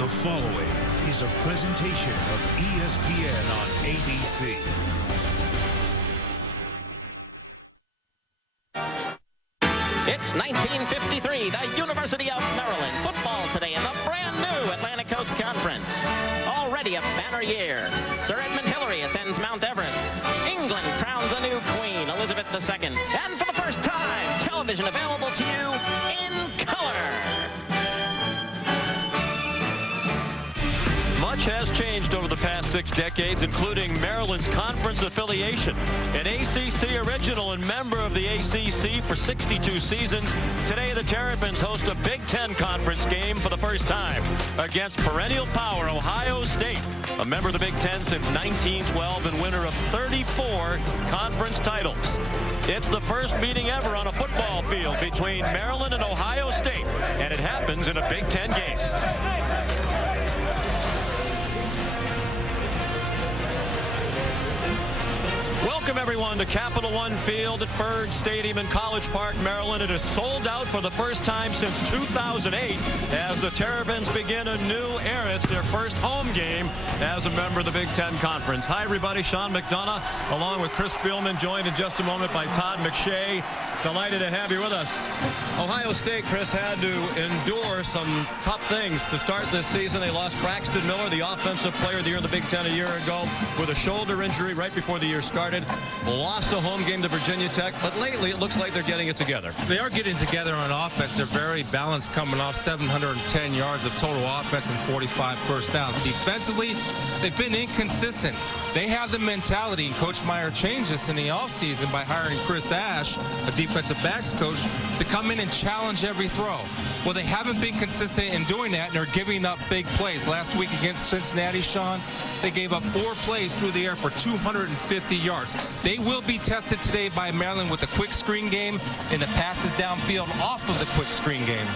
The following is a presentation of ESPN on ABC. It's 1953, the University of Maryland football today in the brand new Atlantic Coast Conference. Already a banner year. Sir Edmund Hillary ascends Mount Everest. England crowns a new queen, Elizabeth II. And for the first time, television available to you in color. Much has changed over the past 6 decades, including Maryland's conference affiliation. An ACC original and member of the ACC for 62 seasons, today the Terrapins host a Big Ten conference game for the first time against perennial power Ohio State, a member of the Big Ten since 1912 and winner of 34 conference titles. It's the first meeting ever on a football field between Maryland and Ohio State, and it happens in a Big Ten game. Welcome, everyone, to Capital One Field at Byrd Stadium in College Park, Maryland. It is sold out for the first time since 2008 as the Terrapins begin a new era. It's their first home game as a member of the Big Ten Conference. Hi, everybody. Sean McDonough, along with Chris Spielman, joined in just a moment by Todd McShay. Delighted to have you with us. Ohio State, Chris, had to endure some tough things to start this season. They lost Braxton Miller, the offensive player of the year in the Big Ten a year ago, with a shoulder injury right before the year started. Lost a home game to Virginia Tech, but lately it looks like they're getting it together. They are getting together on offense. They're very balanced, coming off 710 yards of total offense and 45 first downs. Defensively, they've been inconsistent. They have the mentality, and Coach Meyer changed this in the offseason by hiring Chris Ash, a defensive backs coach, to come in and challenge every throw. Well, they haven't been consistent in doing that, and they're giving up big plays. Last week against Cincinnati, Sean, they gave up 4 plays through the air for 250 yards. They will be tested today by Maryland with the quick screen game and the passes downfield off of the quick screen game.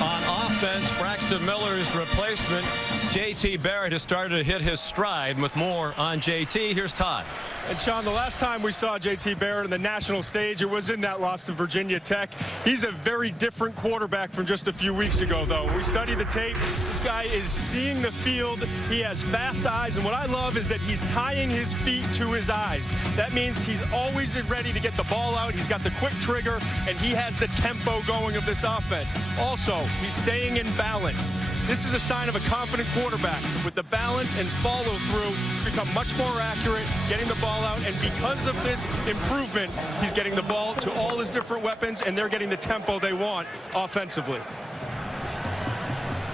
On offense, Braxton Miller's replacement, J.T. Barrett, has started to hit his stride. With more on J.T., here's Todd. And Sean, the last time we saw J.T. Barrett on the national stage, it was in that loss to Virginia Tech. He's a very different quarterback from just a few weeks ago, though. We study the tape. This guy is seeing the field. He has fast eyes, and what I love is that he's tying his feet to his eyes. That means he's always ready to get the ball out. He's got the quick trigger, and he has the tempo going of this offense. Also, he's staying in balance. This is a sign of a confident quarterback. With the balance and follow through, he's become much more accurate, getting the ball out, and because of this improvement, he's getting the ball to all his different weapons, and they're getting the tempo they want offensively.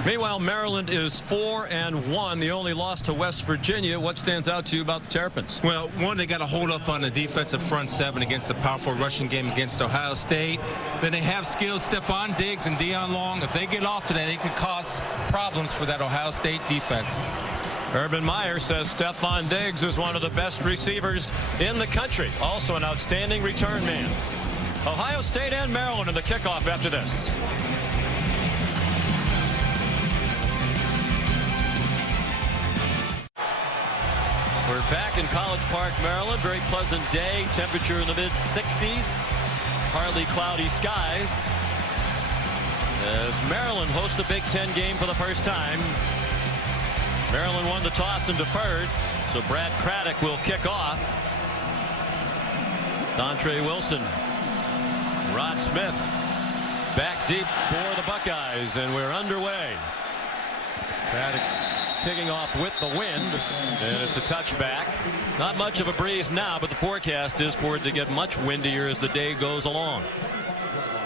Meanwhile, Maryland is 4-1, the only loss to West Virginia. What stands out to you about the Terrapins? Well, one, they got to hold up on the defensive front 7 against the powerful rushing game against Ohio State. Then they have skills, Stephon Diggs and Deion Long. If they get off today, they could cause problems for that Ohio State defense. Urban Meyer says Stephon Diggs is one of the best receivers in the country. Also an outstanding return man. Ohio State and Maryland in the kickoff after this. We're back in College Park, Maryland. Very pleasant day. Temperature in the mid-60s. Partly cloudy skies. As Maryland hosts a Big Ten game for the first time. Maryland won the toss and deferred, so Brad Craddock will kick off. Dontre Wilson, Rod Smith back deep for the Buckeyes, and we're underway. Craddock kicking off with the wind, and it's a touchback. Not much of a breeze now, but the forecast is for it to get much windier as the day goes along.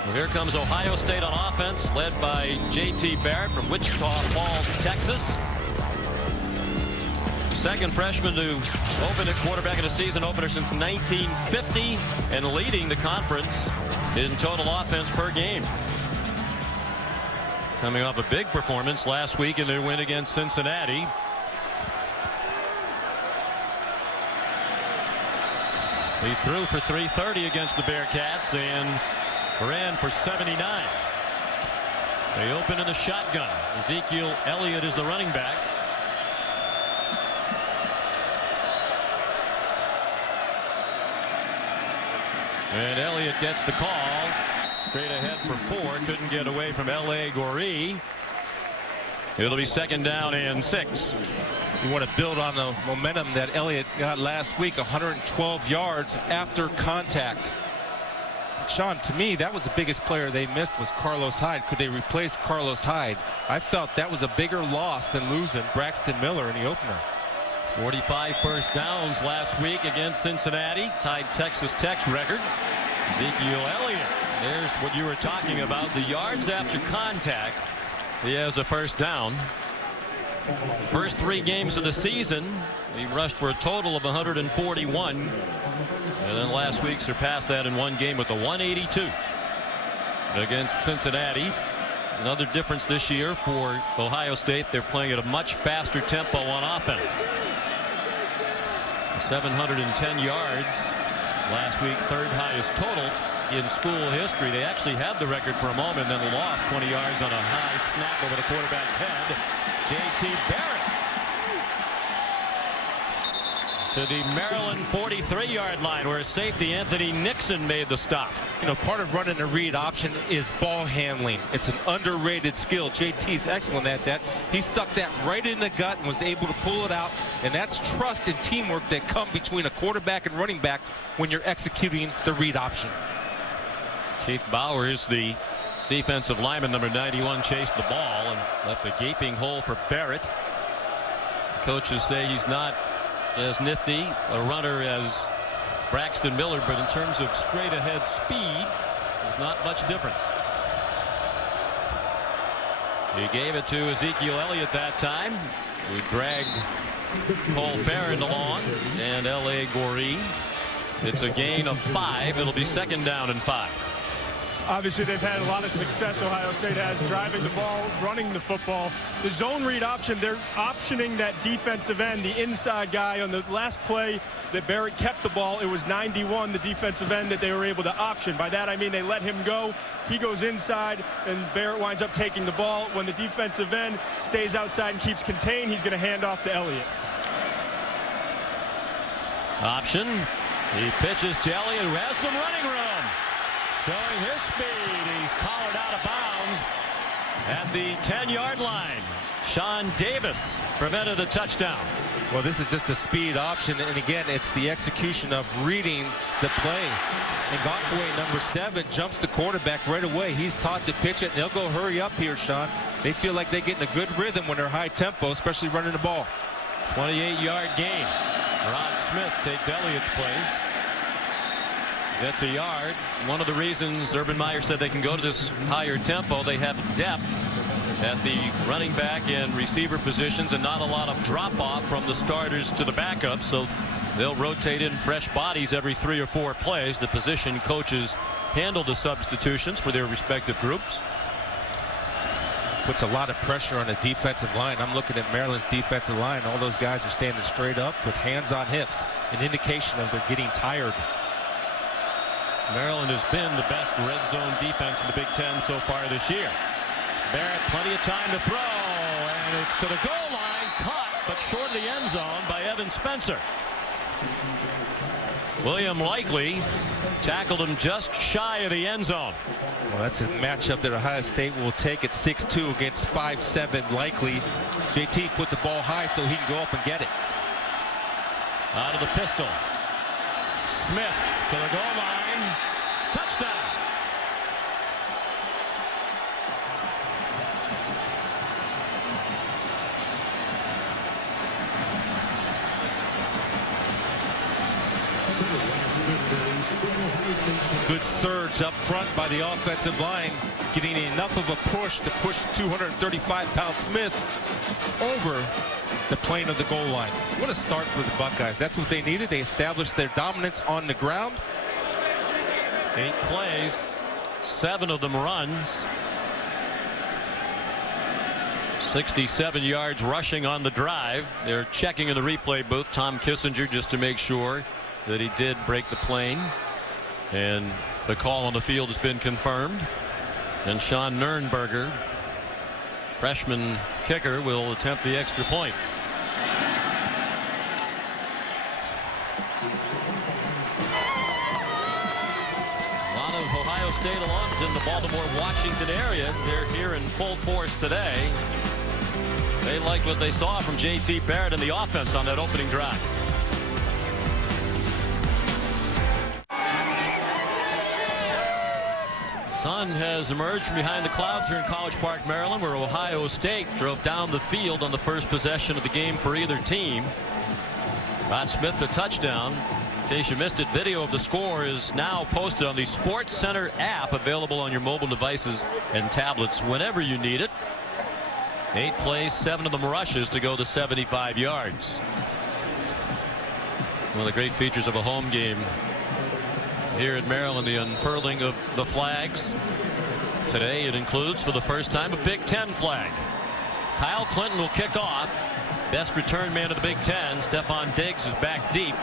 Well, here comes Ohio State on offense, led by J.T. Barrett from Wichita Falls, Texas. Second freshman to open at quarterback in a season opener since 1950, and leading the conference in total offense per game. Coming off a big performance last week in their win against Cincinnati. He threw for 330 against the Bearcats and ran for 79. They open in the shotgun. Ezekiel Elliott is the running back. And Elliott gets the call. Straight ahead for 4. Couldn't get away from L.A. Goree. It'll be 2nd down and 6. You want to build on the momentum that Elliott got last week, 112 yards after contact. Sean, to me, that was the biggest player they missed was Carlos Hyde. Could they replace Carlos Hyde? I felt that was a bigger loss than losing Braxton Miller in the opener. 45 first downs last week against Cincinnati, tied Texas Tech's record. Ezekiel Elliott, there's what you were talking about, the yards after contact. He has a first down. First 3 games of the season, he rushed for a total of 141. And then last week surpassed that in 1 game with a 182 against Cincinnati. Another difference this year for Ohio State, they're playing at a much faster tempo on offense. 710 yards last week, 3rd highest total in school history. They actually had the record for a moment, then lost 20 yards on a high snap over the quarterback's head. J.T. Barrett to the Maryland 43-yard line, where safety Anthony Nixon made the stop. You know, part of running a read option is ball handling. It's an underrated skill. JT's excellent at that. He stuck that right in the gut and was able to pull it out, and that's trust and teamwork that come between a quarterback and running back when you're executing the read option. Keith Bowers, the defensive lineman, number 91, chased the ball and left a gaping hole for Barrett. Coaches say he's not as nifty a runner as Braxton Miller, but in terms of straight ahead speed, there's not much difference. He gave it to Ezekiel Elliott that time, who dragged Cole Farron along, and L.A. Goree. It's a gain of 5. It'll be 2nd down and 5. Obviously, they've had a lot of success, Ohio State has, driving the ball, running the football. The zone read option, they're optioning that defensive end, the inside guy. On the last play that Barrett kept the ball, it was 91, the defensive end, that they were able to option. By that, I mean they let him go. He goes inside, and Barrett winds up taking the ball. When the defensive end stays outside and keeps contained, he's going to hand off to Elliott. Option. He pitches to Elliott, who has some running room. Showing his speed. He's collared out of bounds at the 10-yard line. Sean Davis prevented the touchdown. Well, this is just a speed option, and again, it's the execution of reading the play. And Ngakoue, number 7, jumps the quarterback right away. He's taught to pitch it, and they'll go hurry up here, Sean. They feel like they get in a good rhythm when they're high tempo, especially running the ball. 28-yard gain. Rod Smith takes Elliott's place. Gets a yard. One of the reasons Urban Meyer said they can go to this higher tempo, they have depth at the running back and receiver positions and not a lot of drop-off from the starters to the backups, so they'll rotate in fresh bodies every 3 or 4 plays. The position coaches handle the substitutions for their respective groups. Puts a lot of pressure on a defensive line. I'm looking at Maryland's defensive line. All those guys are standing straight up with hands on hips, an indication of they're getting tired. Maryland has been the best red zone defense in the Big Ten so far this year. Barrett, plenty of time to throw, and it's to the goal line, caught but short of the end zone by Evan Spencer. William Likely tackled him just shy of the end zone. Well, that's a matchup that Ohio State will take at 6'2" against 5'7" Likely. JT put the ball high so he can go up and get it. Out of the pistol. Smith to the goal line. Touchdown. Good surge up front by the offensive line, getting enough of a push to push 235-pound Smith over the plane of the goal line. What a start for the Buckeyes. That's what they needed. They established their dominance on the ground. 8 plays, 7 of them runs. 67 yards rushing on the drive. They're checking in the replay booth, Tom Kissinger, just to make sure that he did break the plane. And the call on the field has been confirmed. And Sean Nurnberger, freshman kicker, will attempt the extra point. A lot of Ohio State alums in the Baltimore-Washington area. They're here in full force today. They liked what they saw from JT Barrett in the offense on that opening drive. Sun has emerged from behind the clouds here in College Park, Maryland, where Ohio State drove down the field on the first possession of the game for either team. Rod Smith the touchdown. In case you missed it, video of the score is now posted on the Sports Center app, available on your mobile devices and tablets whenever you need it. 8 plays, 7 of them rushes to go to 75 yards. One of the great features of a home game here in Maryland, the unfurling of the flags. Today it includes, for the first time, a Big Ten flag. Kyle Clinton will kick off. Best return man of the Big Ten, Stephon Diggs, is back deep.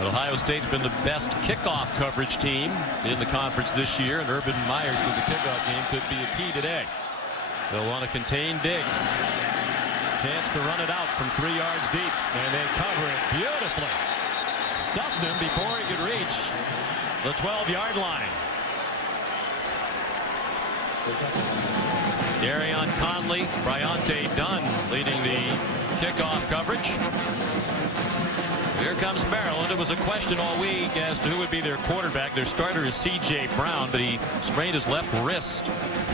Ohio State's been the best kickoff coverage team in the conference this year, and Urban Meyer said the kickoff game could be a key today. They'll want to contain Diggs. Chance to run it out from 3 yards deep, and they cover it beautifully. Stuffed him before he could reach the 12-yard line. Darion Conley, Bryante Dunn leading the kickoff coverage. Here comes Maryland. It was a question all week as to who would be their quarterback. Their starter is C.J. Brown, but he sprained his left wrist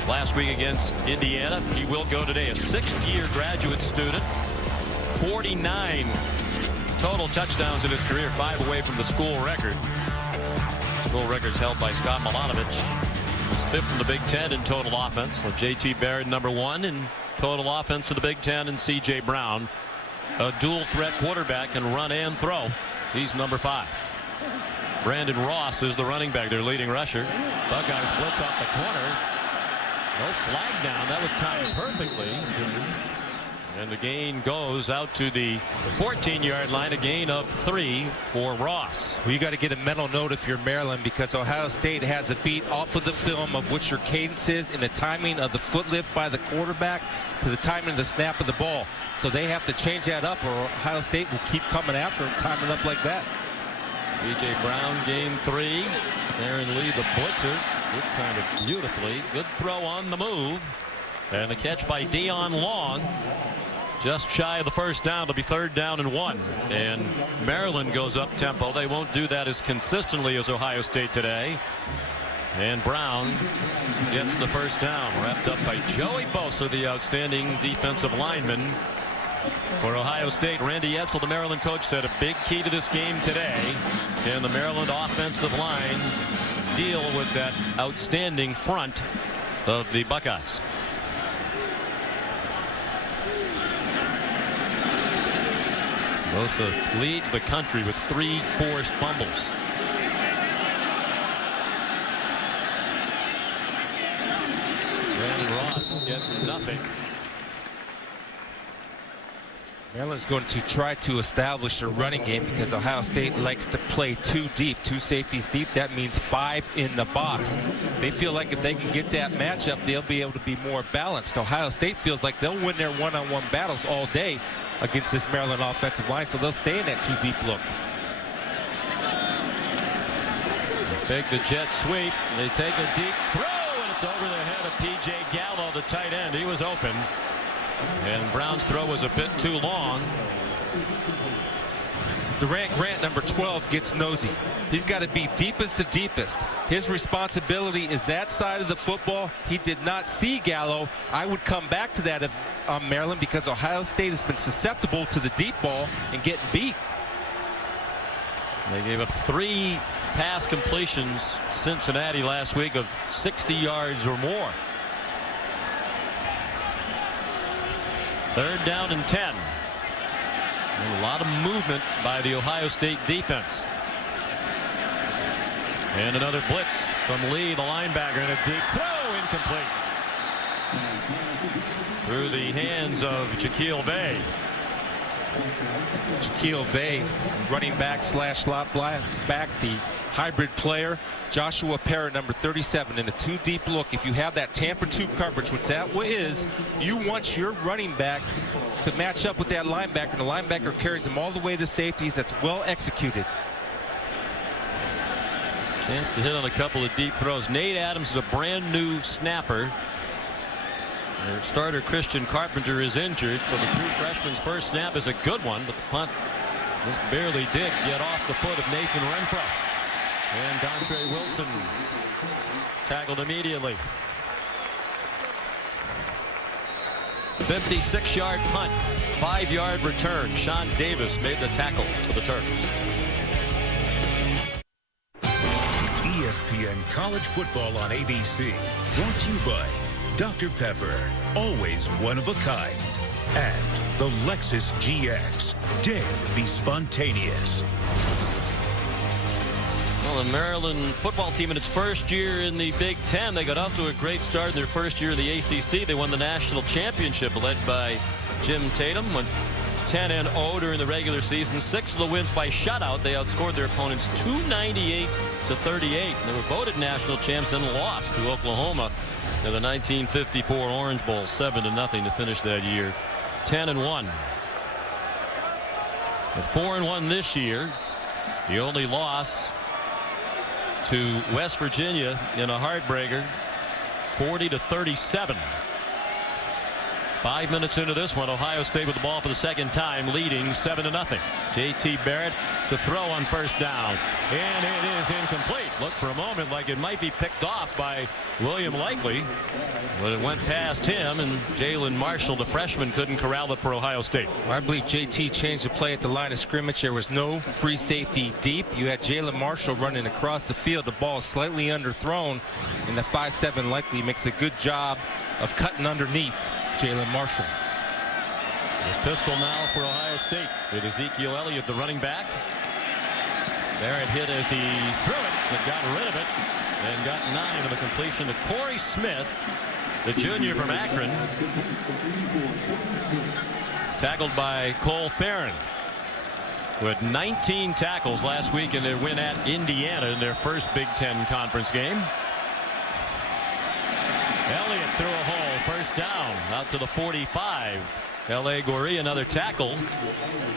last week against Indiana. He will go today. A 6th-year graduate student. 49 total touchdowns in his career, 5 away from the school record. School record's held by Scott Milanovich. He's 5th in the Big Ten in total offense. So J.T. Barrett number 1 in total offense in the Big Ten, and C.J. Brown, a dual threat quarterback, can run and throw. He's number 5. Brandon Ross is the running back, their leading rusher. Buckeyes blitz off the corner. No flag down. That was timed perfectly. And the gain goes out to the 14-yard line, a gain of 3 for Ross. Well, you got to get a mental note if you're Maryland, because Ohio State has a beat off of the film of what your cadence is in the timing of the foot lift by the quarterback to the timing of the snap of the ball. So they have to change that up, or Ohio State will keep coming after him, timing up like that. C.J. Brown gained 3. Aaron Lee, the blitzer, good time it beautifully. Good throw on the move. And the catch by Dion Long. Just shy of the first down. It'll be 3rd down and 1. And Maryland goes up tempo. They won't do that as consistently as Ohio State today. And Brown gets the first down, wrapped up by Joey Bosa, the outstanding defensive lineman for Ohio State. Randy Edsall, the Maryland coach, said a big key to this game today. Can the Maryland offensive line deal with that outstanding front of the Buckeyes? Bosa leads the country with 3 forced fumbles. Brandon Ross gets nothing. Maryland's going to try to establish a running game because Ohio State likes to play 2 deep, 2 safeties deep. That means 5 in the box. They feel like if they can get that matchup, they'll be able to be more balanced. Ohio State feels like they'll win their one-on-one battles all day against this Maryland offensive line, so they'll stay in that 2 deep look. They take the jet sweep. They take a deep throw, and it's over the head of P.J. Gallo, the tight end. He was open. And Brown's throw was a bit too long. Durant Grant, number 12, gets nosy. He's got to be deepest to deepest. His responsibility is that side of the football. He did not see Gallo. I would come back to that if I'm Maryland, because Ohio State has been susceptible to the deep ball and getting beat. They gave up 3 pass completions Cincinnati last week of 60 yards or more. 3rd down and 10. A lot of movement by the Ohio State defense. And another blitz from Lee, the linebacker, and a deep throw, incomplete. Through the hands of Jaquil Vay. Jaquil Vay, running back / slot back, the hybrid player. Joshua Parrott, number 37, in a 2 deep look. If you have that Tampa 2 coverage, which that is, you want your running back to match up with that linebacker, and the linebacker carries him all the way to safeties. That's well executed. Chance to hit on a couple of deep throws. Nate Adams is a brand new snapper. Their starter Christian Carpenter is injured, so the true freshman's first snap is a good one, but the punt just barely did get off the foot of Nathan Renfro. And Dontre Wilson tackled immediately. 56-yard punt, 5-yard return. Sean Davis made the tackle for the Terps. ESPN College Football on ABC. Brought to you by Dr. Pepper, always one of a kind. And the Lexus GX. Dare to be spontaneous. Well, the Maryland football team in its first year in the Big Ten, they got off to a great start in their first year in the ACC. They won the national championship led by Jim Tatum. Went 10-0 during the regular season. 6 of the wins by shutout. They outscored their opponents 298-38. They were voted national champs, then lost to Oklahoma in the 1954 Orange Bowl 7-0 to finish that year. 10-1. 4-1 this year. The only loss to West Virginia in a heartbreaker, 40-37. 5 minutes into this one, Ohio State with the ball for the second time, leading 7-0. J.T. Barrett to throw on first down, and it is incomplete. Looked for a moment like it might be picked off by William Likely, but it went past him, and Jalen Marshall, the freshman, couldn't corral it for Ohio State. I believe J.T. changed the play at the line of scrimmage. There was no free safety deep. You had Jalen Marshall running across the field. The ball is slightly underthrown, and the 5'7" Likely makes a good job of cutting underneath Jalen Marshall. The pistol now for Ohio State with Ezekiel Elliott, the running back. There it hit as he threw it, but got rid of it and got 9 of the completion to Corey Smith, the junior from Akron. Tackled by Cole Farron, who had 19 tackles last week in their win at Indiana in their first Big Ten conference game. Elliott threw a hole, first down, out to the 45. L.A. Goree, another tackle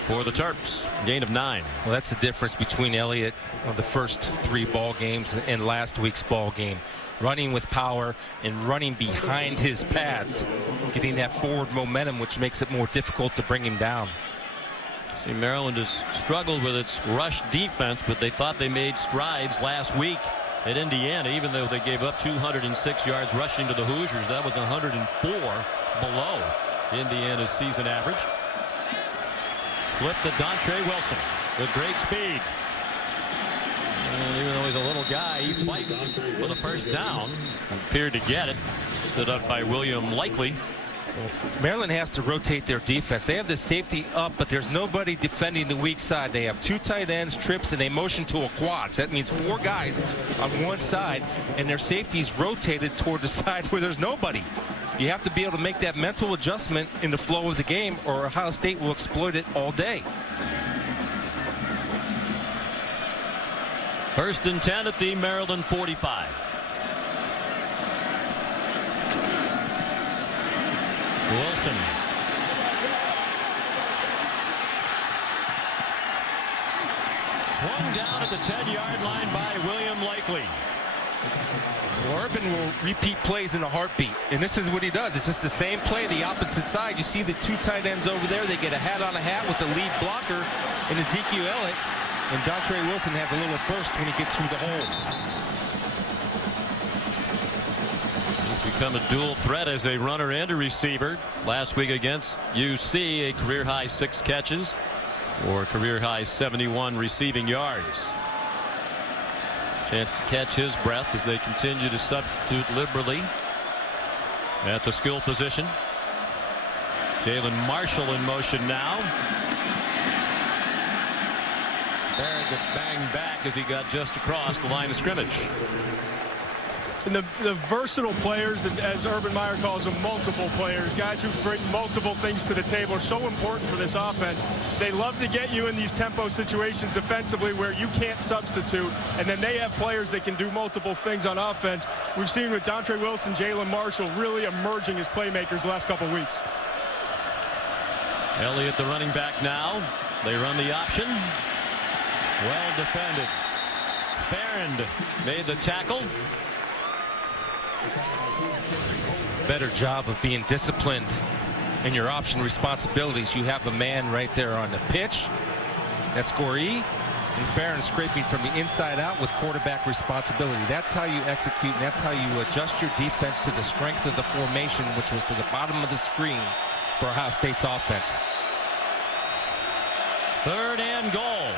for the Terps. Gain of 9. Well, that's the difference between Elliott of the first 3 ball games and last week's ball game. Running with power and running behind his pads, getting that forward momentum, which makes it more difficult to bring him down. See, Maryland has struggled with its rush defense, but they thought they made strides last week at Indiana, even though they gave up 206 yards rushing to the Hoosiers. That was 104 below Indiana's season average. Flip to Dontre Wilson with great speed. And even though he's a little guy, he fights for the first down. Appeared to get it. Stood up by William Likely. Maryland has to rotate their defense. They have the safety up, but there's nobody defending the weak side. They have 2 tight ends, trips, and they motion to a quad. So that means 4 guys on one side, and their safety's rotated toward the side where there's nobody. You have to be able to make that mental adjustment in the flow of the game, or Ohio State will exploit it all day. 1st and 10 at the Maryland 45. Wilson. Swung down at the 10-yard line by William Likely. Urban will repeat plays in a heartbeat, and this is what he does. It's just the same play, the opposite side. You see the 2 tight ends over there. They get a hat on a hat with the lead blocker in Ezekiel Elliott, and Dontre Wilson has a little burst when he gets through the hole. Become a dual threat as a runner and a receiver. Last week against UC, a career high 6 catches or career high 71 receiving yards. Chance to catch his breath as they continue to substitute liberally at the skill position. Jalen Marshall in motion now. Barrett gets banged back as he got just across the line of scrimmage. And the versatile players, as Urban Meyer calls them, multiple players, guys who bring multiple things to the table, are so important for this offense. They love to get you in these tempo situations defensively where you can't substitute, and then they have players that can do multiple things on offense. We've seen with Dontre Wilson, Jalen Marshall really emerging as playmakers the last couple of weeks. Elliott, the running back now. They run the option. Well defended. Farron made the tackle. better job of being disciplined in your option responsibilities. You have a man right there on the pitch. That's Goree. And Farron scraping from the inside out with quarterback responsibility. That's how you execute, and that's how you adjust your defense to the strength of the formation, which was to the bottom of the screen for Ohio State's offense. 3rd and goal.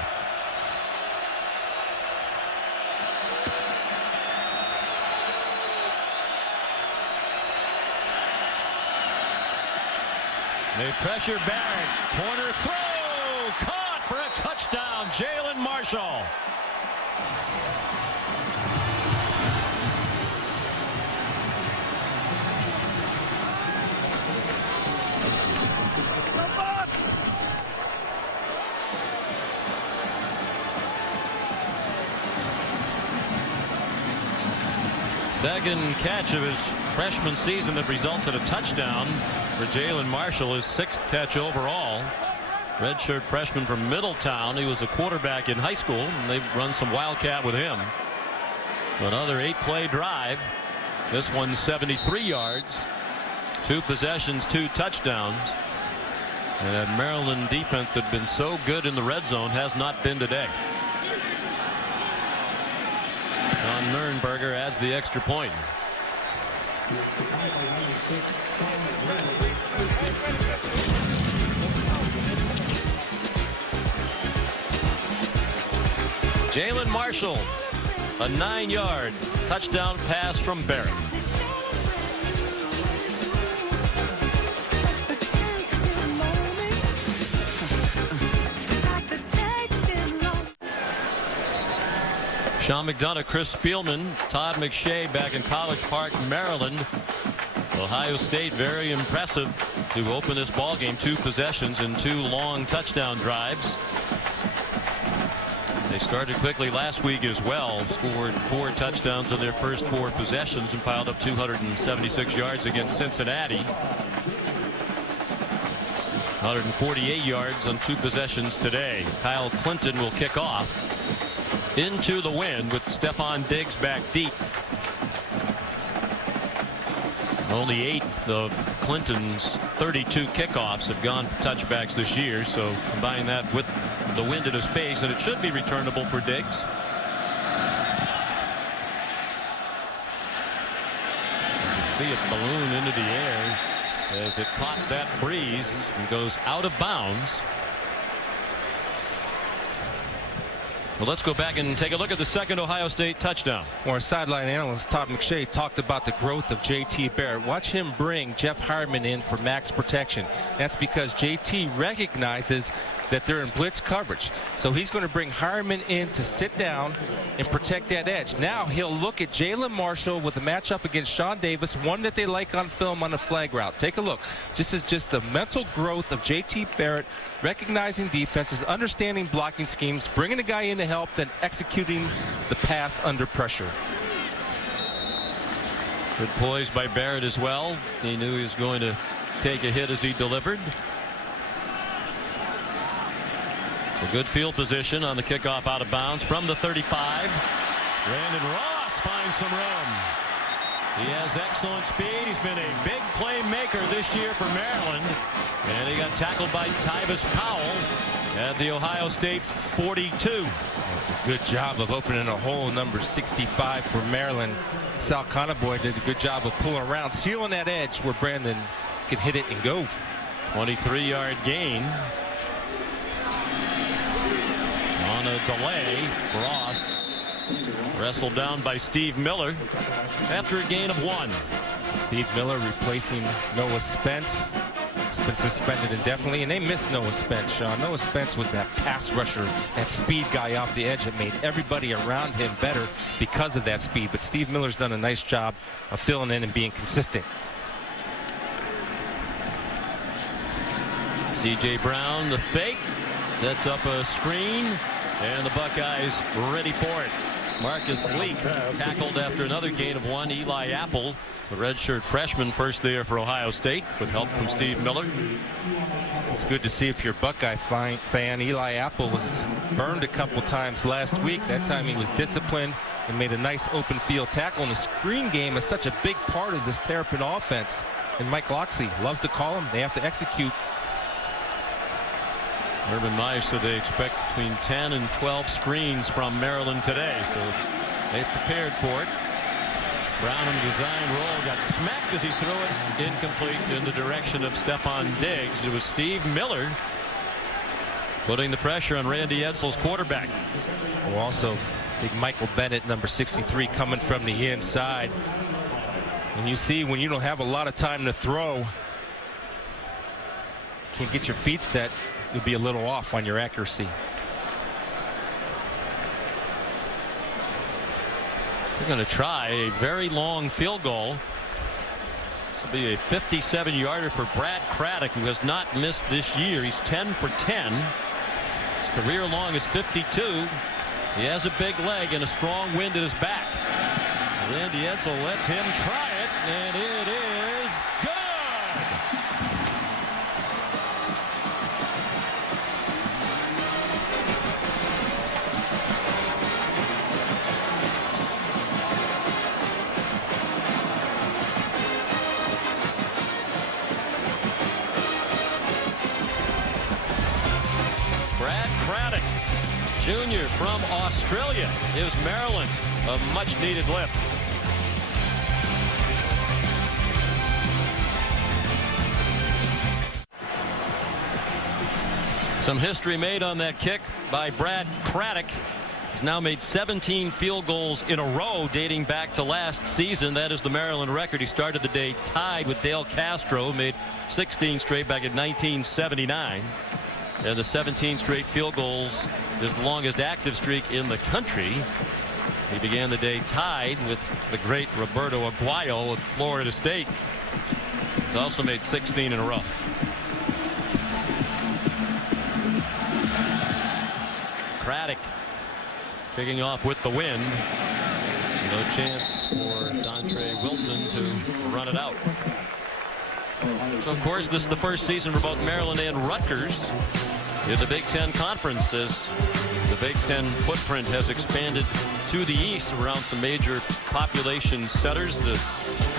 They pressure Barrett. Corner throw. Caught for a touchdown. Jalen Marshall. Second catch of his freshman season that results in a touchdown for Jalen Marshall, his 6th catch overall. Redshirt freshman from Middletown. He was a quarterback in high school, and they've run some Wildcat with him. So another 8-play drive. This one's 73 yards. 2 possessions, 2 touchdowns. And that Maryland defense that had been so good in the red zone has not been today. John Nurnberger adds the extra point. Jalen Marshall, a 9-yard touchdown pass from Barrett. Sean McDonough, Chris Spielman, Todd McShay back in College Park, Maryland. Ohio State very impressive to open this ball game. 2 possessions and 2 long touchdown drives. They started quickly last week as well. Scored 4 touchdowns on their first 4 possessions and piled up 276 yards against Cincinnati. 148 yards on 2 possessions today. Kyle Clinton will kick off. Into the wind with Stephon Diggs back deep. Only 8 of Clinton's 32 kickoffs have gone for touchbacks this year, so combine that with the wind in his face, and it should be returnable for Diggs. You can see it balloon into the air as it caught that breeze and goes out of bounds. Well, let's go back and take a look at the second Ohio State touchdown. Our sideline analyst Todd McShay talked about the growth of J.T. Barrett. Watch him bring Jeff Harmon in for max protection. That's because J.T. recognizes that they're in blitz coverage. So he's going to bring Harmon in to sit down and protect that edge. Now he'll look at Jalen Marshall with a matchup against Sean Davis, one that they like on film on the flag route. Take a look. This is just the mental growth of J.T. Barrett, recognizing defenses, understanding blocking schemes, bringing a guy in to help, then executing the pass under pressure. Good poise by Barrett as well. He knew he was going to take a hit as he delivered. A good field position on the kickoff out of bounds from the 35. Brandon Ross finds some room. He has excellent speed. He's been a big playmaker this year for Maryland. And he got tackled by Tyvis Powell at the Ohio State 42. Good job of opening a hole, number 65 for Maryland. Sal Conaboy did a good job of pulling around, sealing that edge where Brandon could hit it and go. 23-yard gain. On a delay, Ross wrestled down by Steve Miller after a gain of 1. Steve Miller replacing Noah Spence. He's been suspended indefinitely, and they missed Noah Spence, Sean. Noah Spence was that pass rusher, that speed guy off the edge that made everybody around him better because of that speed. But Steve Miller's done a nice job of filling in and being consistent. C.J. Brown, the fake, sets up a screen, and the Buckeyes ready for it. Marcus Leak tackled after another gain of 1. Eli Apple, the redshirt freshman, first there for Ohio State with help from Steve Miller. It's good to see if you're a Buckeye fan. Eli Apple was burned a couple times last week. That time he was disciplined and made a nice open field tackle. And the screen game is such a big part of this Terrapin offense. And Mike Loxley loves to call them. They have to execute. Urban Meyer said they expect between 10 and 12 screens from Maryland today, so they prepared for it. Brown on the design roll got smacked as he threw it incomplete in the direction of Stephon Diggs. It was Steve Miller putting the pressure on Randy Edsall's quarterback. Well, also big Michael Bennett, number 63, coming from the inside. And you see, when you don't have a lot of time to throw, can't get your feet set, you'll be a little off on your accuracy. They're going to try a very long field goal. This will be a 57-yarder for Brad Craddock, who has not missed this year. He's 10 for 10. His career long is 52. He has a big leg and a strong wind at his back. Randy Edsall lets him try it, and it is good. Brad Craddock, Jr. from Australia, gives Maryland a much-needed lift. Some history made on that kick by Brad Craddock. He's now made 17 field goals in a row dating back to last season. That is the Maryland record. He started the day tied with Dale Castro, made 16 straight back in 1979. And the 17 straight field goals is the longest active streak in the country. He began the day tied with the great Roberto Aguayo of Florida State. He's also made 16 in a row. Craddock kicking off with the wind. No chance for Dontre Wilson to run it out. So, of course, this is the first season for both Maryland and Rutgers in the Big Ten Conference, as the Big Ten footprint has expanded to the east around some major population centers. The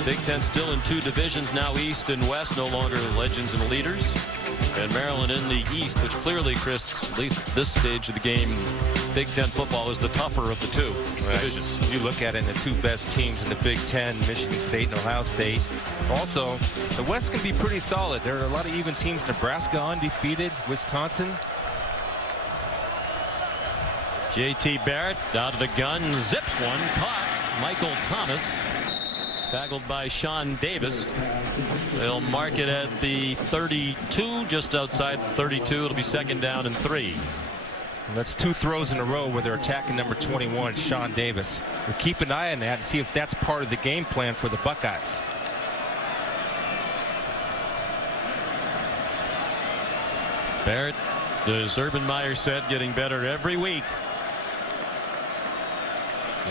Big Ten still in 2 divisions now, east and west, no longer legends and leaders. And Maryland in the east, which clearly, Chris, at least at this stage of the game, Big Ten football is the tougher of the 2 divisions. You look at it, and the 2 best teams in the Big Ten, Michigan State and Ohio State. Also, the West can be pretty solid. There are a lot of even teams. Nebraska undefeated, Wisconsin. J.T. Barrett out of the gun, zips one, caught. Michael Thomas tackled by Sean Davis. They'll mark it at the 32, just outside the 32. It'll be 2nd down and 3. And that's 2 throws in a row where they're attacking number 21, Sean Davis. We'll keep an eye on that and see if that's part of the game plan for the Buckeyes. Barrett, as Urban Meyer said, getting better every week.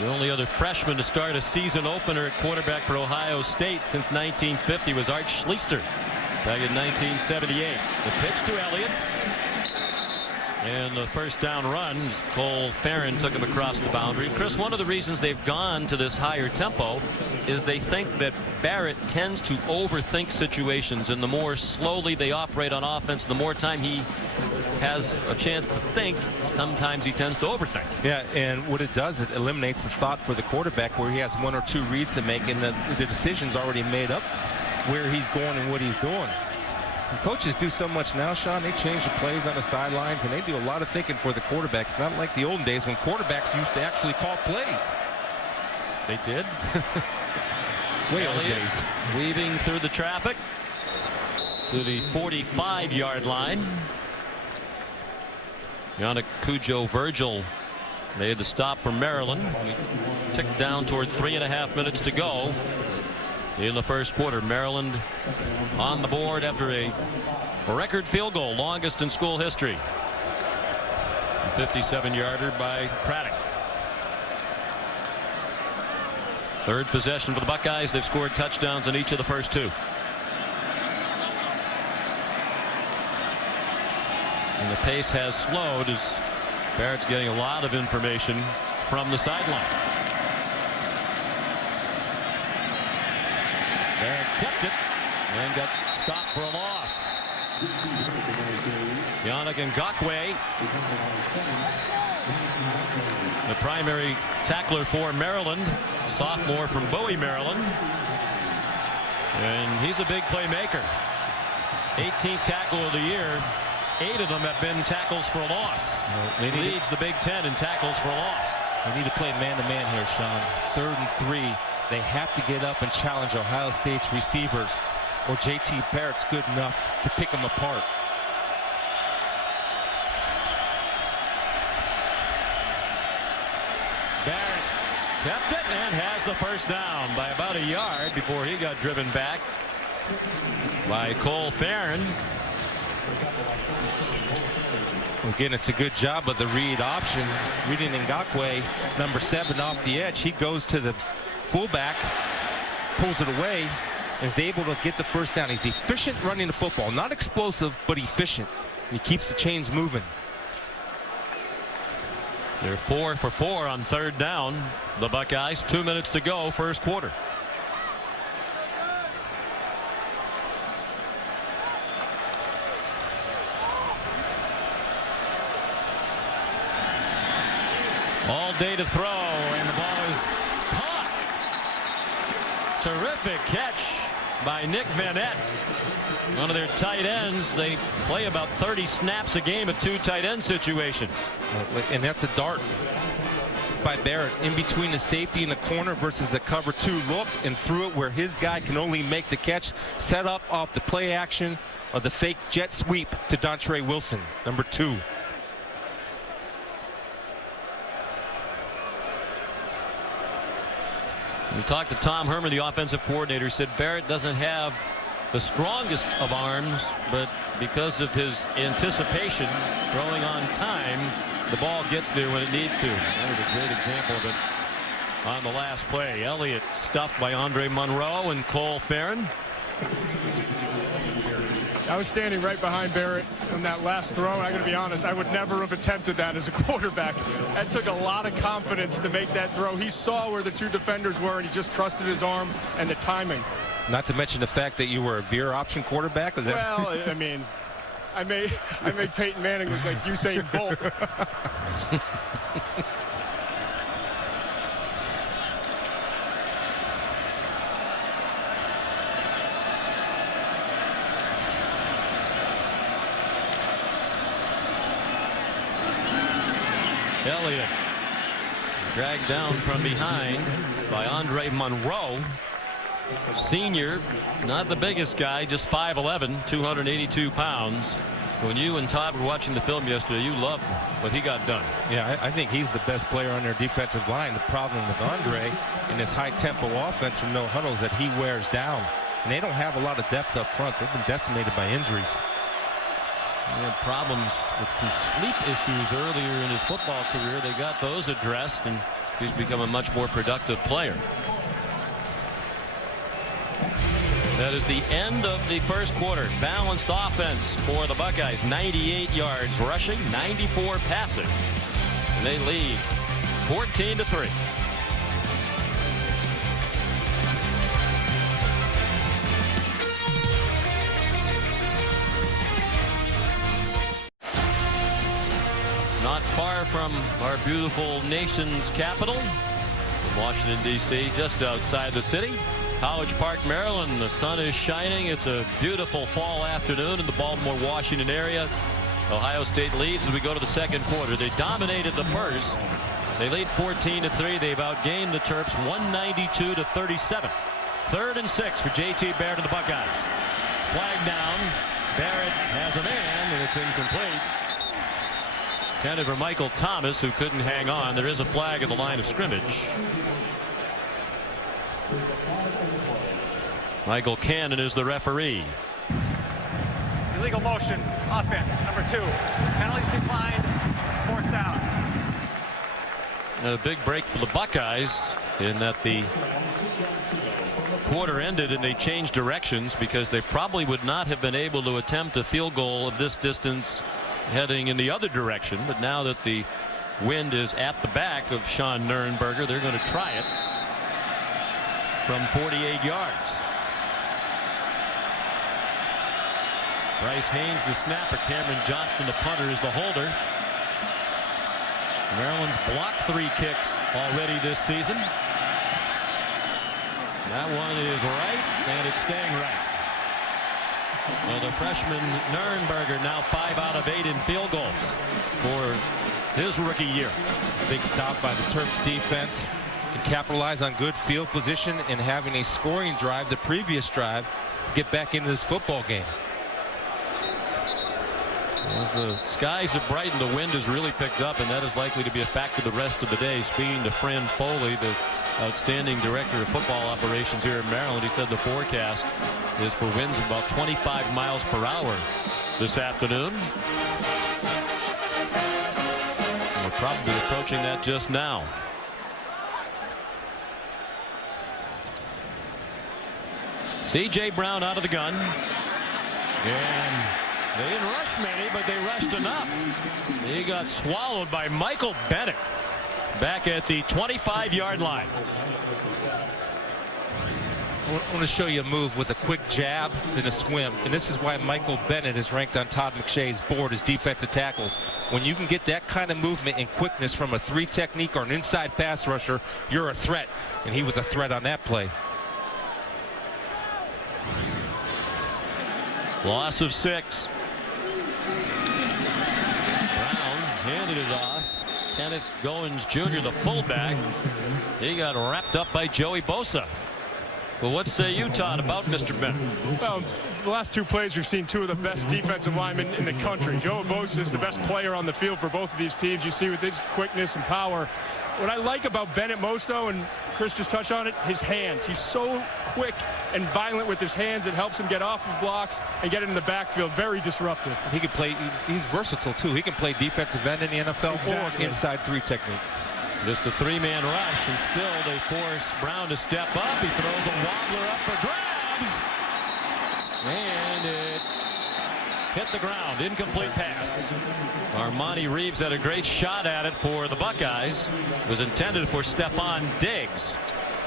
The only other freshman to start a season opener at quarterback for Ohio State since 1950 was Art Schlichter back in 1978. The pitch to Elliott. And the first down run, Cole Farron took him across the boundary. Chris, one of the reasons they've gone to this higher tempo is they think that Barrett tends to overthink situations, and the more slowly they operate on offense, the more time he has a chance to think, sometimes he tends to overthink. Yeah, and what it does, it eliminates the thought for the quarterback, where he has 1 or 2 reads to make, and the decision's already made up where he's going and what he's doing. And coaches do so much now, Sean. They change the plays on the sidelines, and they do a lot of thinking for the quarterbacks, not like the olden days when quarterbacks used to actually call plays. They did. Way old Elliott days. weaving through the traffic to the 45-yard line. Yannick Cujo-Virgil made the stop for Maryland. We ticked down toward 3.5 minutes to go in the first quarter. Maryland on the board after a record field goal, longest in school history. A 57-yarder by Craddock. Third possession for the Buckeyes. They've scored touchdowns in each of the first two. And the pace has slowed as Barrett's getting a lot of information from the sideline. Barrett kept it and got stopped for a loss. Yannick Ngakoue, the primary tackler for Maryland, sophomore from Bowie, Maryland, and he's a big playmaker. 18th tackle of the year. 8 of them have been tackles for a loss. Leads the Big Ten in tackles for a loss. They need to play man-to-man here, Sean. 3rd and 3. They have to get up and challenge Ohio State's receivers, or JT Barrett's good enough to pick them apart. Barrett kept it and has the first down by about a yard before he got driven back by Cole Farron. Again, it's a good job of the read option. Reading Ngakoue, number 7 off the edge. He goes to the fullback, pulls it away, and is able to get the first down. He's efficient running the football. Not explosive, but efficient. He keeps the chains moving. They're 4 for 4 on 3rd down. The Buckeyes, 2 minutes to go, first quarter. All day to throw, and the ball is caught. Terrific catch by Nick Vanette, one of their tight ends. They play about 30 snaps a game at 2 tight end situations. And that's a dart by Barrett in between the safety and the corner versus a cover 2 look, and threw it where his guy can only make the catch. Set up off the play action of the fake jet sweep to Dontre Wilson, number 2. We talked to Tom Herman, the offensive coordinator. Said Barrett doesn't have the strongest of arms, but because of his anticipation, throwing on time, the ball gets there when it needs to. That was a great example of it on the last play. Elliott stuffed by Andre Monroe and Cole Farron. I was standing right behind Barrett on that last throw. I got to be honest, I would never have attempted that as a quarterback. That took a lot of confidence to make that throw. He saw where the 2 defenders were, and he just trusted his arm and the timing. Not to mention the fact that you were a veer option quarterback. Was that... Well, I mean, I made Peyton Manning look like Usain Bolt. Elliott dragged down from behind by Andre Monroe. Senior, not the biggest guy, just 5'11", 282 pounds. When you and Todd were watching the film yesterday, you loved what he got done. Yeah, I think he's the best player on their defensive line. The problem with Andre in this high-tempo offense from no huddles that he wears down. And they don't have a lot of depth up front. They've been decimated by injuries. He had problems with some sleep issues earlier in his football career. They got those addressed, and he's become a much more productive player. That is the end of the first quarter. Balanced offense for the Buckeyes. 98 yards rushing, 94 passing. And they lead 14-3. Not far from our beautiful nation's capital, Washington, D.C., just outside the city. College Park, Maryland. The sun is shining. It's a beautiful fall afternoon in the Baltimore, Washington area. Ohio State leads as we go to the second quarter. They dominated the first. They lead 14-3. They've outgained the Terps 192-37. 3rd and 6 for J.T. Barrett and the Buckeyes. Flag down. Barrett has a man, and it's incomplete. Counted for Michael Thomas, who couldn't hang on. There is a flag at the line of scrimmage. Michael Cannon is the referee. Illegal motion, offense, number 2. Penalties declined, 4th down. A big break for the Buckeyes in that the quarter ended and they changed directions, because they probably would not have been able to attempt a field goal of this distance heading in the other direction. But now that the wind is at the back of Sean Nuernberger, they're going to try it from 48 yards. Bryce Haynes the snapper, Cameron Johnston the punter is the holder. Maryland's blocked 3 kicks already this season. That one is right, and it's staying right. Well, the freshman Nuernberger now 5 out of 8 in field goals for his rookie year. Big stop by the Terps defense. Can capitalize on good field position and having a scoring drive the previous drive to get back into this football game. As the skies have brightened, the wind has really picked up, and that is likely to be a factor the rest of the day. Speaking to Fran Foley, the outstanding director of football operations here in Maryland, he said the forecast is for winds of about 25 miles per hour this afternoon. We're probably approaching that just now. C.J. Brown out of the gun. And they didn't rush many, but they rushed enough. He got swallowed by Michael Bennett back at the 25-yard line. I want to show you a move with a quick jab and a swim, and this is why Michael Bennett is ranked on Todd McShay's board as defensive tackles. When you can get that kind of movement and quickness from a 3 technique or an inside pass rusher, you're a threat, and he was a threat on that play. Loss of 6. Brown handed it off. Kenneth Goins Jr., the fullback. He got wrapped up by Joey Bosa. Well, what say you, Todd, about Mr. Bennett? Well, the last 2 plays, we've seen 2 of the best defensive linemen in the country. Joey Bosa is the best player on the field for both of these teams. You see with his quickness and power. What I like about Bennett most, though, and Chris just touched on it, his hands. He's so quick and violent with his hands. It helps him get off of blocks and get in the backfield. Very disruptive. He can play. He's versatile, too. He can play defensive end in the NFL or inside 3 technique. Just a 3-man rush, and still they force Brown to step up. He throws a wobbler up for grabs. And it hit the ground. Incomplete pass. Armani Reeves had a great shot at it for the Buckeyes. It was intended for Stephon Diggs.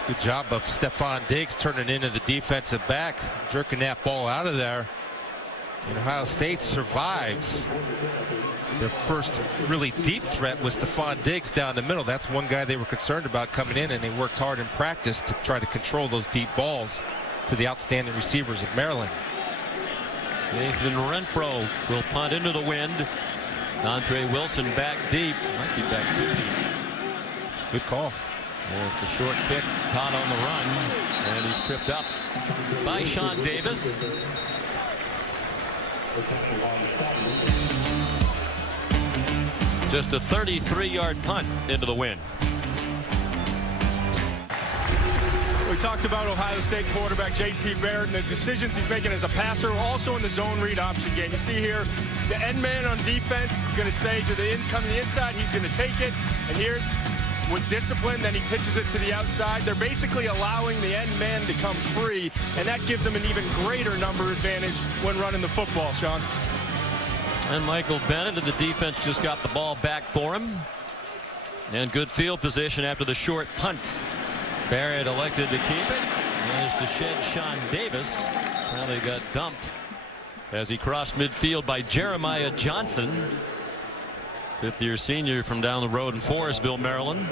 Good job of Stephon Diggs turning into the defensive back, jerking that ball out of there. And Ohio State survives. Their first really deep threat was Stephon Diggs down the middle. That's one guy they were concerned about coming in, and they worked hard in practice to try to control those deep balls to the outstanding receivers of Maryland. Nathan Renfro will punt into the wind. Andre Wilson back deep. Might be back too deep. Good call. And it's a short kick, caught on the run, and he's tripped up by Sean Davis. Just a 33-yard punt into the wind. We talked about Ohio State quarterback J.T. Barrett and the decisions he's making as a passer, also in the zone read option game. You see here, the end man on defense is going to stay to the coming the inside. He's going to take it, and here, with discipline, then he pitches it to the outside. They're basically allowing the end man to come free, and that gives them an even greater number advantage when running the football, Sean. And Michael Bennett and the defense just got the ball back for him. And good field position after the short punt. Barrett elected to keep it. Managed to shed Sean Davis. Now they got dumped as he crossed midfield by Jeremiah Johnson. 5th-year senior from down the road in Forestville, Maryland.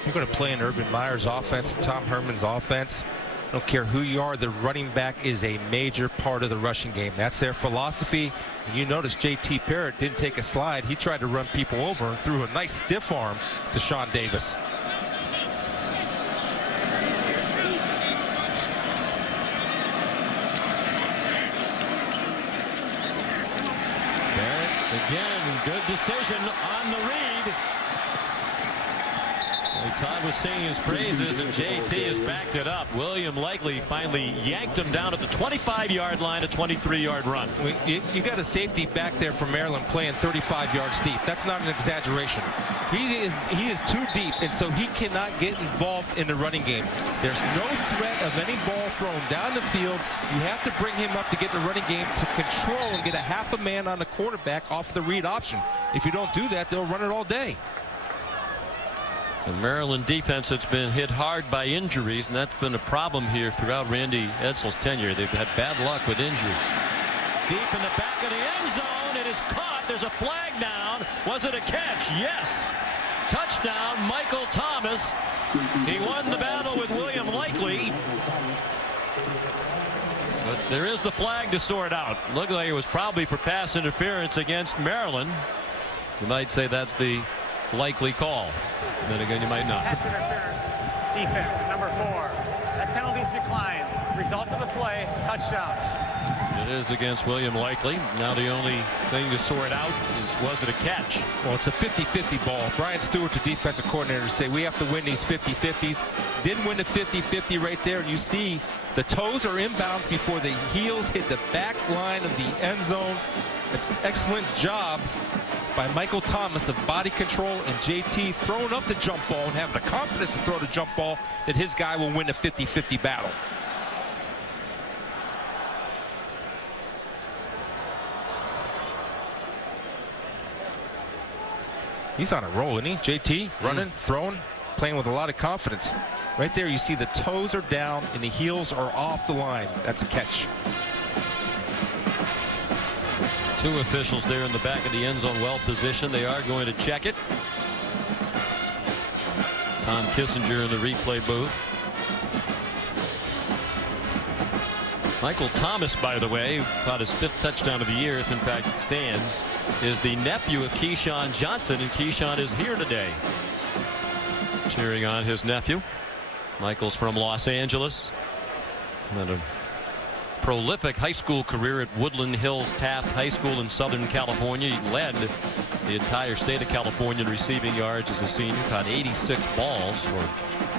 If you're going to play in Urban Meyer's offense, Tom Herman's offense, I don't care who you are, the running back is a major part of the rushing game. That's their philosophy. And you notice J.T. Barrett didn't take a slide. He tried to run people over and threw a nice stiff arm to Sean Davis. Barrett again, good decision on the read. They Todd was singing his praises, and JT has backed it up. William Likely finally yanked him down at the 25-yard line, a 23-yard run. You got a safety back there from Maryland playing 35 yards deep. That's not an exaggeration. He is too deep, and so he cannot get involved in the running game. There's no threat of any ball thrown down the field. You have to bring him up to get the running game to control and get a half a man on the quarterback off the read option. If you don't do that, they'll run it all day. The Maryland defense that's been hit hard by injuries, and that's been a problem here throughout Randy Edsall's tenure. They've had bad luck with injuries. Deep in the back of the end zone, it is caught. There's a flag down. Was it a catch? Yes. Touchdown, Michael Thomas. He won the battle with William Likely. But there is the flag to sort out. Looked like it was probably for pass interference against Maryland. You might say that's the likely call. Then again, you might not. Pass interference. Defense, number 4. That penalty's declined. Result of the play, touchdown. It is against William Likely. Now the only thing to sort out is, was it a catch? Well, it's a 50-50 ball. Brian Stewart, the defensive coordinator, say we have to win these 50-50s. Didn't win the 50-50 right there. And you see the toes are inbounds before the heels hit the back line of the end zone. It's an excellent job by Michael Thomas of body control, and JT throwing up the jump ball and having the confidence to throw the jump ball that his guy will win a 50-50 battle. He's on a roll, isn't he? JT running, throwing, playing with a lot of confidence. Right there you see the toes are down and the heels are off the line. That's a catch. Two officials there in the back of the end zone, well positioned. They are going to check it. Tom Kissinger in the replay booth. Michael Thomas, by the way, caught his 5th touchdown of the year, if in fact it stands, is the nephew of Keyshawn Johnson, and Keyshawn is here today cheering on his nephew. Michael's from Los Angeles. And a prolific high school career at Woodland Hills Taft High School in Southern California. He led the entire state of California in receiving yards as a senior. Caught 86 balls for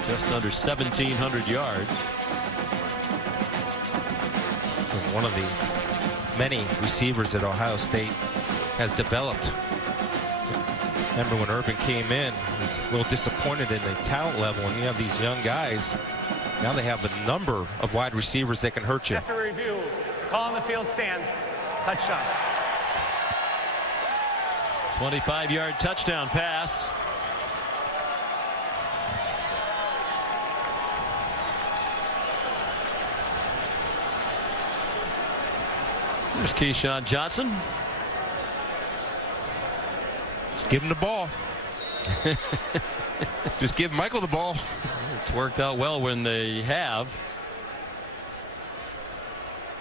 just under 1,700 yards. One of the many receivers that Ohio State has developed. Remember when Urban came in, he was a little disappointed in the talent level, and you have these young guys. Now they have a number of wide receivers that can hurt you. After review, call on the field stands. Touchdown. 25-yard touchdown pass. There's Keyshawn Johnson. Just give him the ball. Just give Michael the ball. It's worked out well when they have.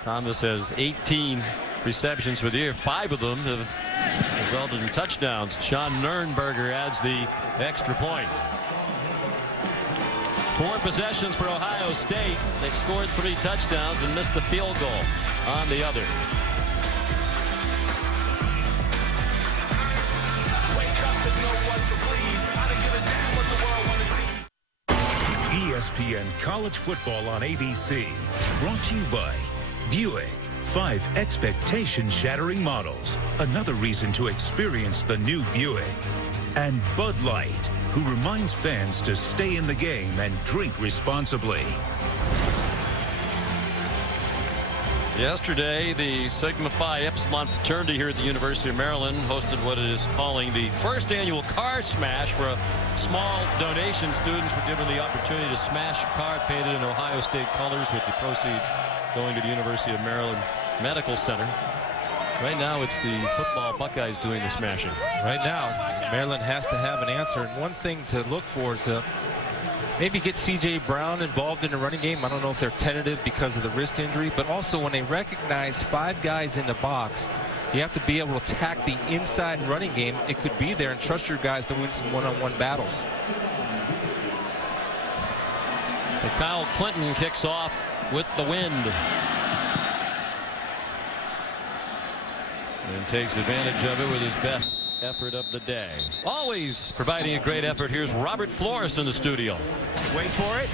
Thomas has 18 receptions for the year. 5 of them have resulted in touchdowns. Sean Nurnberger adds the extra point. 4 possessions for Ohio State. They've scored 3 touchdowns and missed the field goal on the other. ESPN College Football on ABC. Brought to you by Buick. 5 expectation-shattering models. Another reason to experience the new Buick. And Bud Light, who reminds fans to stay in the game and drink responsibly. Yesterday, the Sigma Phi Epsilon fraternity here at the University of Maryland hosted what it is calling the first annual car smash. For a small donation, students were given the opportunity to smash a car painted in Ohio State colors, with the proceeds going to the University of Maryland Medical Center. Right now, it's the football Buckeyes doing the smashing. Right now, Maryland has to have an answer. And one thing to look for is maybe get C.J. Brown involved in the running game. I don't know if they're tentative because of the wrist injury, but also when they recognize 5 guys in the box, you have to be able to attack the inside running game. It could be there, and trust your guys to win some one-on-one battles. So Kyle Clinton kicks off with the wind and takes advantage of it with his best effort of the day. Always providing a great effort. Here's Robert Flores in the studio. Wait for it.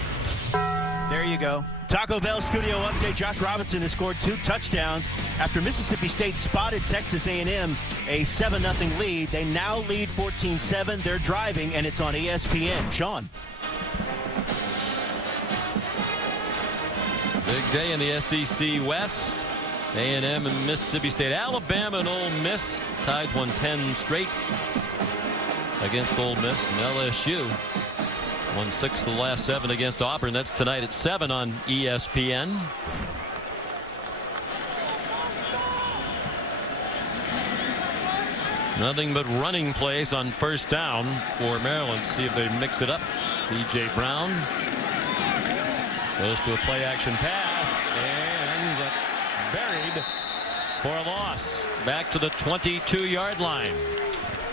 There you go. Taco Bell studio update. Josh Robinson has scored 2 touchdowns after Mississippi State spotted Texas A&M a 7-0 lead. They now lead 14-7. They're driving, and it's on ESPN. Sean. Big day in the SEC West. A&M and Mississippi State. Alabama and Ole Miss. Tides won 10 straight against Ole Miss. And LSU won 6 of the last 7 against Auburn. That's tonight at 7 on ESPN. Nothing but running plays on first down for Maryland. See if they mix it up. C.J. Brown goes to a play action pass and buried for a loss. Back to the 22-yard line.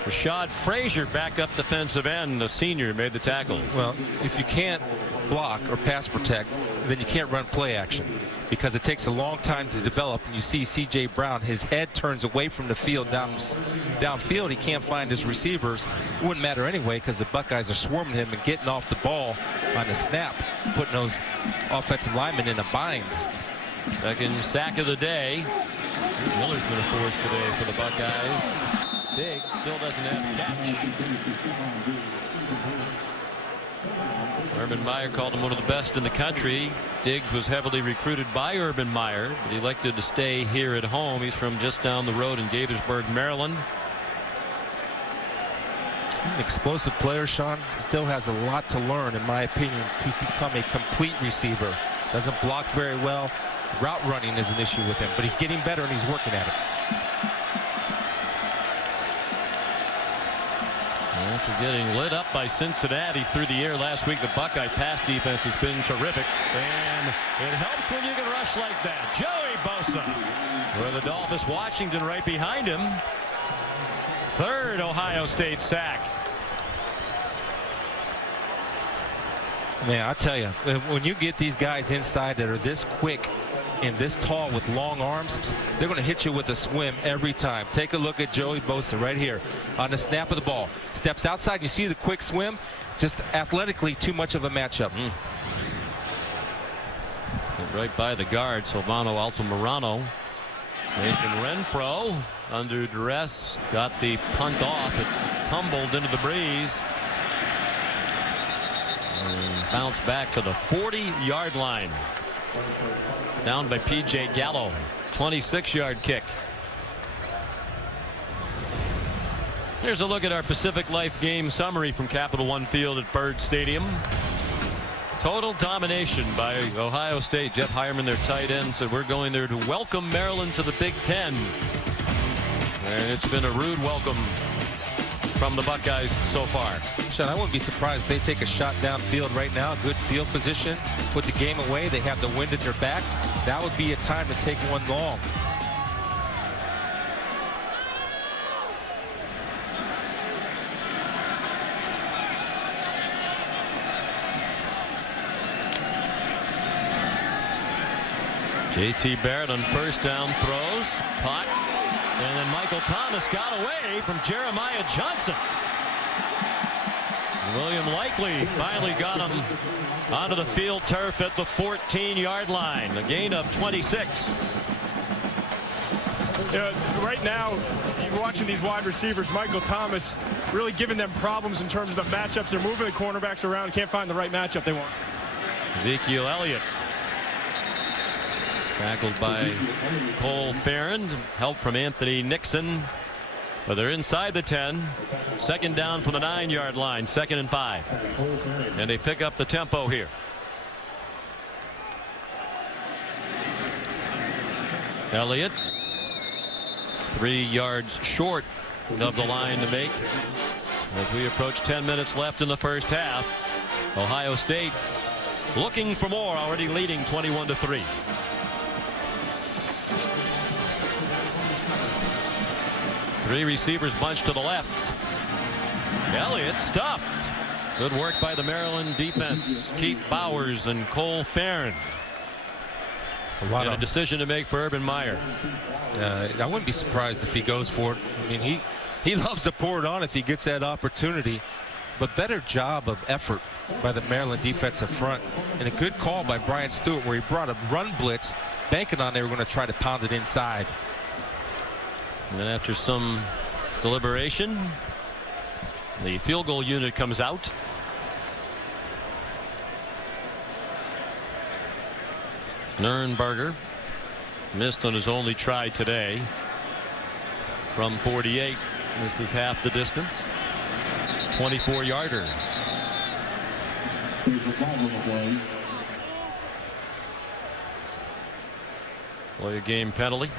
Rashad Frazier, backup defensive end, a senior, made the tackle. Well, if you can't block or pass protect, then you can't run play action because it takes a long time to develop. And you see C.J. Brown, his head turns away from the field downfield. He can't find his receivers. It wouldn't matter anyway because the Buckeyes are swarming him and getting off the ball on the snap, putting those offensive linemen in a bind. Second sack of the day. Miller's been a force today for the Buckeyes. Diggs still doesn't have a catch. Urban Meyer called him one of the best in the country. Diggs was heavily recruited by Urban Meyer, but elected to stay here at home. He's from just down the road in Gaithersburg, Maryland. An explosive player, Sean. Still has a lot to learn, in my opinion, to become a complete receiver. Doesn't block very well. Route running is an issue with him, but he's getting better and he's working at it. After getting lit up by Cincinnati through the air last week, the Buckeye pass defense has been terrific. And it helps when you can rush like that. Joey Bosa, where the Dolphins, Washington right behind him. Third Ohio State sack. Man, I tell you, when you get these guys inside that are this quick and this tall with long arms, they're going to hit you with a swim every time. Take a look at Joey Bosa right here on the snap of the ball. Steps outside. You see the quick swim. Just athletically too much of a matchup. Right by the guard, Silvano Altamirano. Nathan Renfro under duress got the punt off. It tumbled into the breeze and bounced back to the 40-yard line. Down by P.J. Gallo. 26-yard kick. Here's a look at our Pacific Life game summary from Capital One Field at Byrd Stadium. Total domination by Ohio State. Jeff Hireman, their tight end, said we're going there to welcome Maryland to the Big Ten. And it's been a rude welcome from the Buckeyes so far. Sean, I wouldn't be surprised if they take a shot downfield right now. Good field position. Put the game away. They have the wind at their back. That would be a time to take one long. J.T. Barrett on first down throws. Caught. And then Michael Thomas got away from Jeremiah Johnson. William Likely finally got him onto the field turf at the 14-yard line. A gain of 26. Right now, you're watching these wide receivers. Michael Thomas really giving them problems in terms of the matchups. They're moving the cornerbacks around. Can't find the right matchup they want. Ezekiel Elliott. Tackled by Cole Farron. Help from Anthony Nixon. But they're inside the 10. Second down from the 9-yard line. 2nd and 5. And they pick up the tempo here. Elliott 3 yards short of the line to make as we approach 10 minutes left in the first half. Ohio State looking for more, already leading 21-3. Three receivers bunched to the left. Elliott stuffed. Good work by the Maryland defense. Keith Bowers and Cole Farron. A decision to make for Urban Meyer. I wouldn't be surprised if he goes for it. I mean, He loves to pour it on if he gets that opportunity. But better job of effort by the Maryland defensive front, and a good call by Brian Stewart where he brought a run blitz, banking on they were going to try to pound it inside. And then after some deliberation, the field goal unit comes out. Nurnberger missed on his only try today from 48. This is half the distance. 24-yarder. Play a game penalty.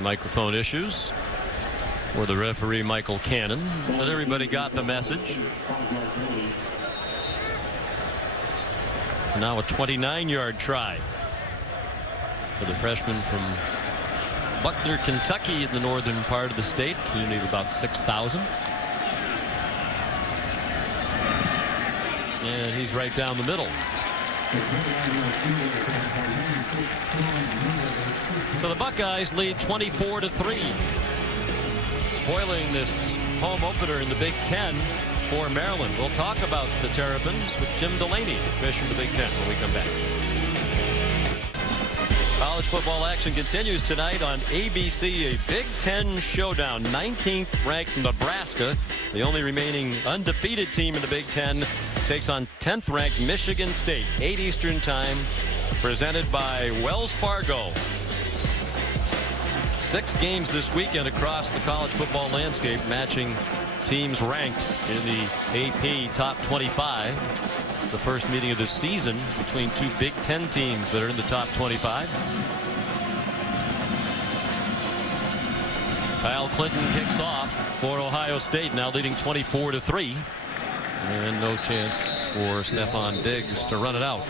Microphone issues for the referee Michael Cannon, but everybody got the message. Now a 29-yard try for the freshman from Buckner, Kentucky, in the northern part of the state, community of about 6,000. And he's right down the middle. So the Buckeyes lead 24-3. Spoiling this home opener in the Big Ten for Maryland. We'll talk about the Terrapins with Jim Delaney, commissioner of the Big Ten, when we come back. College football action continues tonight on ABC. A Big Ten showdown. 19th ranked Nebraska, the only remaining undefeated team in the Big Ten, takes on 10th ranked Michigan State. 8 Eastern time, presented by Wells Fargo. 6 games this weekend across the college football landscape, matching teams ranked in the AP top 25. It's the first meeting of the season between 2 Big Ten teams that are in the top 25. Kyle Clinton kicks off for Ohio State, now leading 24-3. And no chance for Stephon Diggs to run it out.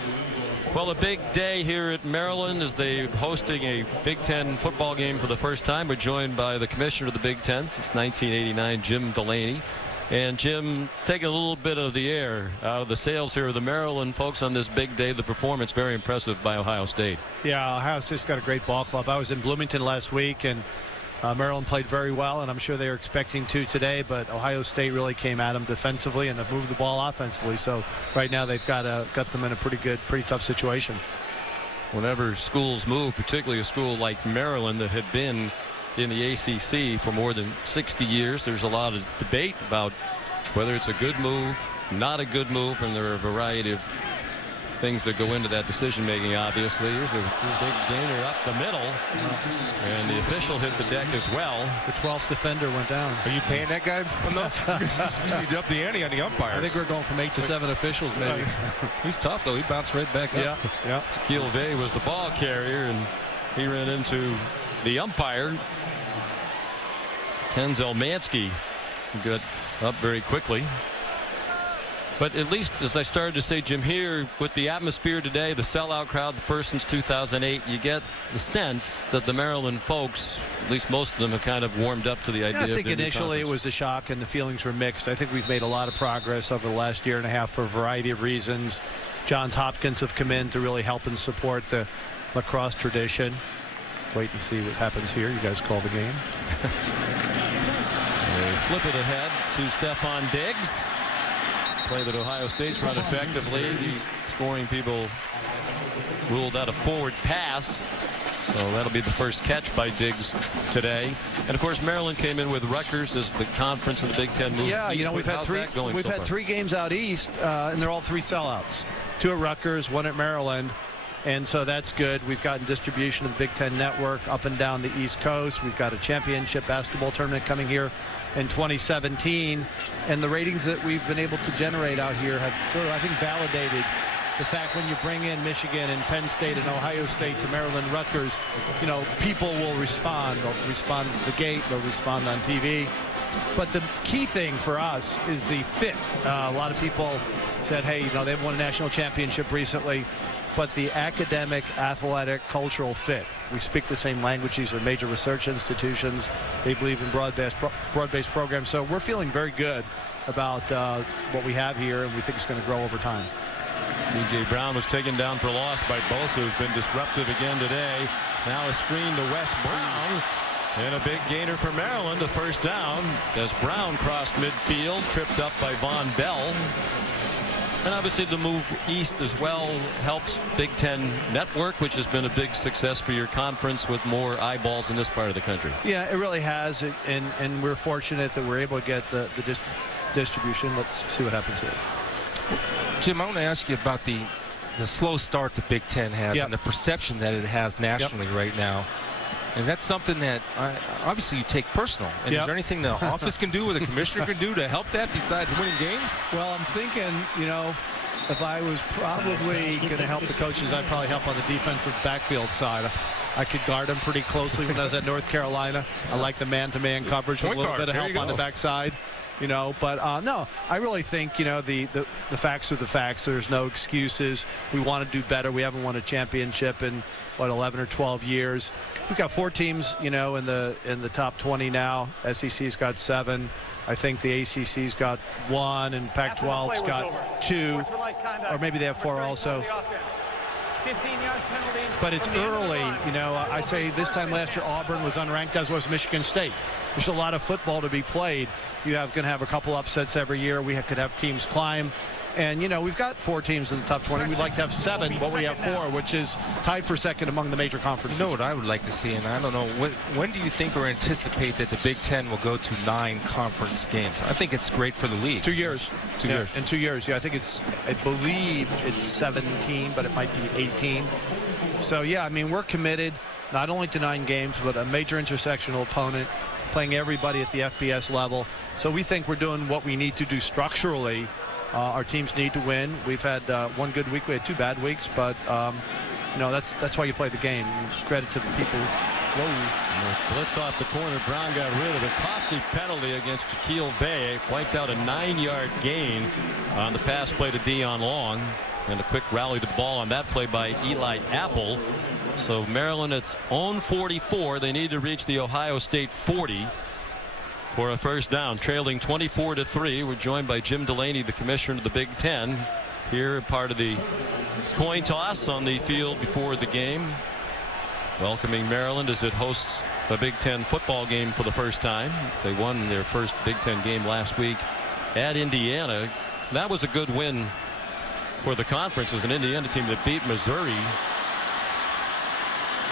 Well, a big day here at Maryland as they're hosting a Big Ten football game for the first time. We're joined by the commissioner of the Big Ten since 1989, Jim Delaney. And Jim, it's taking a little bit of the air out of the sails here of the Maryland folks on this big day. The performance very impressive by Ohio State. Yeah, Ohio State's got a great ball club. I was in Bloomington last week, and Maryland played very well, and I'm sure they were expecting to today, but Ohio State really came at them defensively and have moved the ball offensively. So right now they've got them in a pretty tough situation. Whenever schools move, particularly a school like Maryland that had been in the ACC for more than 60 years, there's a lot of debate about whether it's a good move, not a good move, and there are a variety of things that go into that decision making. Obviously, here's a big gainer up the middle, and the official hit the deck as well. The 12th defender went down. Are you paying that guy enough? You up the ante on the umpires. I think we're going from 8 to 7 officials, maybe. He's tough though. He bounced right back up. Yeah. Shaquille Vay was the ball carrier, and he ran into the umpire. Ken Zelmansky got up very quickly. But at least, as I started to say, Jim, here with the atmosphere today, the sellout crowd, the first since 2008, you get the sense that the Maryland folks, at least most of them, have kind of warmed up to the idea. I think initially it was a shock and the feelings were mixed. I think we've made a lot of progress over the last year and a half for a variety of reasons. Johns Hopkins have come in to really help and support the lacrosse tradition. Wait and see what happens here. You guys call the game. They flip it ahead to Stephon Diggs. Play that Ohio State's run effectively. The scoring people ruled out a forward pass, so that'll be the first catch by Diggs today. And of course, Maryland came in with Rutgers as the conference of the Big Ten moved. Yeah, you know, we've had so three games out east, and they're all 3 sellouts. 2 at Rutgers, 1 at Maryland. And so that's good. We've gotten distribution of the Big Ten network up and down the East Coast. We've got a championship basketball tournament coming here in 2017. And the ratings that we've been able to generate out here have sort of, I think, validated the fact when you bring in Michigan and Penn State and Ohio State to Maryland, Rutgers, you know, people will respond. They'll respond at the gate. They'll respond on TV. But the key thing for us is the fit. A lot of people said, hey, you know, they've won a national championship recently. But the academic, athletic, cultural fit. We speak the same language. These are major research institutions. They believe in broad-based programs. So we're feeling very good about what we have here, and we think it's going to grow over time. C.J. Brown was taken down for loss by Bosa, who's been disruptive again today. Now a screen to Wes Brown. And a big gainer for Maryland, a first down, as Brown crossed midfield, tripped up by Von Bell. And obviously the move east as well helps Big Ten Network, which has been a big success for your conference with more eyeballs in this part of the country. Yeah, it really has, and we're fortunate that we're able to get the distribution. Let's see what happens here. Jim, I want to ask you about the slow start the Big Ten has and the perception that it has nationally right now. Is that something that obviously you take personal? And is there anything the office can do or the commissioner can do to help that besides winning games? Well, I'm thinking, if I was probably going to help the coaches, I'd probably help on the defensive backfield side. I could guard them pretty closely when I was at North Carolina. I like the man-to-man coverage with a little bit of help on the backside. But no, I really think, the facts are the facts. There's no excuses. We want to do better. We haven't won a championship in, 11 or 12 years. We've got 4 teams, in the top 20 now. SEC's got 7. I think the ACC's got 1, and Pac-12's got 2. Or maybe they have 4 also. 15-yard penalty. But it's early. I say this time last year Auburn was unranked, as was Michigan State. There's a lot of football to be played. You're going to have a couple upsets every year. We could have teams climb. And, we've got 4 teams in the top 20. We'd like to have 7, but we have 4, which is tied for second among the major conferences. You know what I would like to see, and I don't know, when do you think or anticipate that the Big Ten will go to 9 conference games? I think it's great for the league. 2 years. 2 years. In 2 years, I think I believe it's 17, but it might be 18. So, we're committed not only to 9 games, but a major intersectional opponent, playing everybody at the FBS level. So we think we're doing what we need to do structurally. Our teams need to win. We've had 1 good week. We had 2 bad weeks, but that's why you play the game. Credit to the people. Whoa. Blitz off the corner. Brown got rid of a costly penalty against Shaquille Bay. Wiped out a 9-yard gain on the pass play to Dion Long. And a quick rally to the ball on that play by Eli Apple. So Maryland, its own 44. They need to reach the Ohio State 40 for a first down, trailing 24-3. We're joined by Jim Delaney, the commissioner of the Big Ten, here part of the coin toss on the field before the game, welcoming Maryland as it hosts a Big Ten football game for the first time. They won their first Big Ten game last week at Indiana. That was a good win for the conference. It was an Indiana team that beat Missouri.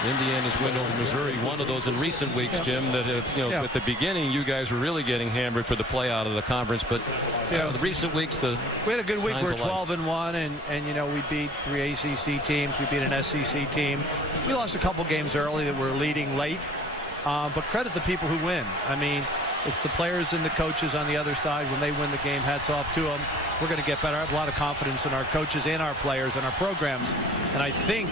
Indiana's win over Missouri, one of those in recent weeks, Jim, that at the beginning you guys were really getting hammered for the play out of the conference, but the recent weeks, we had a good week. We're 12-1, and we beat 3 ACC teams. We beat an SEC team. We lost a couple games early that were leading late, but credit the people who win. It's the players and the coaches on the other side. When they win the game, hats off to them. We're going to get better. I have a lot of confidence in our coaches and our players and our programs, and I think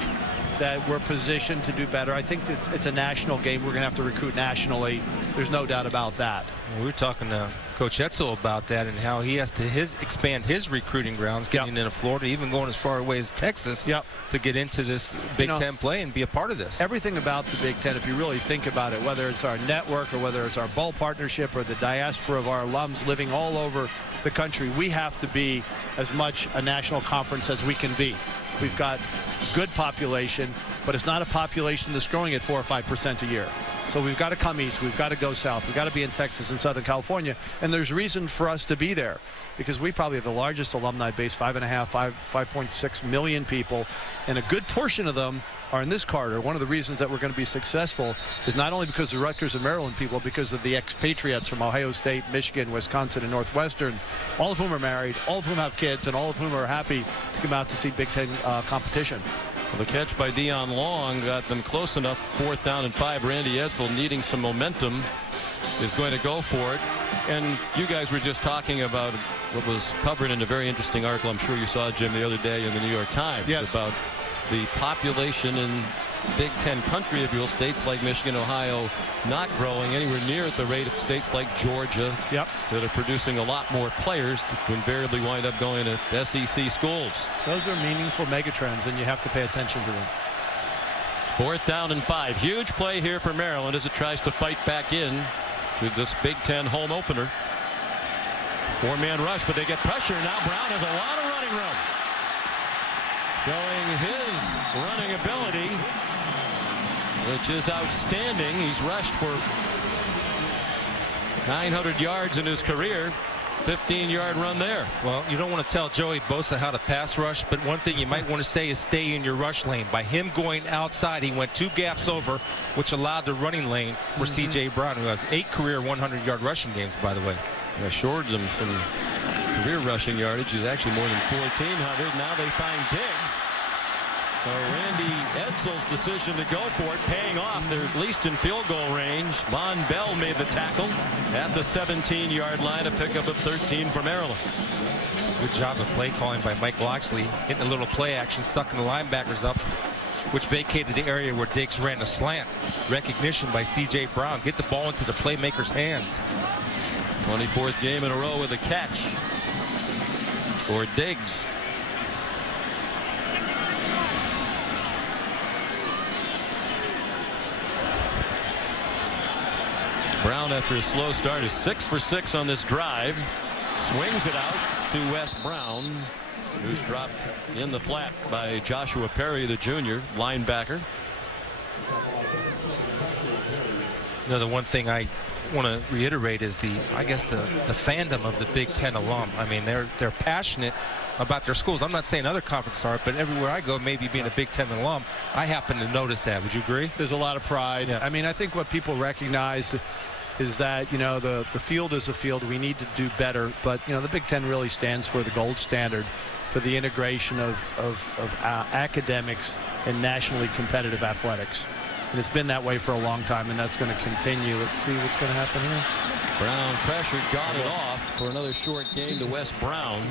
that we're positioned to do better. I think it's a national game. We're going to have to recruit nationally. There's no doubt about that. We were talking to Coach Etzel about that and how he has to expand his recruiting grounds, getting into Florida, even going as far away as Texas to get into this Big Ten play and be a part of this. Everything about the Big Ten, if you really think about it, whether it's our network or whether it's our bowl partnership or the diaspora of our alums living all over the country, we have to be as much a national conference as we can be. We've got good population, but it's not a population that's growing at 4 or 5% a year. So we've got to come east. We've got to go south. We've got to be in Texas and Southern California. And there's reason for us to be there because we probably have the largest alumni base, 5.6 million people. And a good portion of them are in this corridor. One of the reasons that we're going to be successful is not only because of Rutgers and Maryland people, because of the expatriates from Ohio State, Michigan, Wisconsin, and Northwestern, all of whom are married, all of whom have kids, and all of whom are happy to come out to see Big Ten competition. Well, the catch by Dion Long got them close enough. 4th down and 5. Randy Edsall, needing some momentum, is going to go for it. And you guys were just talking about what was covered in a very interesting article I'm sure you saw, Jim, the other day in the New York Times about the population in Big Ten country, if you will, states like Michigan, Ohio, not growing anywhere near at the rate of states like Georgia that are producing a lot more players who invariably wind up going to SEC schools. Those are meaningful megatrends, and you have to pay attention to them. 4th down and 5. Huge play here for Maryland as it tries to fight back in to this Big Ten home opener. 4-man rush, but they get pressure. Now Brown has a lot of running room. showing his running ability, which is outstanding. He's rushed for 900 yards in his career. 15-yard run there. Well, you don't want to tell Joey Bosa how to pass rush, but one thing you might want to say is stay in your rush lane. By him going outside, he went 2 gaps over, which allowed the running lane for C.J. Brown, who has 8 career 100-yard rushing games, by the way. Assured them some career rushing yardage. Is actually more than 1,400. Now they find Diggs. So Randy Edsall's decision to go for it paying off. They're at least in field goal range. Von Bell made the tackle at the 17-yard line, a pickup of 13 for Maryland. Good job of play calling by Mike Loxley, hitting a little play action, sucking the linebackers up, which vacated the area where Diggs ran a slant. Recognition by C.J. Brown. Get the ball into the playmaker's hands. 24th game in a row with a catch for Diggs. Brown, after a slow start, is 6 for 6 on this drive. Swings it out to Wes Brown, who's dropped in the flat by Joshua Perry, the junior linebacker. You know, the one thing I want to reiterate is I guess the fandom of the Big Ten alum. I mean, they're passionate about their schools. I'm not saying other conferences are, but everywhere I go, maybe being a Big Ten alum, I happen to notice that. Would you agree? There's a lot of pride. Yeah. I mean, I think what people recognize is that, you know, the field is a field. We need to do better. But, you know, the Big Ten really stands for the gold standard for the integration of academics and nationally competitive athletics. And it's been that way for a long time, and that's going to continue. Let's see what's going to happen here. Brown pressure got it off for another short gain to Wes Brown.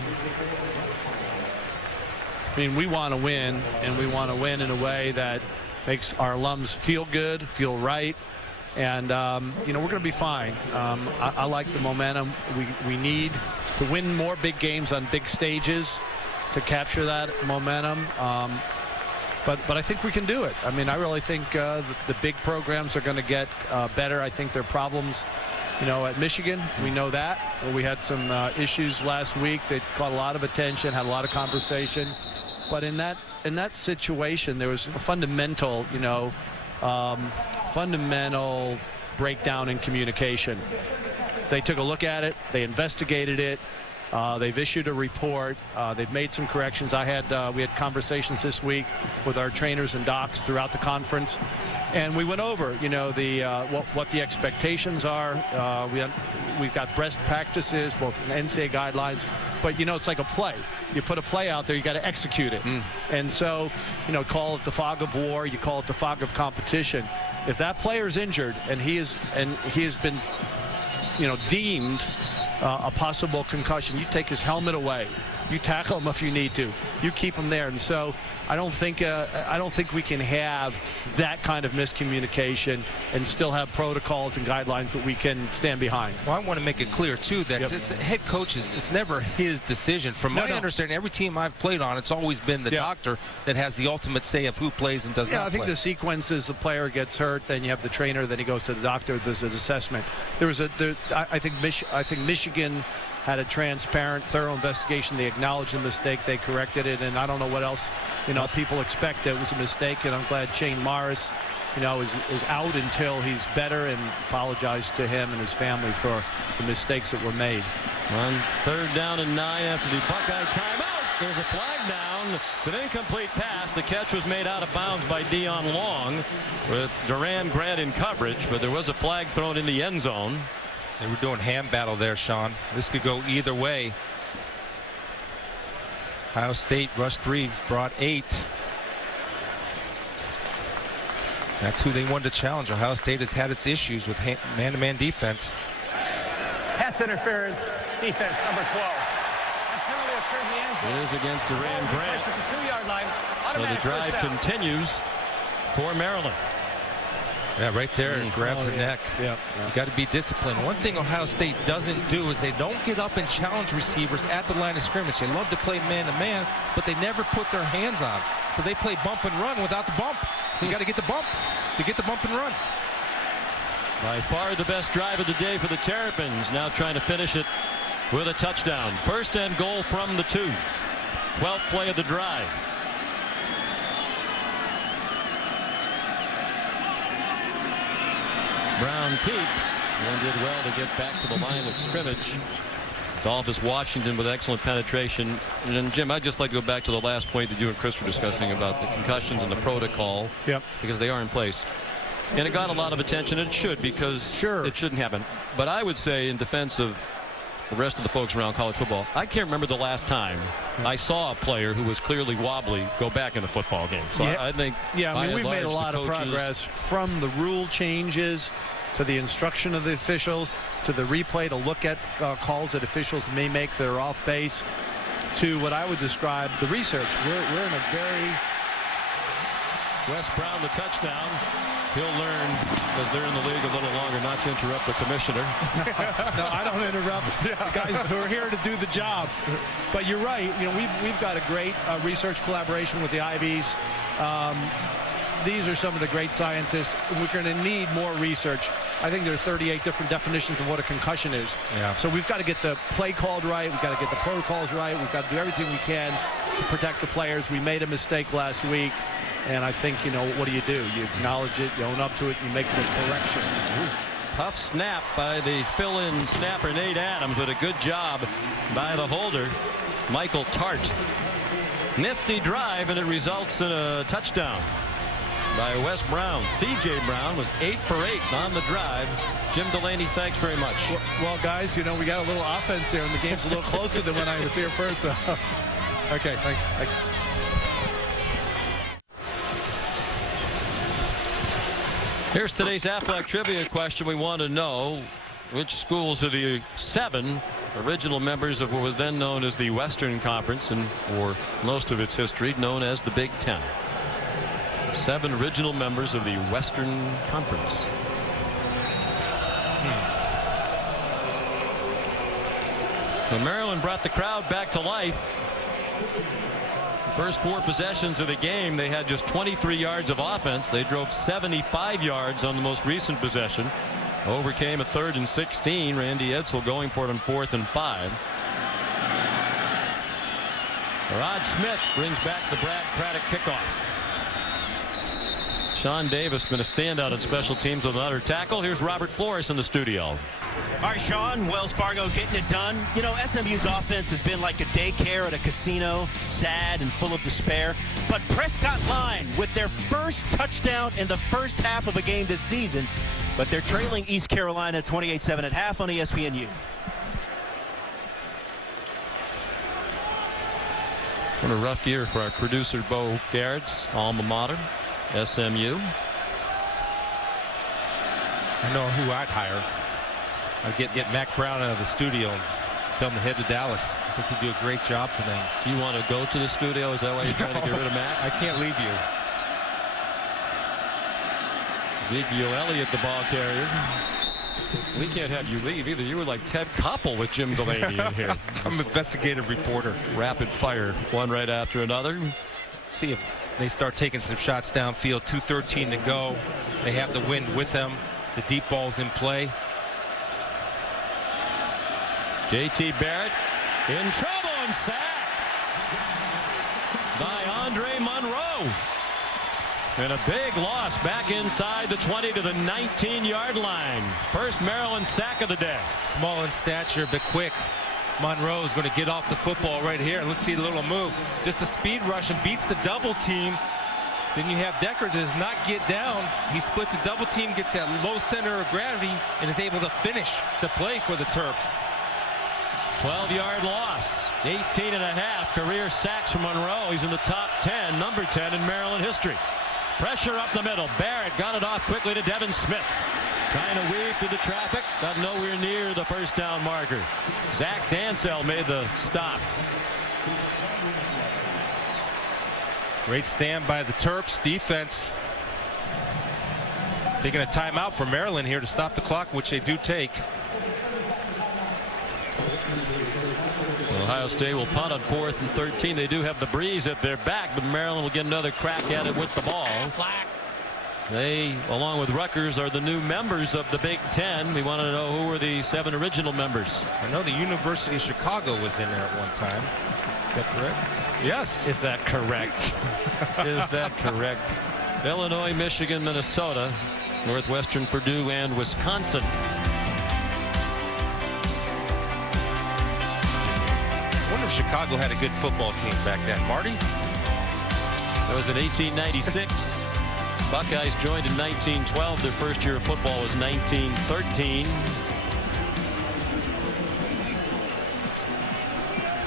I mean, we want to win, and we want to win in a way that makes our alums feel good, feel right. And, you know, we're going to be fine. I like the momentum. We need to win more big games on big stages to capture that momentum. But I think we can do it. I mean, I really think the big programs are going to get better. I think their problems, you know, at Michigan, we know that. Well, we had some issues last week that caught a lot of attention, had a lot of conversation. But in that situation, there was a fundamental, you know, fundamental breakdown in communication. They took a look at it. They investigated it. They've issued a report. They've made some corrections. We had conversations this week with our trainers and docs throughout the conference, and we went over, you know, what the expectations are. We've got best practices, both in NCAA guidelines, but, you know, it's like a play. You put a play out there, you got to execute it. And so, you know, call it the fog of war, you call it the fog of competition. If that player is injured and he has been, you know, deemed a possible concussion, you take his helmet away. You tackle him if you need to. You keep him there. And so I don't think we can have that kind of miscommunication and still have protocols and guidelines that we can stand behind. Well, I want to make it clear, too, that it's head coaches, it's never his decision. From my understanding, every team I've played on, it's always been the doctor that has the ultimate say of who plays and does not play. I think the sequence is the player gets hurt, then you have the trainer, then he goes to the doctor, there's an assessment. I think Michigan had a transparent, thorough investigation. They acknowledged the mistake. They corrected it. And I don't know what else, you know, people expect. It was a mistake. And I'm glad Shane Morris, you know, is out until he's better, and apologize to him and his family for the mistakes that were made. On 3rd down and 9 after the Buckeye timeout. There's a flag down. It's an incomplete pass. The catch was made out of bounds by Dion Long with Duran Grant in coverage, but there was a flag thrown in the end zone. They were doing hand battle there, Sean. This could go either way. Ohio State rush 3, brought 8. That's who they wanted to challenge. Ohio State has had its issues with man-to-man defense. Pass interference, defense number 12. That penalty occurred in the end zone. It is against Duran Grant. At the 2-yard line. So the drive continues for Maryland. Yeah, right there, and grabs the neck. Yeah. You got to be disciplined. One thing Ohio State doesn't do is they don't get up and challenge receivers at the line of scrimmage. They love to play man-to-man, but they never put their hands on. So they play bump and run without the bump. You got to get the bump to get the bump and run. By far the best drive of the day for the Terrapins. Now trying to finish it with a touchdown. 1st and goal from the 2. 12th play of the drive. keeps and did well to get back to the line of scrimmage. Dolphus Washington with excellent penetration. And Jim, I'd just like to go back to the last point that you and Chris were discussing about the concussions and the protocol. Yep. Because they are in place. And it got a lot of attention, and it should, because it shouldn't happen. But I would say, in defense of the rest of the folks around college football, I can't remember the last time I saw a player who was clearly wobbly go back in a football game. So I think, I mean, we've made a lot of progress from the rule changes to the instruction of the officials to the replay to look at calls that officials may make that are off base to what I would describe the research. We're in a very... Wes Brown, the touchdown. He'll learn, as they're in the league a little longer, not to interrupt the commissioner. No, I don't interrupt the guys who are here to do the job. But you're right. You know, we've got a great research collaboration with the Ivies. These are some of the great scientists. We're going to need more research. I think there are 38 different definitions of what a concussion is. Yeah. So we've got to get the play called right. We've got to get the protocols right. We've got to do everything we can to protect the players. We made a mistake last week. And I think, you know, what do? You acknowledge it, you own up to it, you make the correction. Tough snap by the fill-in snapper, Nate Adams, but a good job by the holder, Michael Tart. Nifty drive, and it results in a touchdown by Wes Brown. C.J. Brown was 8 for 8 on the drive. Jim Delaney, thanks very much. Well, guys, you know, we got a little offense here, and the game's a little closer than when I was here first. So. Okay, thanks. Here's today's Aflac trivia question. We want to know which schools are the 7 original members of what was then known as the Western Conference, and for most of its history known as the Big Ten. 7 original members of the Western Conference. So Maryland brought the crowd back to life. First 4 possessions of the game, they had just 23 yards of offense. They drove 75 yards on the most recent possession. Overcame a 3rd and 16. Randy Edsall going for it on 4th and 5. Rod Smith brings back the Brad Craddock kickoff. Sean Davis been a standout at special teams with another tackle. Here's Robert Flores in the studio. All right, Sean, Wells Fargo getting it done. You know, SMU's offense has been like a daycare at a casino, sad and full of despair. But Prescott Line with their first touchdown in the first half of a game this season. But they're trailing East Carolina 28-7 at half on ESPNU. What a rough year for our producer, Bo Garrett's alma mater, SMU. I know who I'd hire. I'd get Mac Brown out of the studio and tell him to head to Dallas. I think he'd do a great job for them. Do you want to go to the studio? Is that why you're trying to get rid of Mac? I can't leave you. Ezekiel Elliott, the ball carrier. We can't have you leave either. You were like Ted Koppel with Jim Delaney in here. I'm an investigative reporter. Rapid fire, one right after another. See if they start taking some shots downfield. 2:13 to go. They have the wind with them. The deep ball's in play. J.T. Barrett in trouble and sacked by Andre Monroe. And a big loss back inside the 20 to the 19-yard line. First Maryland sack of the day. Small in stature, but quick. Monroe is going to get off the football right here. Let's see the little move. Just a speed rush and beats the double team. Then you have Decker does not get down. He splits a double team, gets that low center of gravity, and is able to finish the play for the Terps. 12-yard loss. 18 and a half career sacks from Monroe. He's in the top 10, number 10 in Maryland history. Pressure up the middle. Barrett got it off quickly to Devin Smith. Trying to weave through the traffic. Got nowhere near the first down marker. Zach Dansell made the stop. Great stand by the Terps defense. Taking a timeout for Maryland here to stop the clock, which they do take. Ohio State will punt on 4th and 13. They do have the breeze at their back, but Maryland will get another crack at it with the ball. They, along with Rutgers, are the new members of the Big Ten. We want to know who were the 7 original members. I know the University of Chicago was in there at one time. Is that correct? Yes. Is that correct? Is that correct? Illinois, Michigan, Minnesota. Northwestern, Purdue, and Wisconsin. I wonder if Chicago had a good football team back then. Marty? That was in 1896. Buckeyes joined in 1912. Their first year of football was 1913.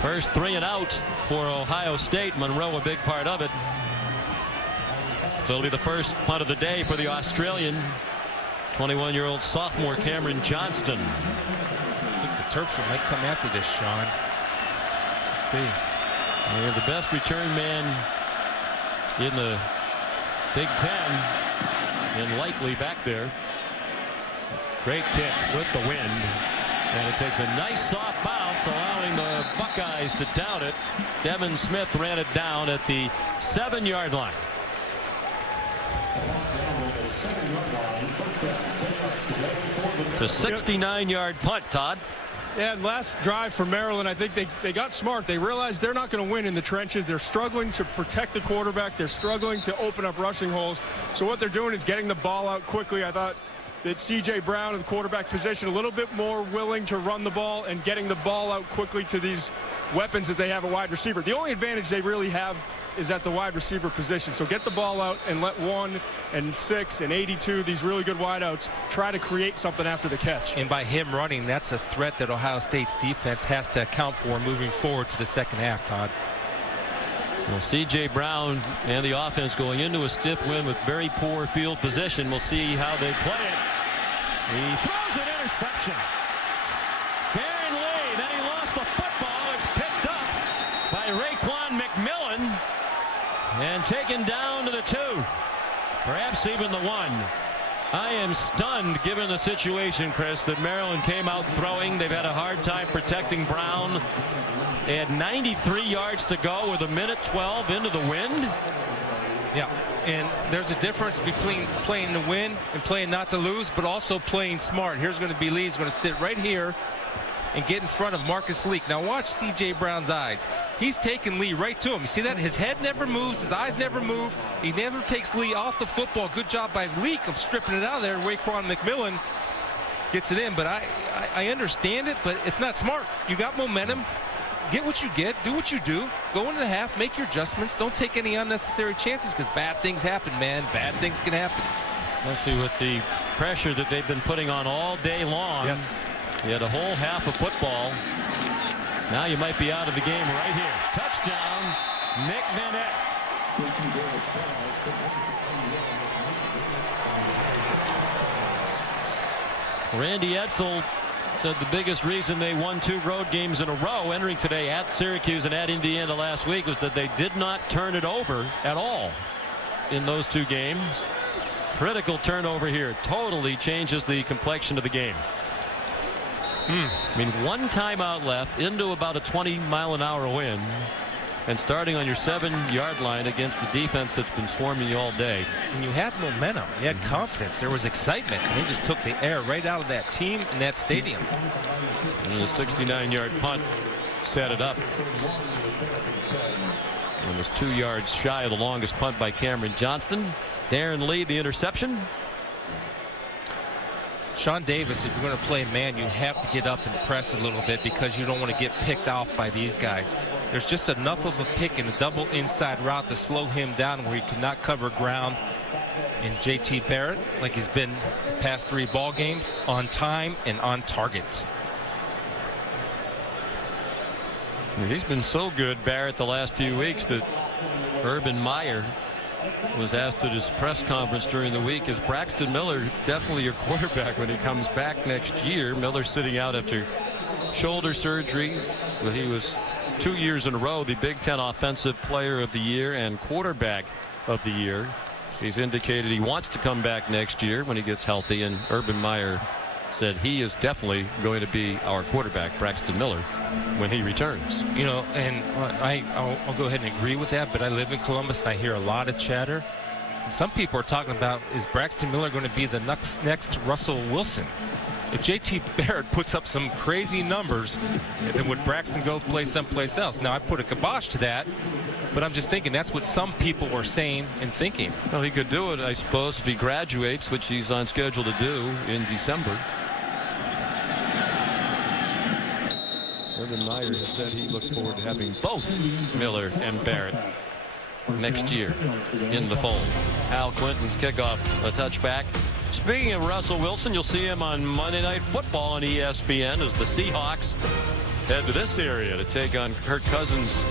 First 3 and out for Ohio State. Monroe a big part of it. So it'll be the first punt of the day for the Australian. 21-year-old sophomore Cameron Johnston. I think the Terps might come after this, Sean. Let's see. They're the best return man in the Big Ten, and likely back there. Great kick with the wind, and it takes a nice soft bounce, allowing the Buckeyes to down it. Devin Smith ran it down at the 7-yard line. It's a 69-yard punt, Todd. Yeah, last drive for Maryland, I think they got smart. They realized they're not going to win in the trenches. They're struggling to protect the quarterback. They're struggling to open up rushing holes. So what they're doing is getting the ball out quickly. I thought that C.J. Brown in the quarterback position a little bit more willing to run the ball and getting the ball out quickly to these weapons that they have at wide receiver. The only advantage they really have is at the wide receiver position. So get the ball out and let 1 and 6 and 82, these really good wideouts, try to create something after the catch. And by him running, that's a threat that Ohio State's defense has to account for moving forward to the second half, Todd. Well, C.J. Brown and the offense going into a stiff wind with very poor field position. We'll see how they play it. He throws an interception. Darren Lee, then he lost the football. It's picked up by Raekwon McMillan and taken down to the 2, perhaps even the 1. I am stunned, given the situation, Chris, that Maryland came out throwing. They've had a hard time protecting Brown. They had 93 yards to go with 1:12 into the wind. Yeah, and there's a difference between playing to win and playing not to lose, but also playing smart. Here's going to be Lee's going to sit right here and get in front of Marcus Leak. Now watch C.J. Brown's eyes. He's taking Lee right to him. You see that? His head never moves. His eyes never move. He never takes Lee off the football. Good job by Leak of stripping it out of there. Raekwon McMillan gets it in, but I understand it, but it's not smart. You got momentum. Get what you get. Do what you do. Go into the half. Make your adjustments. Don't take any unnecessary chances, because bad things happen, man. Bad things can happen. Especially with the pressure that they've been putting on all day long. Yes. You had a whole half of football. Now you might be out of the game right here. Touchdown, Nick Vanette. Randy Edsall said the biggest reason they won 2 road games in a row, entering today at Syracuse and at Indiana last week, was that they did not turn it over at all in those 2 games. Critical turnover here. Totally changes the complexion of the game. I mean, 1 timeout left into about a 20-mile-an-hour wind, and starting on your 7-yard line against the defense that's been swarming you all day. And you had momentum. You had confidence. There was excitement. And they just took the air right out of that team and that stadium. And the 69-yard punt set it up. And was 2 yards shy of the longest punt by Cameron Johnston. Darren Lee, the interception. Sean Davis, if you're going to play man, you have to get up and press a little bit, because you don't want to get picked off by these guys. There's just enough of a pick and a double inside route to slow him down where he cannot cover ground. And J.T. Barrett, like he's been the past 3 ball games, on time and on target. He's been so good, Barrett, the last few weeks, that Urban Meyer was asked at his press conference during the week, is Braxton Miller definitely your quarterback when he comes back next year? Miller sitting out after shoulder surgery. Well, he was 2 years in a row the Big Ten Offensive Player of the Year and Quarterback of the Year. He's indicated he wants to come back next year when he gets healthy, and Urban Meyer said he is definitely going to be our quarterback, Braxton Miller, when he returns. You know, and I'll go ahead and agree with that, but I live in Columbus and I hear a lot of chatter. And some people are talking about, is Braxton Miller going to be the next Russell Wilson? If J.T. Barrett puts up some crazy numbers, then would Braxton go play someplace else? Now, I put a kibosh to that, But I'm just thinking that's what some people are saying and thinking. Well, he could do it, I suppose, if he graduates, which he's on schedule to do in December. Urban Meyer has said he looks forward to having both Miller and Barrett next year in the fold. Al Quinton's kickoff, a touchback. Speaking of Russell Wilson, you'll see him on Monday Night Football on ESPN as the Seahawks head to this area to take on Kirk Cousins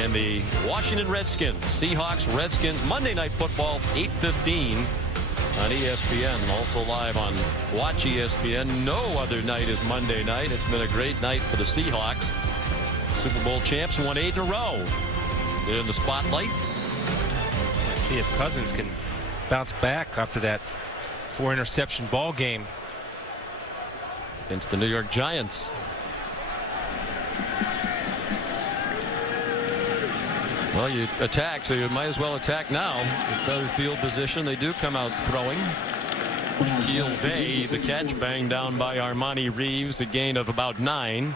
and the Washington Redskins. Seahawks, Redskins, Monday Night Football, 8:15 on ESPN. Also live on Watch ESPN. No other night is Monday night. It's been a great night for the Seahawks. Super Bowl champs won 8 in a row. They're in the spotlight. Let's see if Cousins can bounce back after that 4-interception ball game against the New York Giants. Well, you attack, so you might as well attack now. With better field position, they do come out throwing. Keel Bay, the catch, banged down by Armani Reeves, a gain of about 9.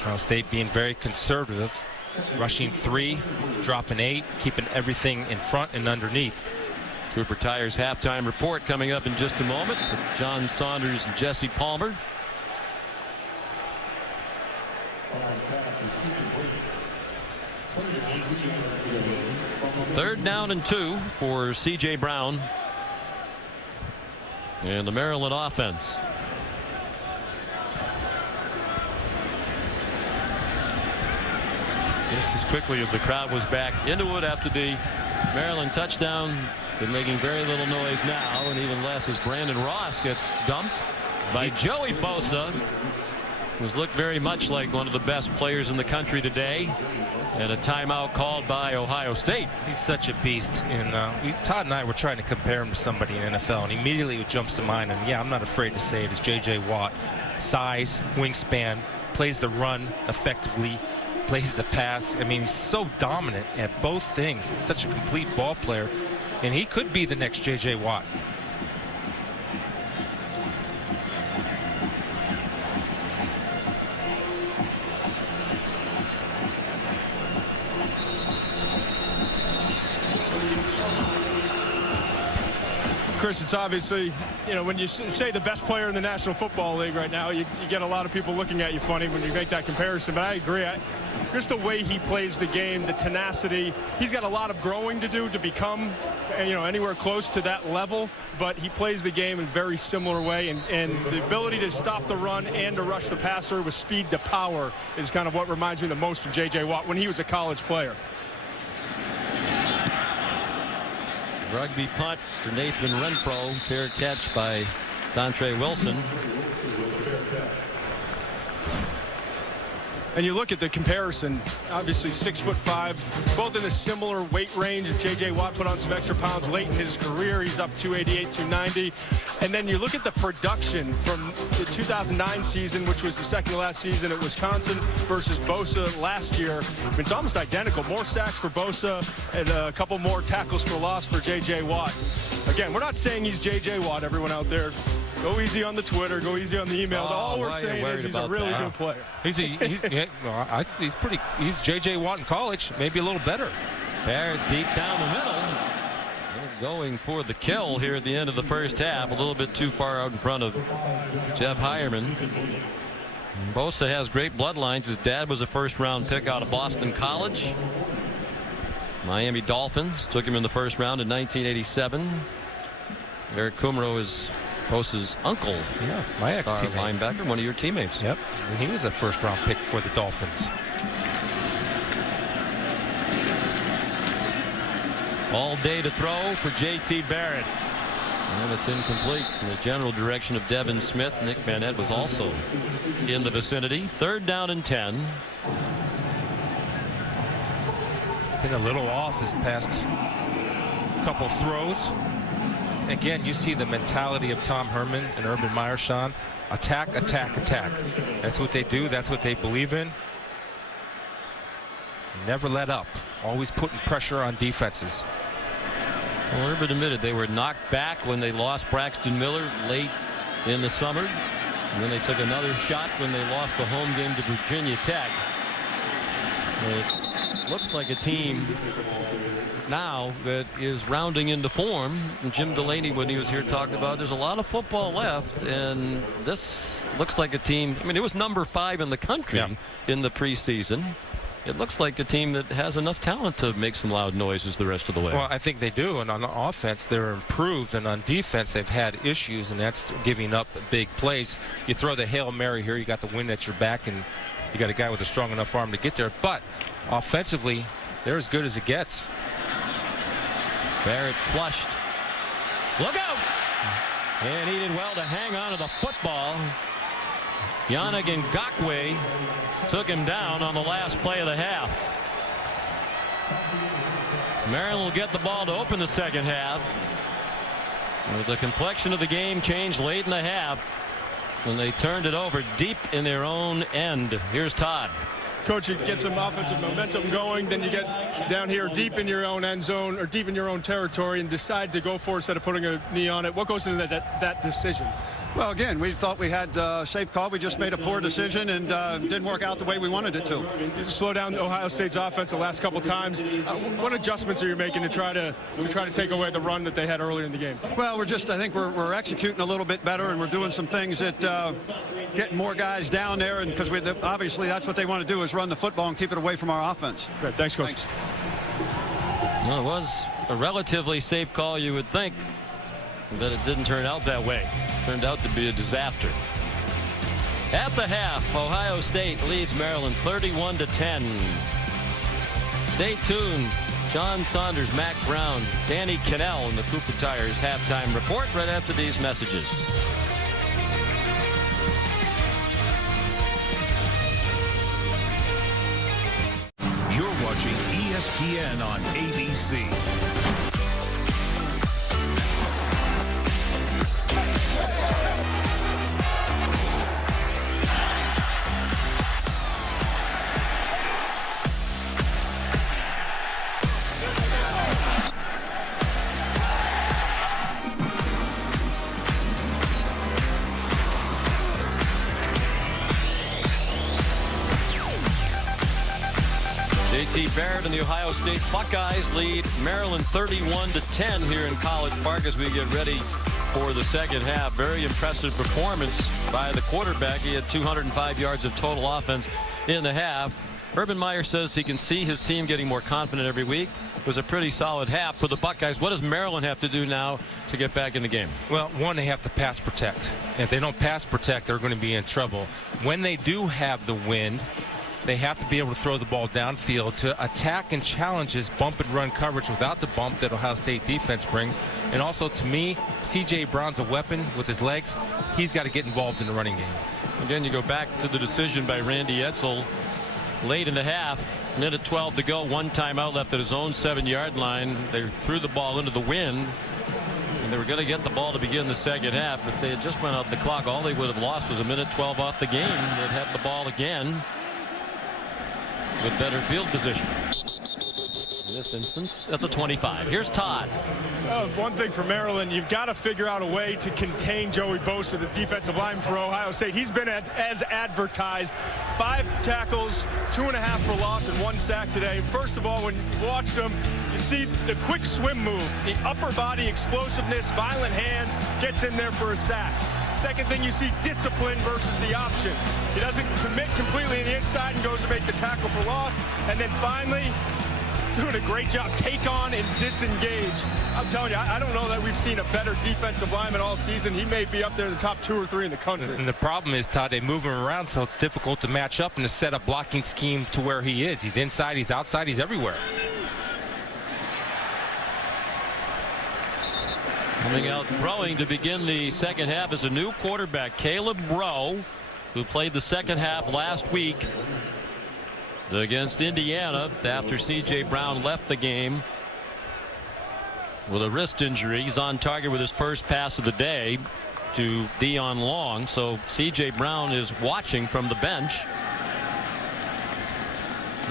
Ohio State being very conservative, rushing 3, dropping 8, keeping everything in front and underneath. Cooper Tire's halftime report coming up in just a moment with John Saunders and Jesse Palmer. Third down and 2 for C.J. Brown and the Maryland offense. Just as quickly as the crowd was back into it after the Maryland touchdown, they're making very little noise now, and even less as Brandon Ross gets dumped by Joey Bosa, who's looked very much like one of the best players in the country today, and a timeout called by Ohio State. He's such a beast, and Todd and I were trying to compare him to somebody in the NFL, and immediately what jumps to mind, and yeah, I'm not afraid to say it, is J.J. Watt. Size, wingspan, plays the run effectively, plays the pass. I mean, he's so dominant at both things. He's such a complete ball player, and he could be the next J.J. Watt. Chris, it's obviously, you know, when you say the best player in the National Football League right now, you get a lot of people looking at you funny when you make that comparison. But I agree. Just the way he plays the game, the tenacity, he's got a lot of growing to do to become, you know, anywhere close to that level. But he plays the game in a very similar way. And the ability to stop the run and to rush the passer with speed to power is kind of what reminds me the most of J.J. Watt when he was a college player. Rugby punt for Nathan Renfro. Fair catch by Dontre Wilson. And you look at the comparison, obviously 6'5", both in a similar weight range. J.J. Watt put on some extra pounds late in his career. He's up 288, 290. And then you look at the production from the 2009 season, which was the second to last season at Wisconsin, versus Bosa last year. It's almost identical. More sacks for Bosa and a couple more tackles for loss for J.J. Watt. Again, we're not saying he's J.J. Watt, everyone out there. Go easy on the Twitter. Go easy on the emails. All we're saying is he's a really good player. He's J.J. Watt in college, maybe a little better. Barrett deep down the middle. They're going for the kill here at the end of the first half. A little bit too far out in front of Jeff Hireman. Bosa has great bloodlines. His dad was a first-round pick out of Boston College. Miami Dolphins took him in the first round in 1987. Eric Kumro is Bosa's uncle. Yeah, my ex-teammate. Linebacker, one of your teammates. Yep, and he was a first-round pick for the Dolphins. All day to throw for J.T. Barrett. And it's incomplete in the general direction of Devin Smith. Nick Vanette was also in the vicinity. Third down and 10. It's been a little off his past couple throws. Again, you see the mentality of Tom Herman and Urban Meyer, Sean. Attack, attack, attack. That's what they do. That's what they believe in. Never let up. Always putting pressure on defenses. Well, Urban admitted they were knocked back when they lost Braxton Miller late in the summer. And then they took another shot when they lost the home game to Virginia Tech. It looks like a team now that is rounding into form. And Jim Delaney, when he was here, talked about there's a lot of football left, and this looks like a team. I mean, it was number 5 in the country in the preseason. It looks like a team that has enough talent to make some loud noises the rest of the way. Well, I think they do, and on offense they're improved, and on defense they've had issues, and that's giving up big plays. You throw the Hail Mary here, you got the wind at your back, and you got a guy with a strong enough arm to get there. But offensively, they're as good as it gets. Barrett flushed. Look out! And he did well to hang on to the football. Yannick Ngakoue took him down on the last play of the half. Maryland will get the ball to open the second half. The complexion of the game changed late in the half when they turned it over deep in their own end. Here's Todd. Coach, you get some offensive momentum going, then you get down here deep in your own end zone or deep in your own territory and decide to go for it instead of putting a knee on it. What goes into that decision? Well, again, we thought we had a safe call. We just made a poor decision and didn't work out the way we wanted it to. Slow down Ohio State's offense the last couple times. What adjustments are you making to try to take away the run that they had earlier in the game? Well, I think we're executing a little bit better, and we're doing some things that getting more guys down there, and because obviously that's what they want to do is run the football and keep it away from our offense. Great, thanks, Coach. Thanks. Well, it was a relatively safe call, you would think, but it didn't turn out that way. Turned out to be a disaster. At the half, Ohio State leads Maryland 31-10. Stay tuned. John Saunders, Mac Brown, Danny Cannell in the Cooper Tires halftime report right after these messages. You're watching ESPN on ABC. Barrett and the Ohio State Buckeyes lead Maryland 31-10 here in College Park as we get ready for the second half. Very impressive performance by the quarterback. He had 205 yards of total offense in the half. Urban Meyer says he can see his team getting more confident every week. It was a pretty solid half for the Buckeyes. What does Maryland have to do now to get back in the game? Well, one, they have to pass protect. If they don't pass protect, they're going to be in trouble. When they do have the wind, they have to be able to throw the ball downfield to attack and challenge his bump and run coverage without the bump that Ohio State defense brings. And also, to me, C.J. Brown's a weapon with his legs. He's got to get involved in the running game. Again, you go back to the decision by Randy Edsall late in the half. Minute 12 to go. One timeout left at his own 7-yard line. They threw the ball into the wind. And they were going to get the ball to begin the second half. If they had just run out the clock, all they would have lost was a minute 12 off the game. They'd have the ball again with better field position. In this instance, at the 25. Here's Todd. One thing for Maryland, you've got to figure out a way to contain Joey Bosa, the defensive lineman for Ohio State. He's been as advertised. 5 tackles, 2.5 for loss, and 1 sack today. First of all, when you watched him, you see the quick swim move, the upper body explosiveness, violent hands, gets in there for a sack. Second thing, you see discipline versus the option. He doesn't commit completely in the inside and goes to make the tackle for loss. And then finally, doing a great job, take on and disengage. I'm telling you, I don't know that we've seen a better defensive lineman all season. He may be up there in the top 2 or 3 in the country. And the problem is, Todd, they move him around, so it's difficult to match up and to set a blocking scheme to where he is. He's inside, he's outside, he's everywhere. Coming out throwing to begin the second half is a new quarterback, Caleb Rowe, who played the second half last week against Indiana after C.J. Brown left the game with a wrist injury. He's on target with his first pass of the day to Dion Long. So C.J. Brown is watching from the bench.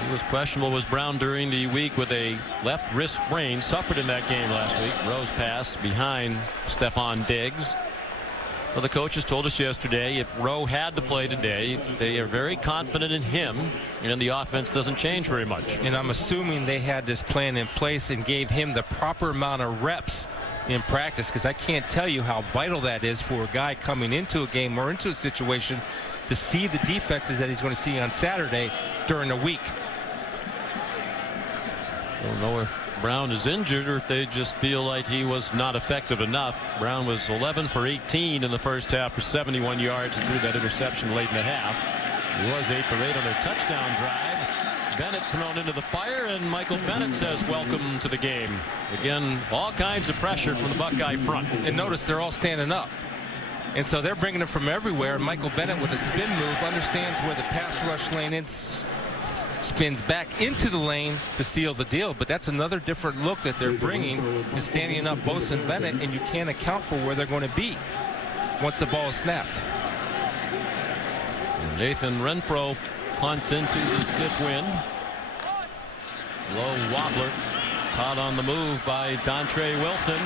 He was questionable, was Brown, during the week with a left wrist sprain. Suffered in that game last week. Rowe's pass behind Stephon Diggs. Well, the coaches told us yesterday if Rowe had to play today, they are very confident in him, and the offense doesn't change very much. And I'm assuming they had this plan in place and gave him the proper amount of reps in practice, because I can't tell you how vital that is for a guy coming into a game or into a situation to see the defenses that he's going to see on Saturday during the week. Don't know if Brown is injured or if they just feel like he was not effective enough. Brown was 11 for 18 in the first half for 71 yards and threw that interception late in the half. He was 8 for 8 on their touchdown drive. Bennett thrown into the fire, and Michael Bennett says welcome to the game. Again, all kinds of pressure from the Buckeye front. And notice they're all standing up. And so they're bringing it from everywhere. And Michael Bennett with a spin move understands where the pass rush lane is. Spins back into the lane to seal the deal, but that's another different look that they're bringing, is standing up Bosa and Bennett, and you can't account for where they're going to be once the ball is snapped. Nathan Renfro punts into the stiff wind. Low wobbler, caught on the move by Dontre Wilson.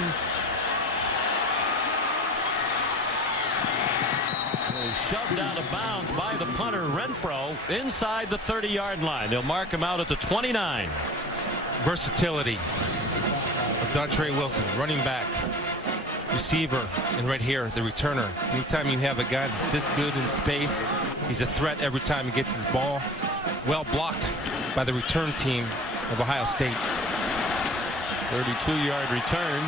Shoved out of bounds by the punter Renfro inside the 30-yard line. They'll mark him out at the 29. Versatility of Dontre Wilson, running back, receiver, and right here the returner. Anytime you have a guy that's this good in space, he's a threat every time he gets his ball. Well blocked by the return team of Ohio State. 32-yard return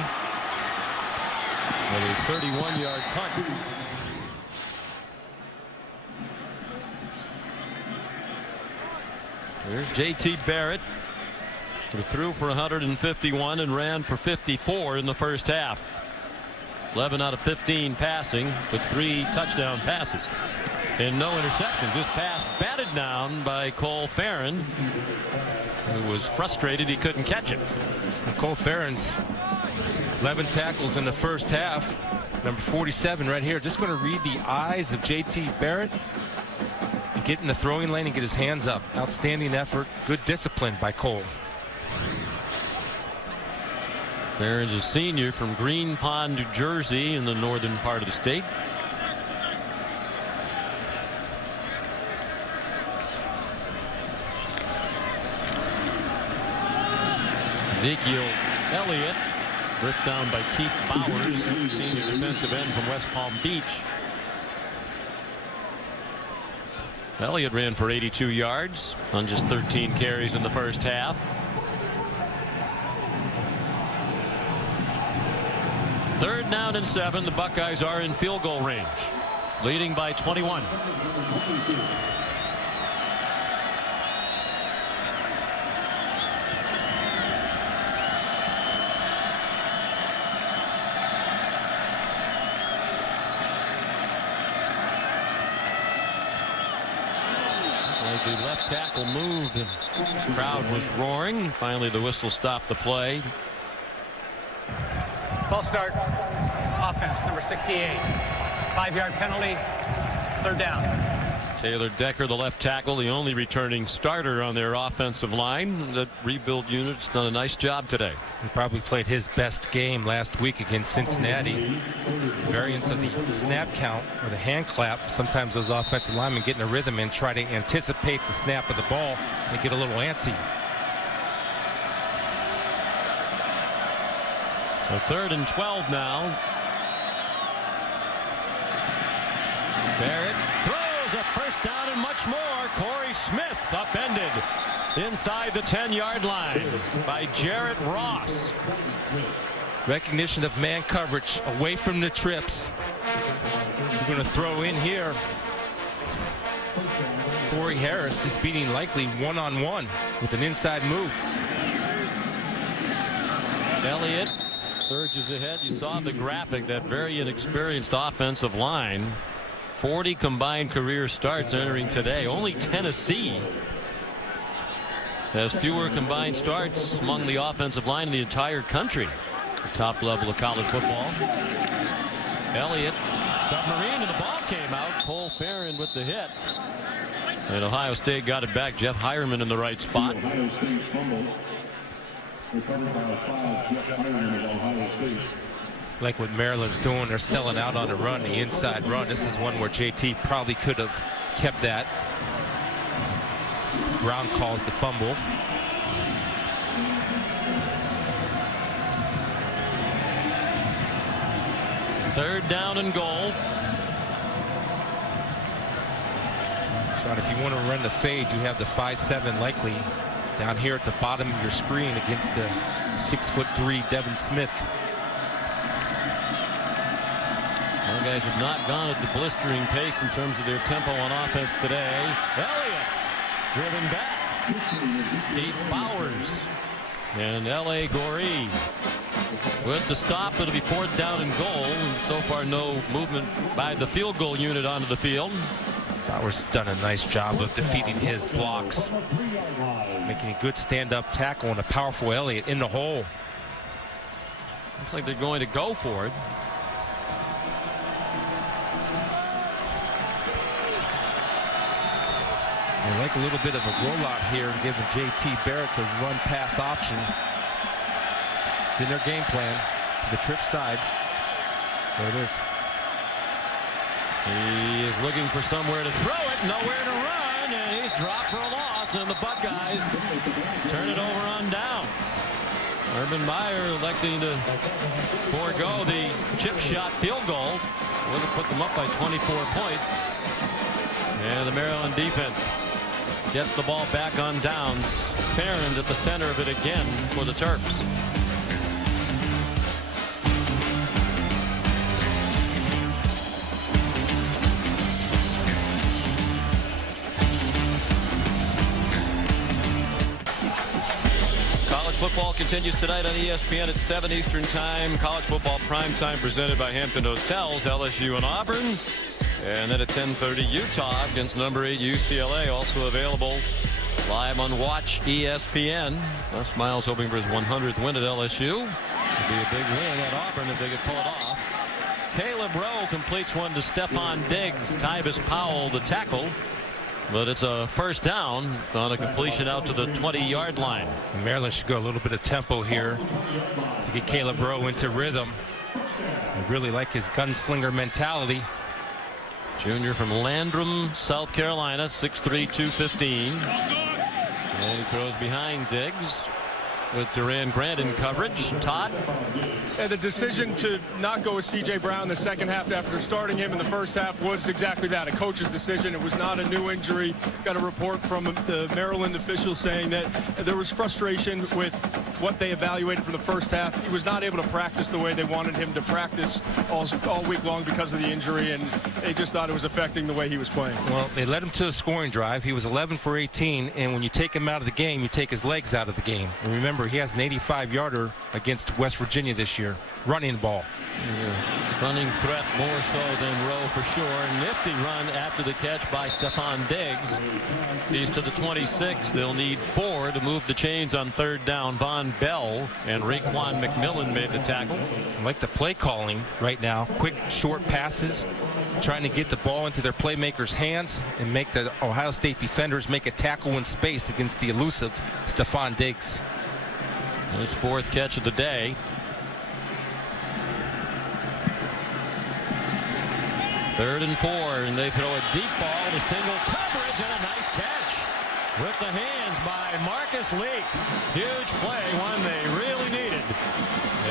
and a 31-yard punt. There's J.T. Barrett, who threw for 151 and ran for 54 in the first half. 11 out of 15 passing with 3 touchdown passes and no interceptions. This pass batted down by Cole Farron, who was frustrated he couldn't catch it. And Cole Farron's 11 tackles in the first half. Number 47 right here. Just going to read the eyes of J.T. Barrett. Get in the throwing lane and get his hands up. Outstanding effort. Good discipline by Cole. Farron's a senior from Green Pond, New Jersey, in the northern part of the state. Ezekiel Elliott, ripped down by Keith Bowers, senior defensive end from West Palm Beach. Elliott ran for 82 yards on just 13 carries in the first half. Third down and 7. The Buckeyes are in field goal range, leading by 21. The left tackle moved and the crowd was roaring. Finally the whistle stopped the play. False start. Offense, number 68. 5-yard penalty. Third down. Taylor Decker, the left tackle, the only returning starter on their offensive line. The rebuild unit's done a nice job today. He probably played his best game last week against Cincinnati. Variance of the snap count or the hand clap. Sometimes those offensive linemen get in a rhythm and try to anticipate the snap of the ball and get a little antsy. So 3rd and 12 now. Barrett throws a first down and much more. Corey Smith upended inside the 10-yard line by Jarrett Ross. Recognition of man coverage away from the trips. We're going to throw in here. Corey Harris just beating likely one-on-one with an inside move. Elliott surges ahead. You saw the graphic, that very inexperienced offensive line. 40 combined career starts entering today. Only Tennessee has fewer combined starts among the offensive line in the entire country. The top level of college football. Elliott, submarine, and the ball came out. Cole Farron with the hit. And Ohio State got it back. Jeff Hireman in the right spot. Ohio State fumble. Recovered by 5, Jeff Hireman of Ohio State. Like what Maryland's doing, they're selling out on the run, the inside run. This is one where JT probably could have kept that. Brown calls the fumble. Third down and goal. Sean, if you want to run the fade, you have the 5'7" likely down here at the bottom of your screen against the 6'3" Devin Smith. Our guys have not gone at the blistering pace in terms of their tempo on offense today. Elliott driven back. Pete Bowers and L.A. Goree with the stop. It'll be fourth down and goal. And so far, no movement by the field goal unit onto the field. Bowers has done a nice job of defeating his blocks, making a good stand-up tackle and a powerful Elliott in the hole. Looks like they're going to go for it. They like a little bit of a rollout here and giving JT Barrett the run pass option. It's in their game plan to the trip side. There it is. He is looking for somewhere to throw it, nowhere to run, and he's dropped for a loss, and the Buckeyes turn it over on downs. Urban Meyer electing to forego the chip shot field goal. Would have put them up by 24 points. And the Maryland defense gets the ball back on downs. Perrin at the center of it again for the Terps. Football continues tonight on ESPN at 7 Eastern Time. College football primetime presented by Hampton Hotels, LSU and Auburn. And then at 10:30, Utah against number 8 UCLA, also available live on Watch ESPN. Les Miles hoping for his 100th win at LSU. It'd be a big win at Auburn if they could pull it off. Caleb Rowe completes one to Stephon Diggs. Tyvis Powell the tackle. But it's a first down on a completion out to the 20-yard line. Maryland should go a little bit of tempo here to get Caleb Rowe into rhythm. I really like his gunslinger mentality. Junior from Landrum, South Carolina, 6'3", 215. And he throws behind Diggs with Duran Grant in coverage. Todd. And the decision to not go with C.J. Brown in the second half after starting him in the first half was exactly that, a coach's decision. It was not a new injury. Got a report from the Maryland officials saying that there was frustration with what they evaluated for the first half. He was not able to practice the way they wanted him to practice all week long because of the injury, and they just thought it was affecting the way he was playing. Well, they led him to a scoring drive. He was 11 for 18, and when you take him out of the game, you take his legs out of the game. And remember, he has an 85-yarder against West Virginia this year, running ball. Running threat more so than Rowe for sure. Nifty run after the catch by Stephon Diggs. He's to the 26. They'll need 4 to move the chains on third down. Von Bell and Raekwon McMillan made the tackle. I like the play calling right now. Quick, short passes, trying to get the ball into their playmakers' hands and make the Ohio State defenders make a tackle in space against the elusive Stephon Diggs. His 4th catch of the day. Third and 4, and they throw a deep ball to single coverage, and a nice catch with the hands by Marcus Leak. Huge play, one they really needed,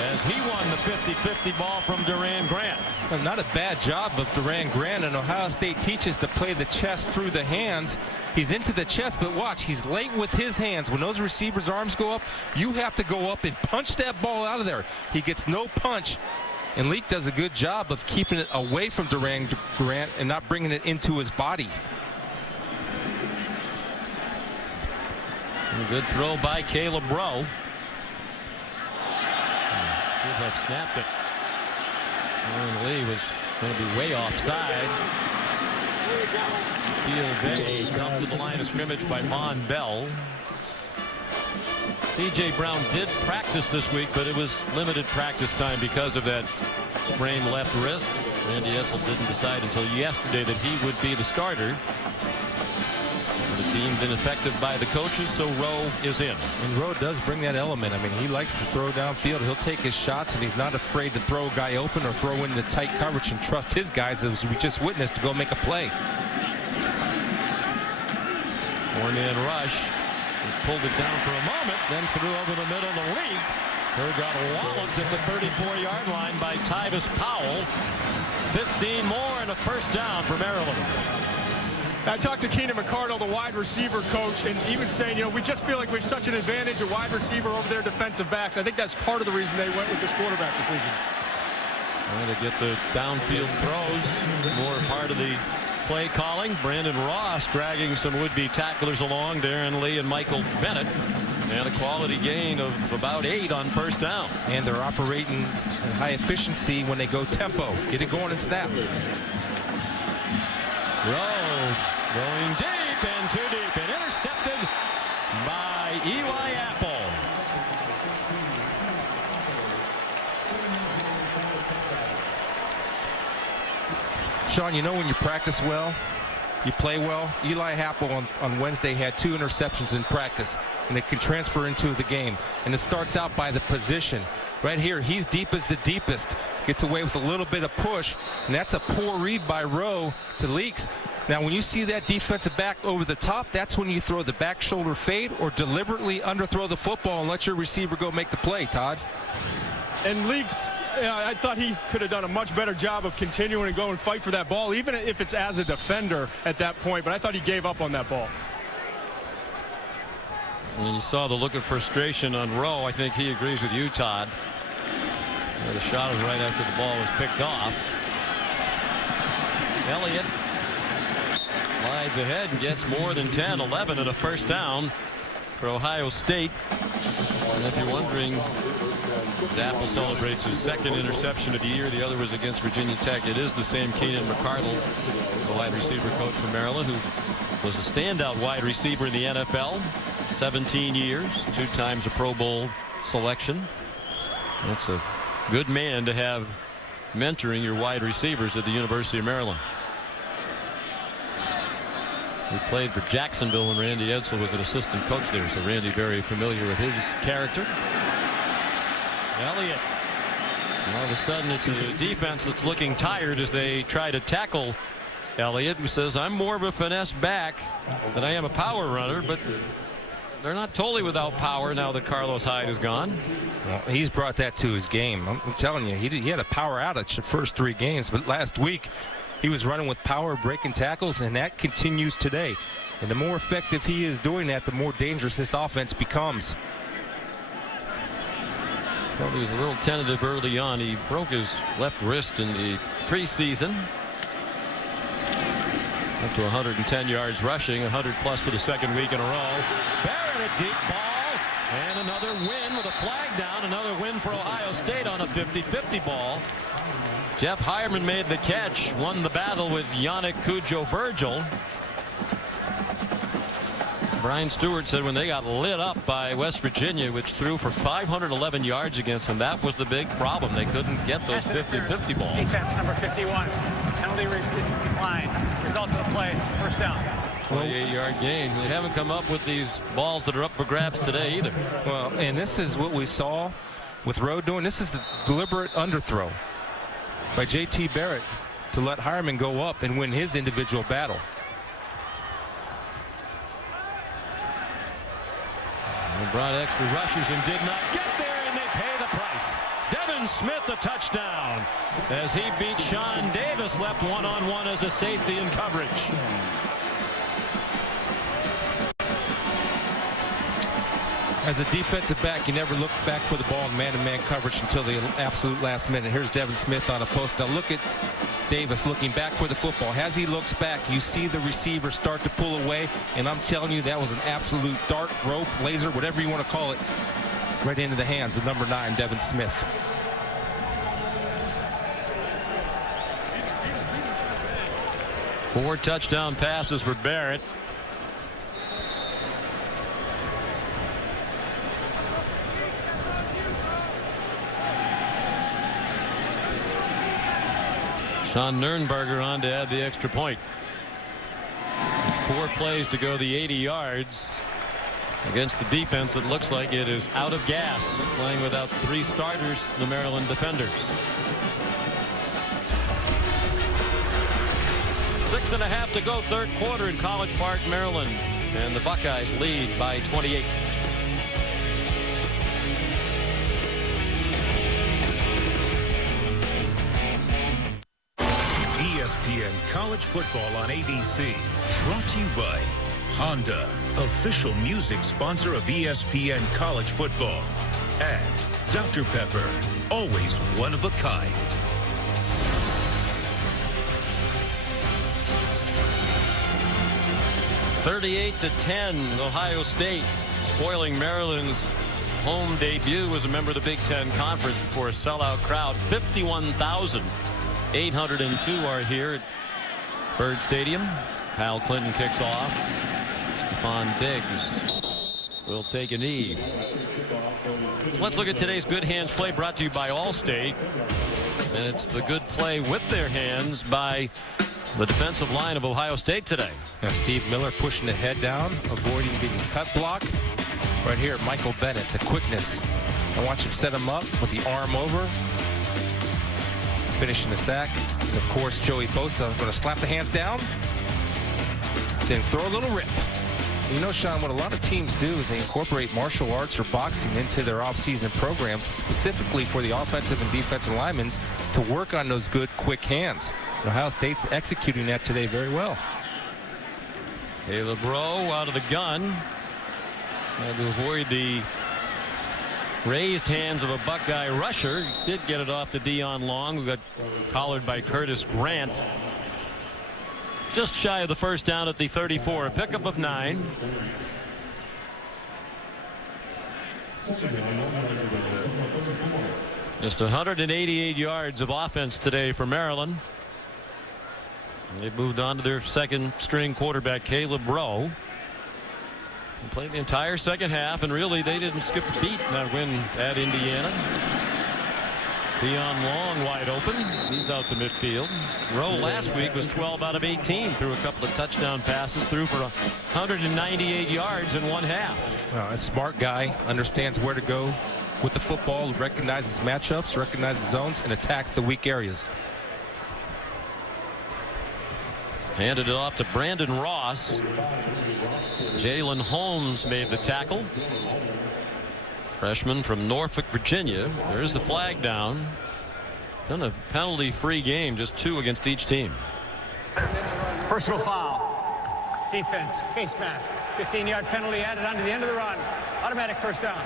as he won the 50-50 ball from Duran Grant. Well, not a bad job of Duran Grant, and Ohio State teaches to play the chest through the hands. He's into the chest, but watch, he's late with his hands. When those receivers' arms go up, you have to go up and punch that ball out of there. He gets no punch. And Leak does a good job of keeping it away from Duran Grant and not bringing it into his body. A good throw by Caleb Rowe. Should have snapped it. Aaron Lee was going to be way offside. Field come to the line of scrimmage by Von Bell. C.J. Brown did practice this week, but it was limited practice time because of that sprained left wrist. Randy Edsall didn't decide until yesterday that he would be the starter. The deemed ineffective by the coaches, so Rowe is in. And Rowe does bring that element. I mean, he likes to throw downfield. He'll take his shots, and he's not afraid to throw a guy open or throw into tight coverage and trust his guys, as we just witnessed, to go make a play. Four-man rush. He pulled it down for a moment, then threw over the middle to Lee, who got walloped at the 34-yard line by Tyvis Powell. 15 more and a first down for Maryland. I talked to Keenan McCardle, the wide receiver coach, and he was saying, you know, we just feel like we have such an advantage at wide receiver over their defensive backs. I think that's part of the reason they went with this quarterback decision. Trying to get the downfield throws more part of the play calling. Brandon Ross dragging some would-be tacklers along, Darren Lee and Michael Bennett. And a quality gain of about 8 on first down. And they're operating at high efficiency when they go tempo. Get it going and snap. Rowe going deep and too deep and intercepted by Eli Apple. Sean, you know when you practice well, you play well. Eli Apple on Wednesday had 2 interceptions in practice, and it can transfer into the game. And it starts out by the position. Right here, he's deep as the deepest. Gets away with a little bit of push, and that's a poor read by Rowe to Leaks. Now, when you see that defensive back over the top, that's when you throw the back shoulder fade or deliberately underthrow the football and let your receiver go make the play, Todd. And Leaks, I thought he could have done a much better job of continuing to go and fight for that ball, even if it's as a defender at that point. But I thought he gave up on that ball. And you saw the look of frustration on Rowe. I think he agrees with you, Todd. The shot was right after the ball was picked off. Elliott slides ahead and gets more than 10, 11 and a first down for Ohio State. And if you're wondering, Apple celebrates his second interception of the year. The other was against Virginia Tech. It is the same Keenan McCardle, the wide receiver coach for Maryland, who was a standout wide receiver in the NFL. 17 years, 2 times a Pro Bowl selection. That's a good man to have mentoring your wide receivers at the University of Maryland. He played for Jacksonville when Randy Edsall was an assistant coach there, so Randy very familiar with his character. Elliott. All of a sudden it's a defense that's looking tired as they try to tackle Elliott, who says, I'm more of a finesse back than I am a power runner, but they're not totally without power now that Carlos Hyde is gone. Well, he's brought that to his game. I'm telling you, he had a power outage the first 3 games, but last week he was running with power, breaking tackles, and that continues today. And the more effective he is doing that, the more dangerous this offense becomes. Well, he was a little tentative early on. He broke his left wrist in the preseason. Up to 110 yards rushing, 100 plus for the second week in a row. Barrett, a deep ball, and another win with a flag down. Another win for Ohio State on a 50-50 ball. Jeff Hireman made the catch, won the battle with Yannick Cujo-Virgil. Brian Stewart said when they got lit up by West Virginia, which threw for 511 yards against them, that was the big problem. They couldn't get those 50-50 balls. Defense number 51. Penalty decline. Result of the play, first down. 28-yard gain. They haven't come up with these balls that are up for grabs today either. Well, and this is what we saw with Rowe doing. This is the deliberate underthrow by J.T. Barrett to let Hireman go up and win his individual battle. They brought extra rushers and did not get there, and they pay the price. Devin Smith a touchdown as he beat Sean Davis, left one-on-one as a safety in coverage. As a defensive back, you never look back for the ball in man-to-man coverage until the absolute last minute. Here's Devin Smith on a post. Now look at Davis looking back for the football. As he looks back, you see the receiver start to pull away, and I'm telling you, that was an absolute dart, rope, laser, whatever you want to call it, right into the hands of number 9, Devin Smith. Four touchdown passes for Barrett. Sean Nurnberger on to add the extra point. 4 plays to go the 80 yards against the defense that looks like it is out of gas, playing without 3 starters, the Maryland defenders. 6.5 to go, third quarter in College Park, Maryland, and the Buckeyes lead by 28. ESPN College Football on ABC. Brought to you by Honda, official music sponsor of ESPN College Football. And Dr. Pepper, always one of a kind. (38-10), Ohio State spoiling Maryland's home debut as a member of the Big Ten Conference before a sellout crowd. 51,802 are here at Byrd Stadium. Hal Clinton kicks off. Stephon Diggs will take a knee. So let's look at today's good hands play, brought to you by Allstate. And it's the good play with their hands by the defensive line of Ohio State today. Now Steve Miller pushing the head down, avoiding being cut block. Right here, Michael Bennett, the quickness. I watch him set him up with the arm over, finishing the sack. And of course, Joey Bosa going to slap the hands down, then throw a little rip. You know, Sean, what a lot of teams do is they incorporate martial arts or boxing into their off-season programs, specifically for the offensive and defensive linemen to work on those good, quick hands. Ohio State's executing that today very well. Caleb Rowe out of the gun. Had to avoid the raised hands of a Buckeye rusher. He did get it off to Dion Long, who got collared by Curtis Grant. Just shy of the first down at the 34. A pickup of 9. Just 188 yards of offense today for Maryland. They moved on to their second string quarterback, Caleb Rowe. They played the entire second half, and really they didn't skip a beat in that win at Indiana. Dion Long wide open. He's out to midfield. Rowe last week was 12 out of 18. Threw a couple of touchdown passes. Threw for 198 yards in one half. A smart guy, understands where to go with the football, recognizes matchups, recognizes zones, and attacks the weak areas. Handed it off to Brandon Ross. Jalen Holmes made the tackle. Freshman from Norfolk, Virginia. There's the flag down. Done a penalty-free game, just 2 against each team. Personal foul. Defense, face mask. 15-yard penalty added on to the end of the run. Automatic first down.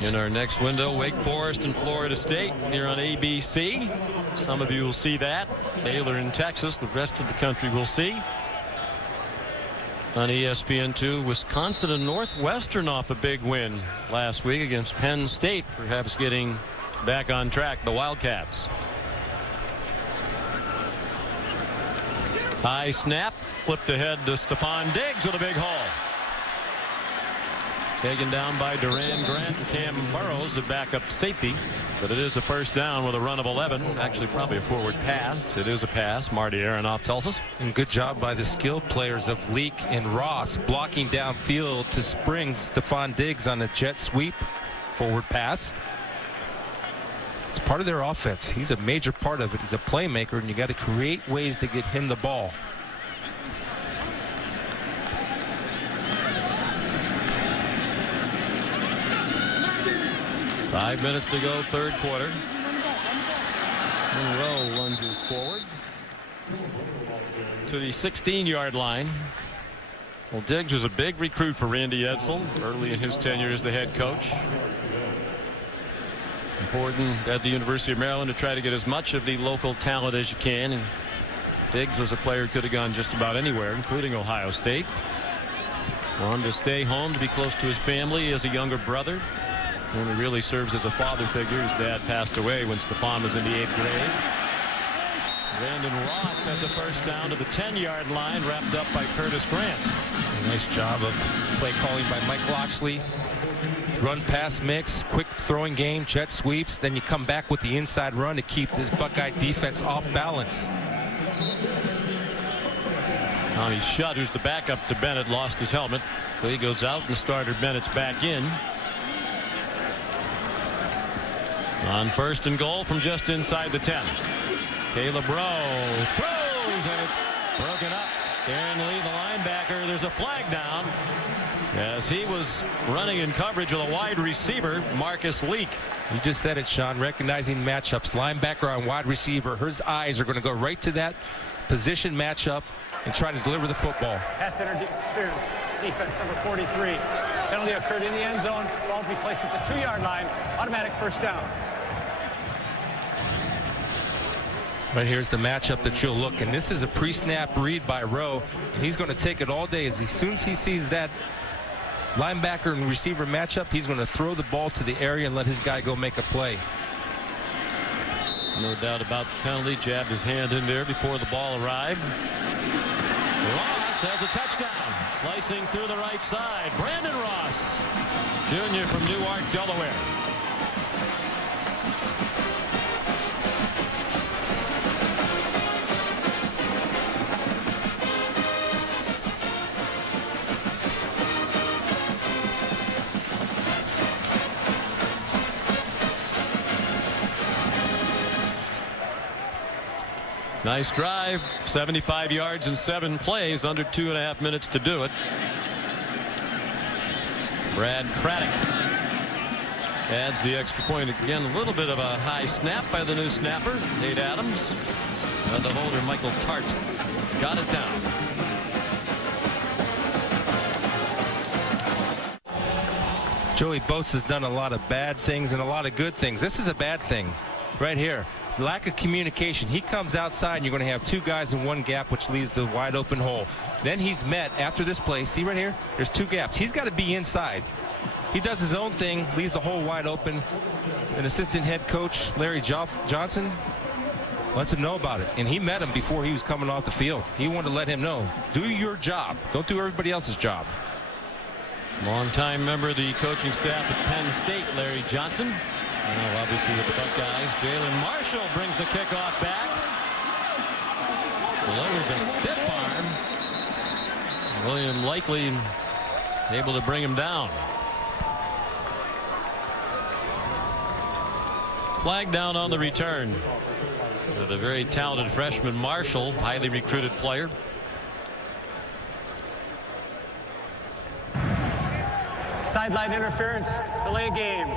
In our next window, Wake Forest and Florida State here on ABC. Some of you will see that. Baylor in Texas. The rest of the country will see. On ESPN2, Wisconsin and Northwestern off a big win last week against Penn State, perhaps getting back on track, the Wildcats. High snap, flipped ahead to Stephon Diggs with a big haul. Taken down by Duran Grant and Cam Burrows, the backup safety. But it is a first down with a run of 11. Actually, probably a forward pass. It is a pass. Marty Aronoff tells us. And good job by the skilled players of Leak and Ross blocking downfield to spring Stephon Diggs on a jet sweep forward pass. It's part of their offense. He's a major part of it. He's a playmaker, and you got to create ways to get him the ball. Five minutes to go, third quarter. Monroe lunges forward to the 16-yard line. Well, Diggs was a big recruit for Randy Edsall early in his tenure as the head coach. Important at the University of Maryland to try to get as much of the local talent as you can. And Diggs was a player who could have gone just about anywhere, including Ohio State. Wanted to stay home to be close to his family as a younger brother. And he really serves as a father figure. His dad passed away when Stephon was in the 8th grade. Brandon Ross has a first down to the 10-yard line, wrapped up by Curtis Grant. A nice job of play calling by Mike Loxley. run pass mix, quick throwing game, jet sweeps. Then you come back with the inside run to keep this Buckeye defense off balance. Tommy Shutt, who's the backup to Bennett, lost his helmet. So he goes out and starter Bennett's back in. On 1st and goal from just inside the 10. Caleb Rowe throws and it's broken up. Darren Lee, the linebacker. There's a flag down as he was running in coverage with a wide receiver, Marcus Leak. You just said it, Sean. Recognizing matchups, linebacker on wide receiver. His eyes are going to go right to that position matchup and try to deliver the football. Pass interference. Defense number 43. Penalty occurred in the end zone. Ball will be placed at the 2-yard line. Automatic first down. Right here's the matchup that you'll look, and this is a pre-snap read by Rowe, and he's going to take it all day. As soon as he sees that linebacker and receiver matchup, he's going to throw the ball to the area and let his guy go make a play. No doubt about the penalty. Jabbed his hand in there before the ball arrived. Ross has a touchdown. Slicing through the right side. Brandon Ross, junior from Newark, Delaware. Nice drive, 75 yards and 7 plays, under 2.5 minutes to do it. Brad Craddock adds the extra point. Again, a little bit of a high snap by the new snapper, Nate Adams. The holder, Michael Tart, got it down. Joey Bosa's done a lot of bad things and a lot of good things. This is a bad thing right here. Lack of communication. He comes outside and you're going to have 2 guys in 1 gap, which leaves the wide open hole. Then he's met after this play. See right here? There's 2 gaps. He's got to be inside. He does his own thing, leaves the hole wide open. An assistant head coach, Larry Johnson, lets him know about it. And he met him before he was coming off the field. He wanted to let him know, do your job. Don't do everybody else's job. Longtime member of the coaching staff at Penn State, Larry Johnson. Now, obviously, with the Buckeyes, Jalen Marshall brings the kickoff back. Delivers a stiff arm. William Likely able to bring him down. Flag down on the return. The very talented freshman Marshall, highly recruited player. Sideline interference. Delay game.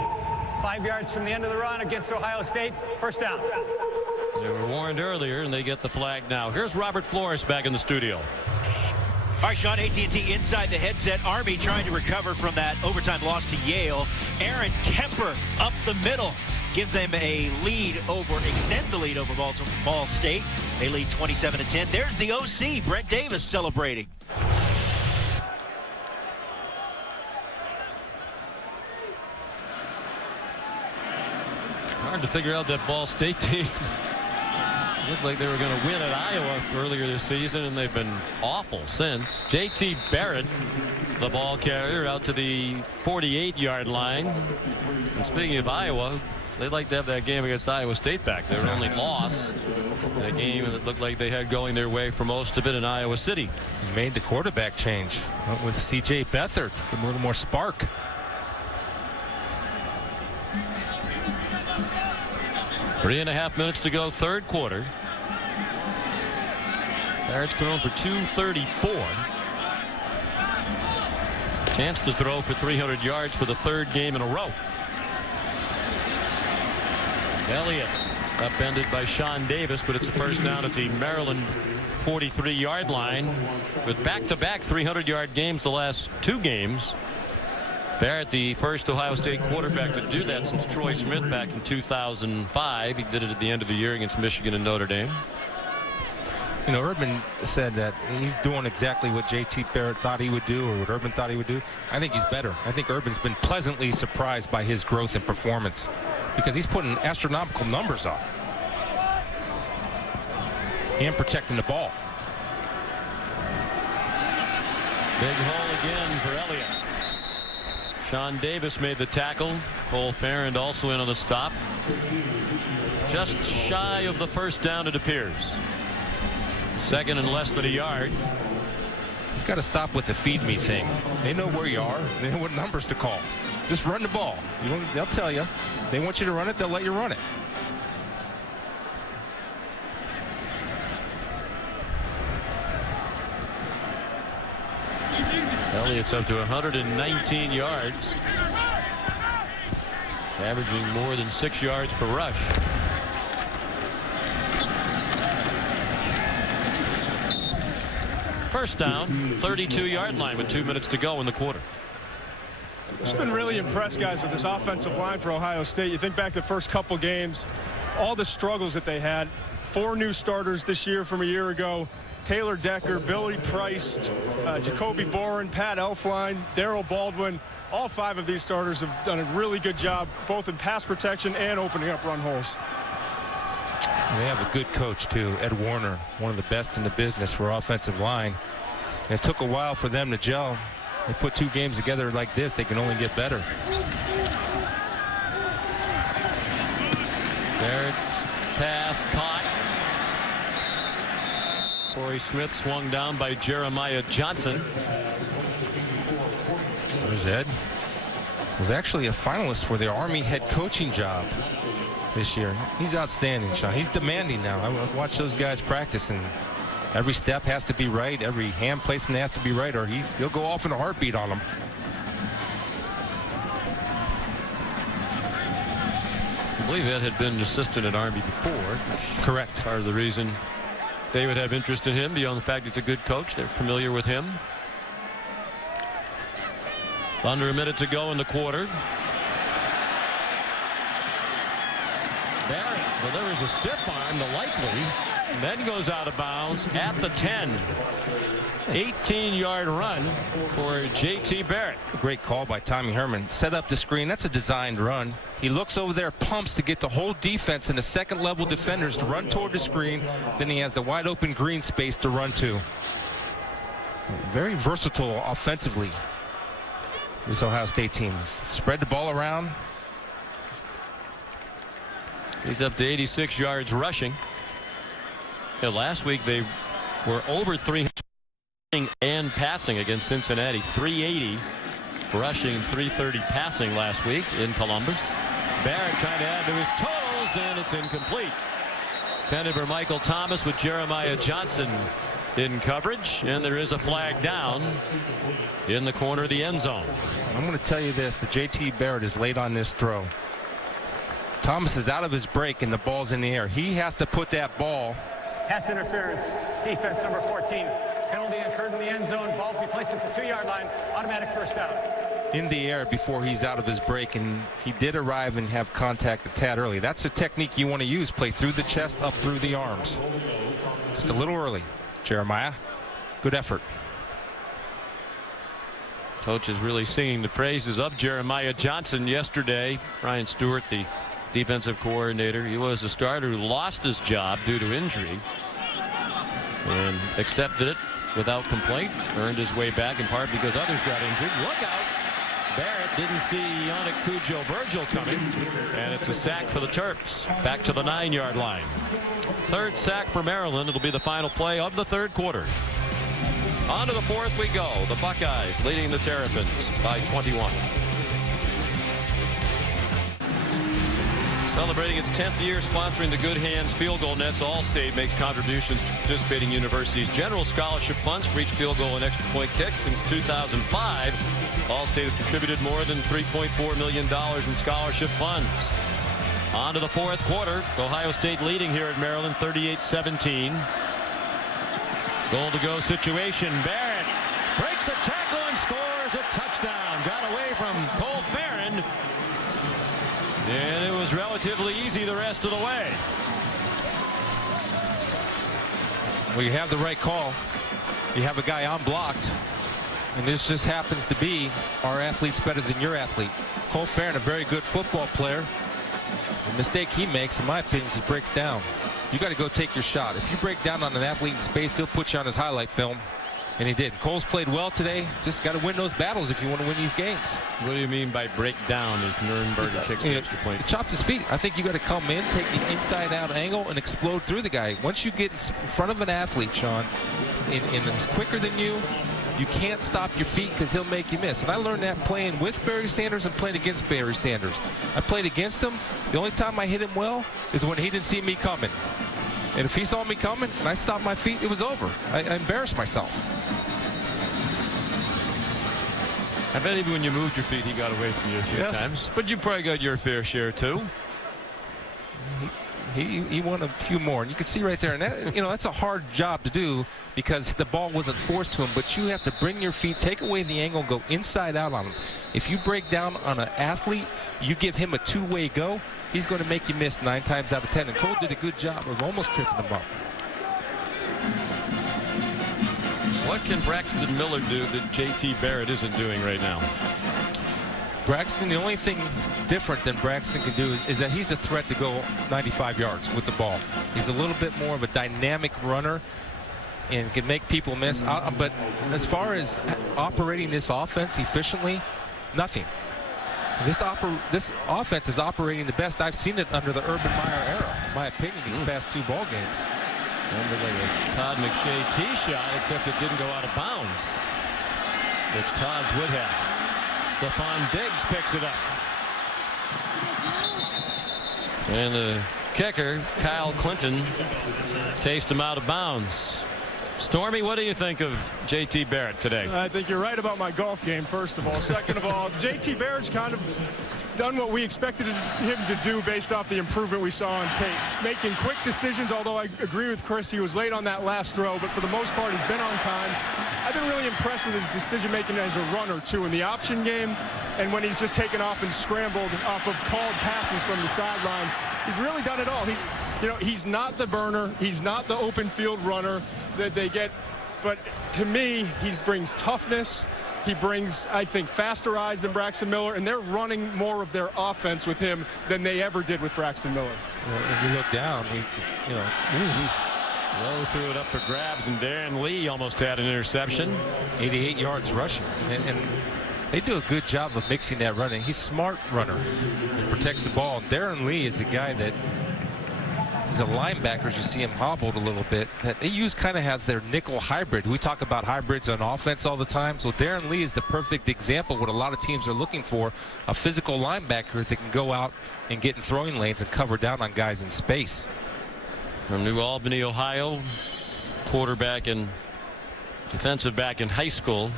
5 yards from the end of the run against Ohio State. First down. They were warned earlier, and they get the flag now. Here's Robert Flores back in the studio. All right, Sean, AT&T inside the headset. Army trying to recover from that overtime loss to Yale. Aaron Kemper up the middle gives them a lead over, extends the lead over Ball State. They lead 27-10. There's the OC, Brent Davis, celebrating. Hard to figure out that Ball State team. Looked like they were going to win at Iowa earlier this season, and they've been awful since. J.T. Barrett, the ball carrier, out to the 48-yard line. And speaking of Iowa, they'd like to have that game against Iowa State back. Their only loss in a game that looked like they had going their way for most of it in Iowa City. Made the quarterback change. Went with C.J. Beathard. Give him a little more spark. Three and a half minutes to go, third quarter. Barrett's thrown for 234. Chance to throw for 300 yards for the 3rd game in a row. Elliott upended by Sean Davis, but it's a first down at the Maryland 43-yard line. With back-to-back 300-yard games the last 2 games. Barrett, the first Ohio State quarterback to do that since Troy Smith back in 2005. He did it at the end of the year against Michigan and Notre Dame. You know, Urban said that he's doing exactly what J.T. Barrett thought he would do, or what Urban thought he would do. I think he's better. I think Urban's been pleasantly surprised by his growth and performance because he's putting astronomical numbers up and protecting the ball. Big hole again for Elliott. Sean Davis made the tackle. Cole Farrand also in on the stop. Just shy of the first down, it appears. Second and less than a yard. He's got to stop with the feed me thing. They know where you are. They know what numbers to call. Just run the ball. They'll tell you. They want you to run it. They'll let you run it. Elliott's up to 119 yards. Averaging more than 6 yards per rush. First down, 32-yard line with 2 minutes to go in the quarter. Just been really impressed, guys, with this offensive line for Ohio State. You think back the first couple games, all the struggles that they had. 4 new starters this year from a year ago. Taylor Decker, Billy Price, Jacoby Boren, Pat Elflein, Darryl Baldwin. All 5 of these starters have done a really good job, both in pass protection and opening up run holes. They have a good coach, too. Ed Warner, one of the best in the business for offensive line. And it took a while for them to gel. They put 2 games together like this, they can only get better. Barrett's pass caught. Corey Smith swung down by Jeremiah Johnson. There's Ed. Was actually a finalist for the Army head coaching job this year. He's outstanding, Sean. He's demanding now. I watch those guys practice, and every step has to be right. Every hand placement has to be right, or he'll go off in a heartbeat on them. I believe Ed had been an assistant at Army before. Correct. Part of the reason they would have interest in him, beyond the fact he's a good coach. They're familiar with him. Under a minute to go in the quarter. Barrett delivers a stiff arm to Likely, then goes out of bounds at the 10. 18-yard run for J.T. Barrett. Great call by Tommy Herman. Set up the screen. That's a designed run. He looks over there, pumps to get the whole defense and the second-level defenders to run toward the screen. Then he has the wide-open green space to run to. Very versatile offensively, this Ohio State team. Spread the ball around. He's up to 86 yards rushing. Yeah, last week they were over 300 and passing against Cincinnati. 380 rushing, 330 passing last week in Columbus. Barrett trying to add to his totals, and it's incomplete. Intended for Michael Thomas with Jeremiah Johnson in coverage, and there is a flag down in the corner of the end zone. I'm going to tell you this, that J.T. Barrett is late on this throw. Thomas is out of his break and the ball's in the air. He has to put that ball. Pass interference. Defense number 14. Penalty incurred in the end zone. Ball will be placed at the 2-yard line. Automatic first down. In the air before he's out of his break, and he did arrive and have contact a tad early. That's a technique you want to use. Play through the chest, up through the arms. Just a little early. Jeremiah, good effort. Coach is really singing the praises of Jeremiah Johnson yesterday. Brian Stewart, the defensive coordinator, he was a starter who lost his job due to injury and accepted it without complaint. Earned his way back in part because others got injured. Look out. Barrett didn't see Yannick Cujo-Virgil coming, and it's a sack for the Terps. Back to the 9-yard line. Third sack for Maryland. It'll be the final play of the third quarter. On to the fourth we go. The Buckeyes leading the Terrapins by 21. Celebrating its 10th year sponsoring the Good Hands Field Goal Nets, All-State makes contributions to participating universities' general scholarship funds for each field goal and extra point kick. Since 2005, All-State has contributed more than $3.4 million in scholarship funds. On to the fourth quarter. Ohio State leading here at Maryland 38-17. Goal to go situation. Barrett breaks a tackle and scores a touchdown. Got away from Cole Farrand. And it was relatively easy the rest of the way. Well, you have the right call. You have a guy unblocked. And this just happens to be our athlete's better than your athlete. Cole Farrand, a very good football player. The mistake he makes, in my opinion, is he breaks down. You got to go take your shot. If you break down on an athlete in space, he'll put you on his highlight film. And he did. Cole's played well today. Just got to win those battles if you want to win these games. What do you mean by break down as Nurnberger kicks the extra point? He chopped his feet. I think you got to come in, take the inside-out angle, and explode through the guy. Once you get in front of an athlete, Sean, and it's quicker than you can't stop your feet because he'll make you miss. And I learned that playing with Barry Sanders and playing against Barry Sanders. I played against him. The only time I hit him well is when he didn't see me coming. And if he saw me coming and I stopped my feet, it was over. I embarrassed myself. I bet even when you moved your feet, he got away from you a few times. But you probably got your fair share, too. He won a few more, and you can see right there, and that, that's a hard job to do because the ball wasn't forced to him, but you have to bring your feet, take away the angle, go inside out on him. If you break down on an athlete, you give him a two-way go, he's going to make you miss 9 times out of 10, and Cole did a good job of almost tripping him up. What can Braxton Miller do that JT Barrett isn't doing right now? Braxton, the only thing different than Braxton can do is that he's a threat to go 95 yards with the ball. He's a little bit more of a dynamic runner and can make people miss. But as far as operating this offense efficiently, nothing. This offense is operating the best I've seen it under the Urban Meyer era, in my opinion, these past 2 ball games. Todd McShay tee shot, except it didn't go out of bounds, which Todd's would have. Stephon Diggs picks it up. And the kicker, Kyle Clinton, takes him out of bounds. Stormy, what do you think of JT Barrett today? I think you're right about my golf game, first of all. Second of all, JT Barrett's kind of done what we expected him to do based off the improvement we saw on tape. Making quick decisions, although I agree with Chris, he was late on that last throw, but for the most part, he's been on time. I've been really impressed with his decision-making as a runner, too, in the option game, and when he's just taken off and scrambled off of called passes from the sideline. He's really done it all. He's not the burner. He's not the open field runner that they get, but to me, he brings toughness. He brings, I think, faster eyes than Braxton Miller, and they're running more of their offense with him than they ever did with Braxton Miller. Well, if you look down, Lowe threw it up for grabs, and Darren Lee almost had an interception. 88 yards rushing, and they do a good job of mixing that running. He's a smart runner. He protects the ball. Darren Lee is a guy that is a linebacker. As you see him hobbled a little bit, that they use kind of has their nickel hybrid. We talk about hybrids on offense all the time. So Darren Lee is the perfect example of what a lot of teams are looking for, a physical linebacker that can go out and get in throwing lanes and cover down on guys in space. From New Albany, Ohio, quarterback and defensive back in high school.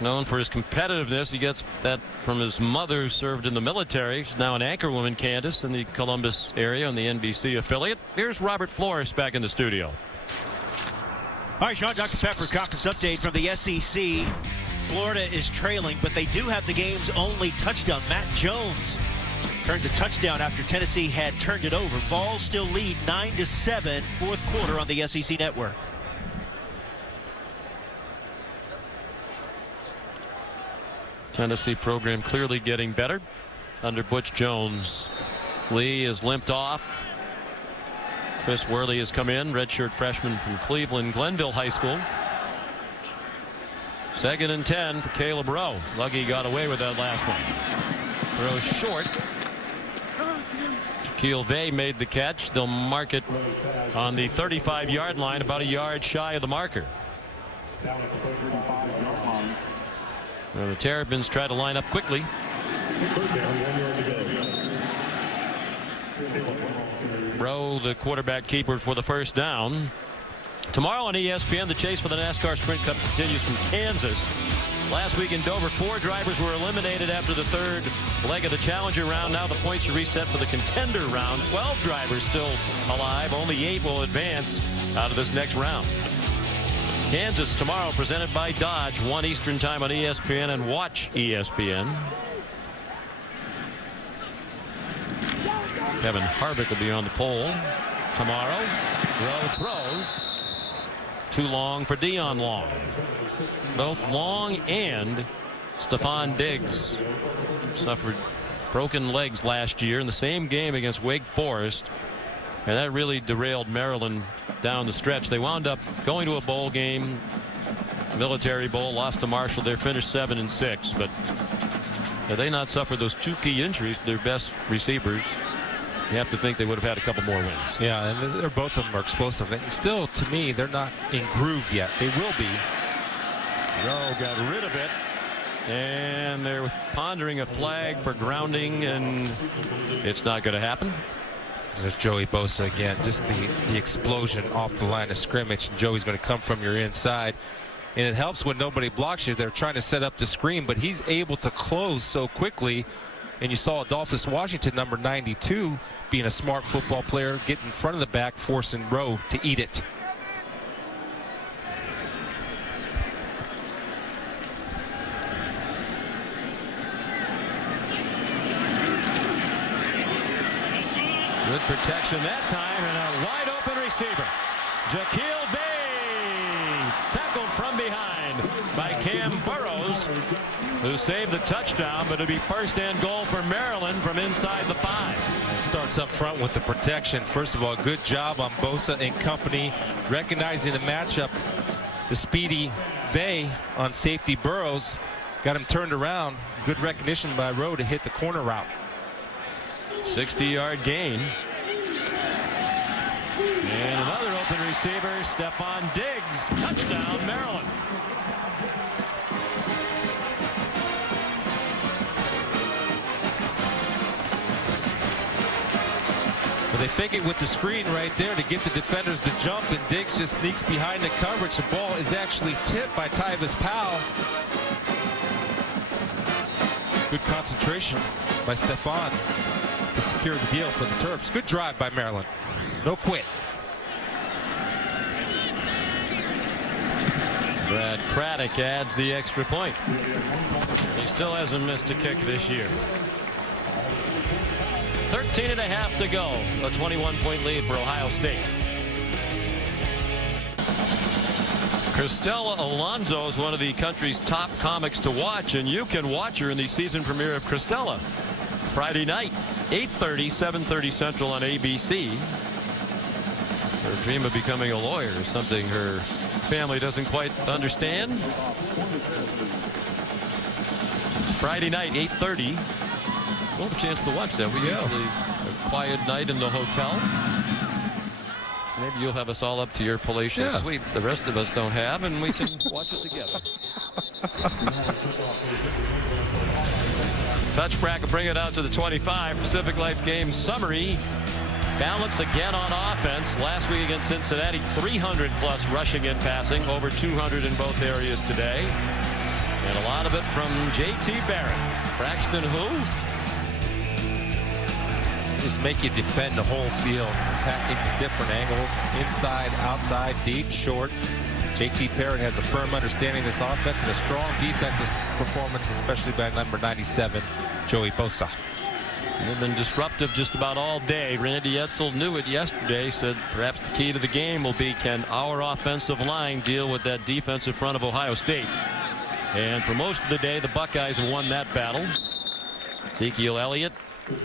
Known for his competitiveness. He gets that from his mother, who served in the military. She's now an anchorwoman, Candace, in the Columbus area on the NBC affiliate. Here's Robert Flores back in the studio. All right, Sean, Dr. Pepper, conference update from the SEC. Florida is trailing, but they do have the game's only touchdown. Matt Jones turns a touchdown after Tennessee had turned it over. Vols still lead 9-7, fourth quarter on the SEC network. Tennessee program clearly getting better under Butch Jones. Lee is limped off. Chris Worley has come in, redshirt freshman from Cleveland Glenville High School. 2nd and 10 for Caleb Rowe. Lucky got away with that last one. Throw short. Shaquille Vay made the catch. They'll mark it on the 35-yard line, about a yard shy of the marker. Well, the Terrapins try to line up quickly. Rowe, the quarterback keeper for the first down. Tomorrow on ESPN, the chase for the NASCAR Sprint Cup continues from Kansas. Last week in Dover, 4 drivers were eliminated after the 3rd leg of the Challenger round. Now the points are reset for the Contender round. 12 drivers still alive. Only 8 will advance out of this next round. Kansas tomorrow, presented by Dodge, 1 Eastern time on ESPN, and watch ESPN. Kevin Harvick will be on the pole tomorrow. Rowe throws. Too long for Dion Long. Both Long and Stephon Diggs suffered broken legs last year in the same game against Wake Forest. And that really derailed Maryland down the stretch. They wound up going to a bowl game Military Bowl, lost to Marshall. They're finished 7-6, but they not suffered those 2 key injuries to their best receivers. You have to think they would have had a couple more wins. Yeah, and they're both of them are explosive. And still, to me, they're not in groove yet. They will be. Rowe got rid of it, and they're pondering a flag for grounding, and it's not going to happen. There's Joey Bosa again, just the explosion off the line of scrimmage. And Joey's going to come from your inside. And it helps when nobody blocks you. They're trying to set up the screen, but he's able to close so quickly. And you saw Adolphus Washington, number 92, being a smart football player, get in front of the back, forcing Rowe to eat it. Good protection that time, and a wide open receiver. Jaquil Bay tackled from behind by Cam Burrows, who saved the touchdown, but it'll be first and goal for Maryland from inside the 5. Starts up front with the protection. First of all, good job on Bosa and company recognizing the matchup. The speedy Vay on safety Burrows got him turned around. Good recognition by Rowe to hit the corner route. 60-yard gain. And another open receiver, Stephon Diggs. Touchdown, Maryland. But they fake it with the screen right there to get the defenders to jump, and Diggs just sneaks behind the coverage. The ball is actually tipped by Tyvis Powell. Good concentration by Stephon to secure the deal for the Terps. Good drive by Maryland. No quit. Brad Craddock adds the extra point. He still hasn't missed a kick this year. 13.5 to go. A 21-point lead for Ohio State. Cristela Alonzo is one of the country's top comics to watch, and you can watch her in the season premiere of Cristela Friday night, 8:30, 7:30 Central on ABC. Her dream of becoming a lawyer is something her family doesn't quite understand. It's Friday night, 8:30. We'll have a chance to watch that. We usually a quiet night in the hotel. Maybe you'll have us all up to your palatial suite the rest of us don't have, and we can watch it together. Touch bracket, bring it out to the 25. Pacific Life game summary. Balance again on offense. Last week against Cincinnati, 300+ rushing and passing, over 200 in both areas today. And a lot of it from J.T. Barrett. Braxton who? Just make you defend the whole field, attacking from different angles, inside, outside, deep, short. J.T. Barrett has a firm understanding of this offense and a strong defensive performance, especially by number 97, Joey Bosa. They've been disruptive just about all day. Randy Edsall knew it yesterday, said perhaps the key to the game will be, can our offensive line deal with that defensive front of Ohio State? And for most of the day, the Buckeyes have won that battle. Ezekiel Elliott,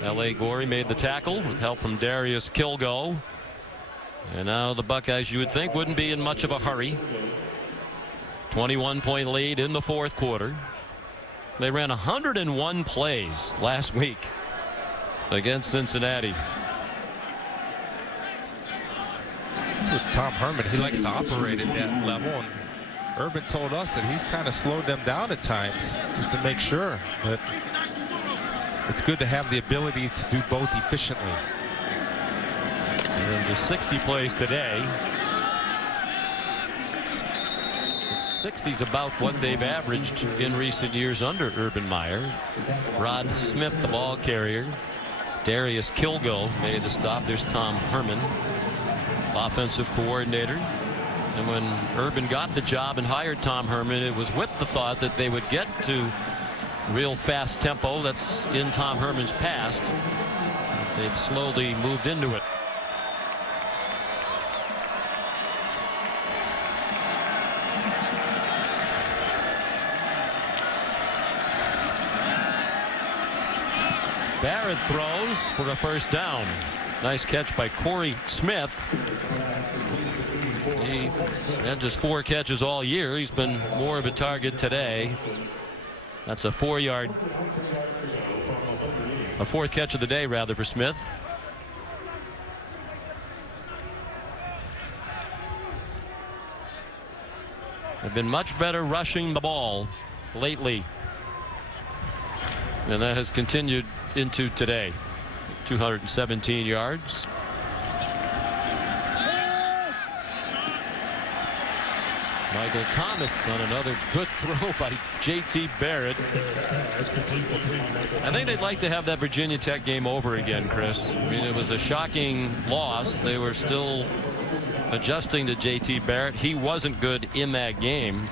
L.A. Gorey made the tackle with help from Darius Kilgo. And now the Buckeyes, you would think, wouldn't be in much of a hurry. 21-point lead in the fourth quarter. They ran 101 plays last week against Cincinnati. That's with Tom Herman. He likes to operate at that level. And Urban told us that he's kind of slowed them down at times just to make sure. But it's good to have the ability to do both efficiently. And just 60 plays today. 60's about what they've averaged in recent years under Urban Meyer. Rod Smith, the ball carrier. Darius Kilgo made the stop. There's Tom Herman, offensive coordinator. And when Urban got the job and hired Tom Herman, it was with the thought that they would get to real fast tempo. That's in Tom Herman's past. They've slowly moved into it. Barrett throws for a first down. Nice catch by Corey Smith. He had just 4 catches all year. He's been more of a target today. That's a 4-yard. A 4th catch of the day, rather, for Smith. They've been much better rushing the ball lately. And that has continued into today. 217 yards. Michael Thomas on another good throw by J.T. Barrett. I think they'd like to have that Virginia Tech game over again, Chris. I mean, it was a shocking loss. They were still adjusting to J.T. Barrett. He wasn't good in that game.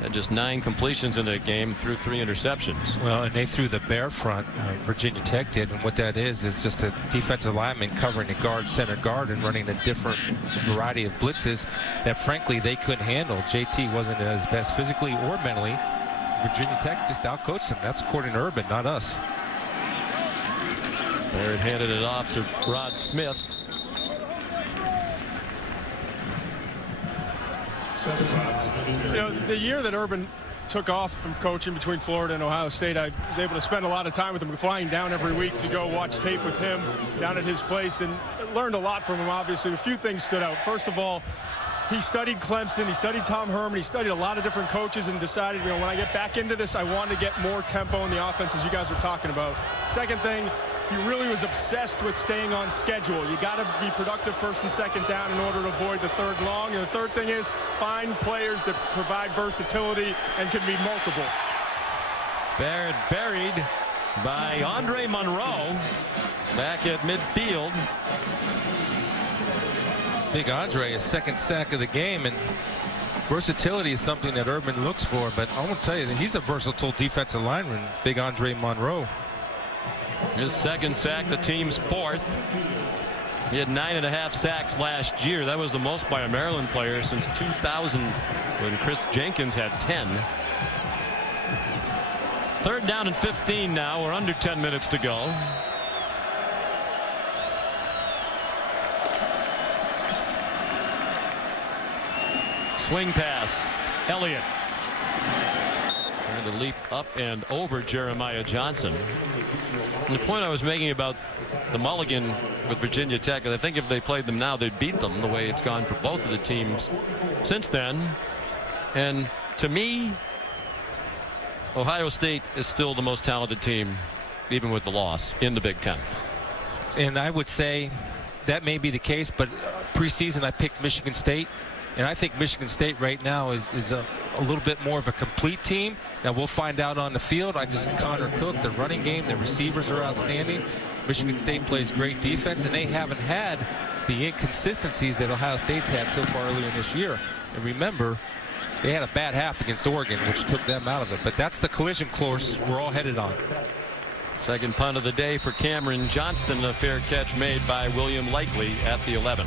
Had just 9 completions in that game, threw 3 interceptions. Well, and they threw the bear front, Virginia Tech did, and what that is just a defensive lineman covering the guard, center guard, and running a different variety of blitzes that frankly they couldn't handle. JT wasn't at his best physically or mentally. Virginia Tech just outcoached them. That's according to Urban, not us. Barrett handed it off to Rod Smith. You know, the year that Urban took off from coaching between Florida and Ohio State, I was able to spend a lot of time with him, flying down every week to go watch tape with him down at his place, and learned a lot from him. Obviously, a few things stood out. First of all, he studied Clemson, he studied Tom Herman, he studied a lot of different coaches, and decided, you know, when I get back into this, I want to get more tempo in the offense, as you guys were talking about. Second thing, he really was obsessed with staying on schedule. You got to be productive 1st and 2nd down in order to avoid the 3rd long. And the third thing is find players that provide versatility and can be multiple. Barrett buried by Andre Monroe back at midfield. Big Andre, his 2nd sack of the game, and versatility is something that Urban looks for, but I want to tell you that he's a versatile defensive lineman, Big Andre Monroe. His 2nd sack, the team's 4th. He had 9.5 sacks last year. That was the most by a Maryland player since 2000, when Chris Jenkins had 10. 3rd down and 15 now. We're under 10 minutes to go. Swing pass. Elliott. Trying to leap up and over Jeremiah Johnson. And the point I was making about the mulligan with Virginia Tech, I think if they played them now, they'd beat them the way it's gone for both of the teams since then. And to me, Ohio State is still the most talented team, even with the loss, in the Big Ten. And I would say that may be the case, but preseason I picked Michigan State. And I think Michigan State right now is a little bit more of a complete team. Now we'll find out on the field. Connor Cook, the running game, the receivers are outstanding. Michigan State plays great defense, and they haven't had the inconsistencies that Ohio State's had so far earlier in this year. And remember, they had a bad half against Oregon, which took them out of it. But that's the collision course we're all headed on. 2nd punt of the day for Cameron Johnston, a fair catch made by William Likely at the 11.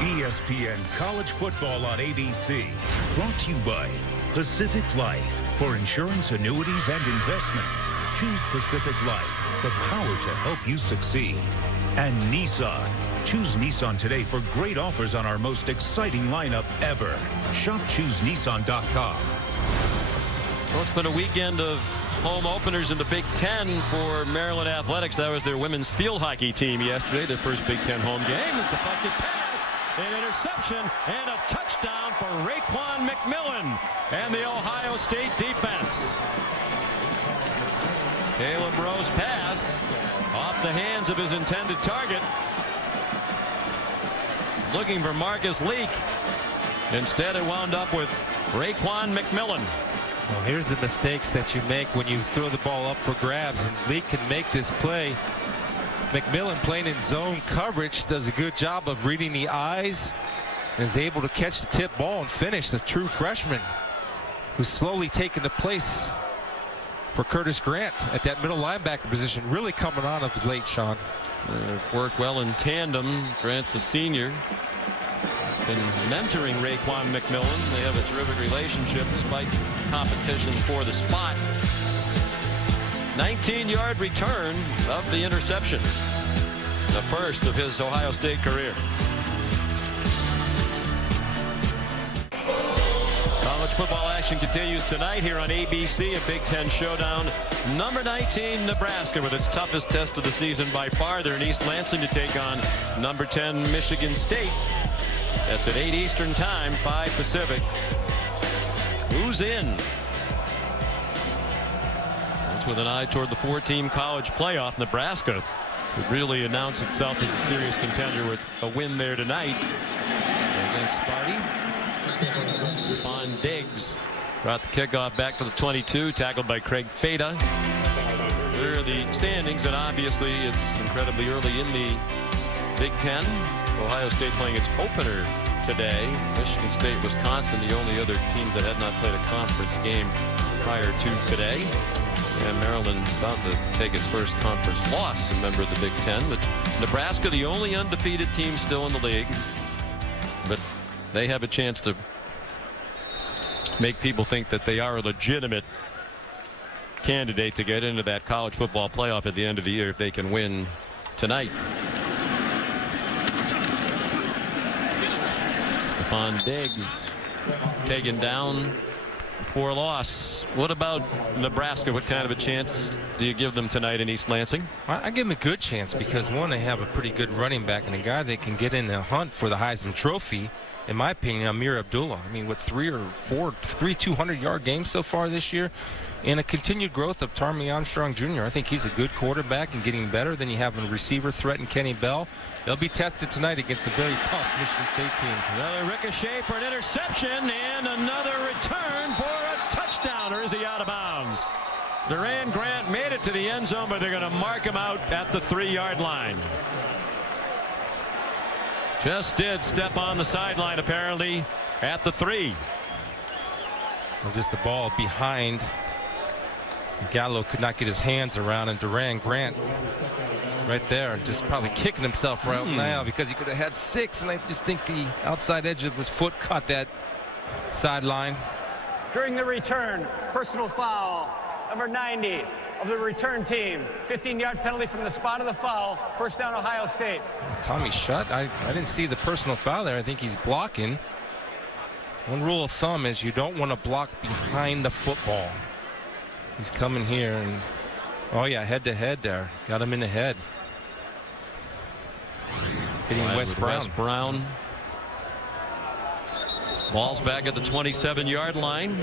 ESPN College Football on ABC. Brought to you by Pacific Life. For insurance, annuities, and investments, choose Pacific Life, the power to help you succeed. And Nissan. Choose Nissan today for great offers on our most exciting lineup ever. Shop ChooseNissan.com. So it's been a weekend of home openers in the Big Ten for Maryland Athletics. That was their women's field hockey team yesterday, their first Big Ten home game. Deflected pass. An interception and a touchdown for Raekwon McMillan and the Ohio State defense. Caleb Rowe's pass off the hands of his intended target. Looking for Marcus Leak. Instead, it wound up with Raekwon McMillan. Well, here's the mistakes that you make when you throw the ball up for grabs, and Leak can make this play. McMillan, playing in zone coverage, does a good job of reading the eyes and is able to catch the tip ball and finish. The true freshman who's slowly taking the place for Curtis Grant at that middle linebacker position, really coming on of late, Sean. Worked well in tandem. Grant's a senior. Been mentoring Raekwon McMillan. They have a terrific relationship despite competition for the spot. 19-yard return of the interception. The first of his Ohio State career. College football action continues tonight here on ABC. A Big Ten showdown. Number 19 Nebraska with its toughest test of the season by far. They're in East Lansing to take on number 10 Michigan State. That's at 8 Eastern time, 5 Pacific. Who's in? That's with an eye toward the 4-team college playoff. Nebraska could really announce itself as a serious contender with a win there tonight against Sparty. Stephon Diggs brought the kickoff back to the 22, tackled by Craig Fada. There are the standings, and obviously it's incredibly early in the Big Ten. Ohio State playing its opener today. Michigan State, Wisconsin, the only other teams that had not played a conference game prior to today. And Maryland about to take its first conference loss, a member of the Big Ten. But Nebraska, the only undefeated team still in the league. But they have a chance to make people think that they are a legitimate candidate to get into that college football playoff at the end of the year if they can win tonight. Stephon Diggs taken down for a loss. What about Nebraska? What kind of a chance do you give them tonight in East Lansing? I give them a good chance because, one, they have a pretty good running back and a guy that can get in the hunt for the Heisman Trophy. In my opinion, Amir Abdullah. I mean, with 3 200-yard games so far this year, and a continued growth of Tommy Armstrong Jr. I think he's a good quarterback and getting better. Then you have a receiver threat in Kenny Bell. They'll be tested tonight against a very tough Michigan State team. Another ricochet for an interception and another return for a touchdown. Or is he out of bounds? Duran Grant made it to the end zone, but they're going to mark him out at the 3-yard line. Just did step on the sideline apparently at the 3. Well, just the ball behind. Gallo could not get his hands around, and Duran Grant right there just probably kicking himself right now because he could have had 6, and I just think the outside edge of his foot caught that sideline. During the return, personal foul, number 90 of the return team. 15-yard penalty from the spot of the foul. First down, Ohio State. Tommy Shutt, I didn't see the personal foul there. I think he's blocking. One rule of thumb is you don't want to block behind the football. He's coming here, and oh yeah, head-to-head there. Got him in the head. Hitting Wes Brown. Ball's back at the 27-yard line.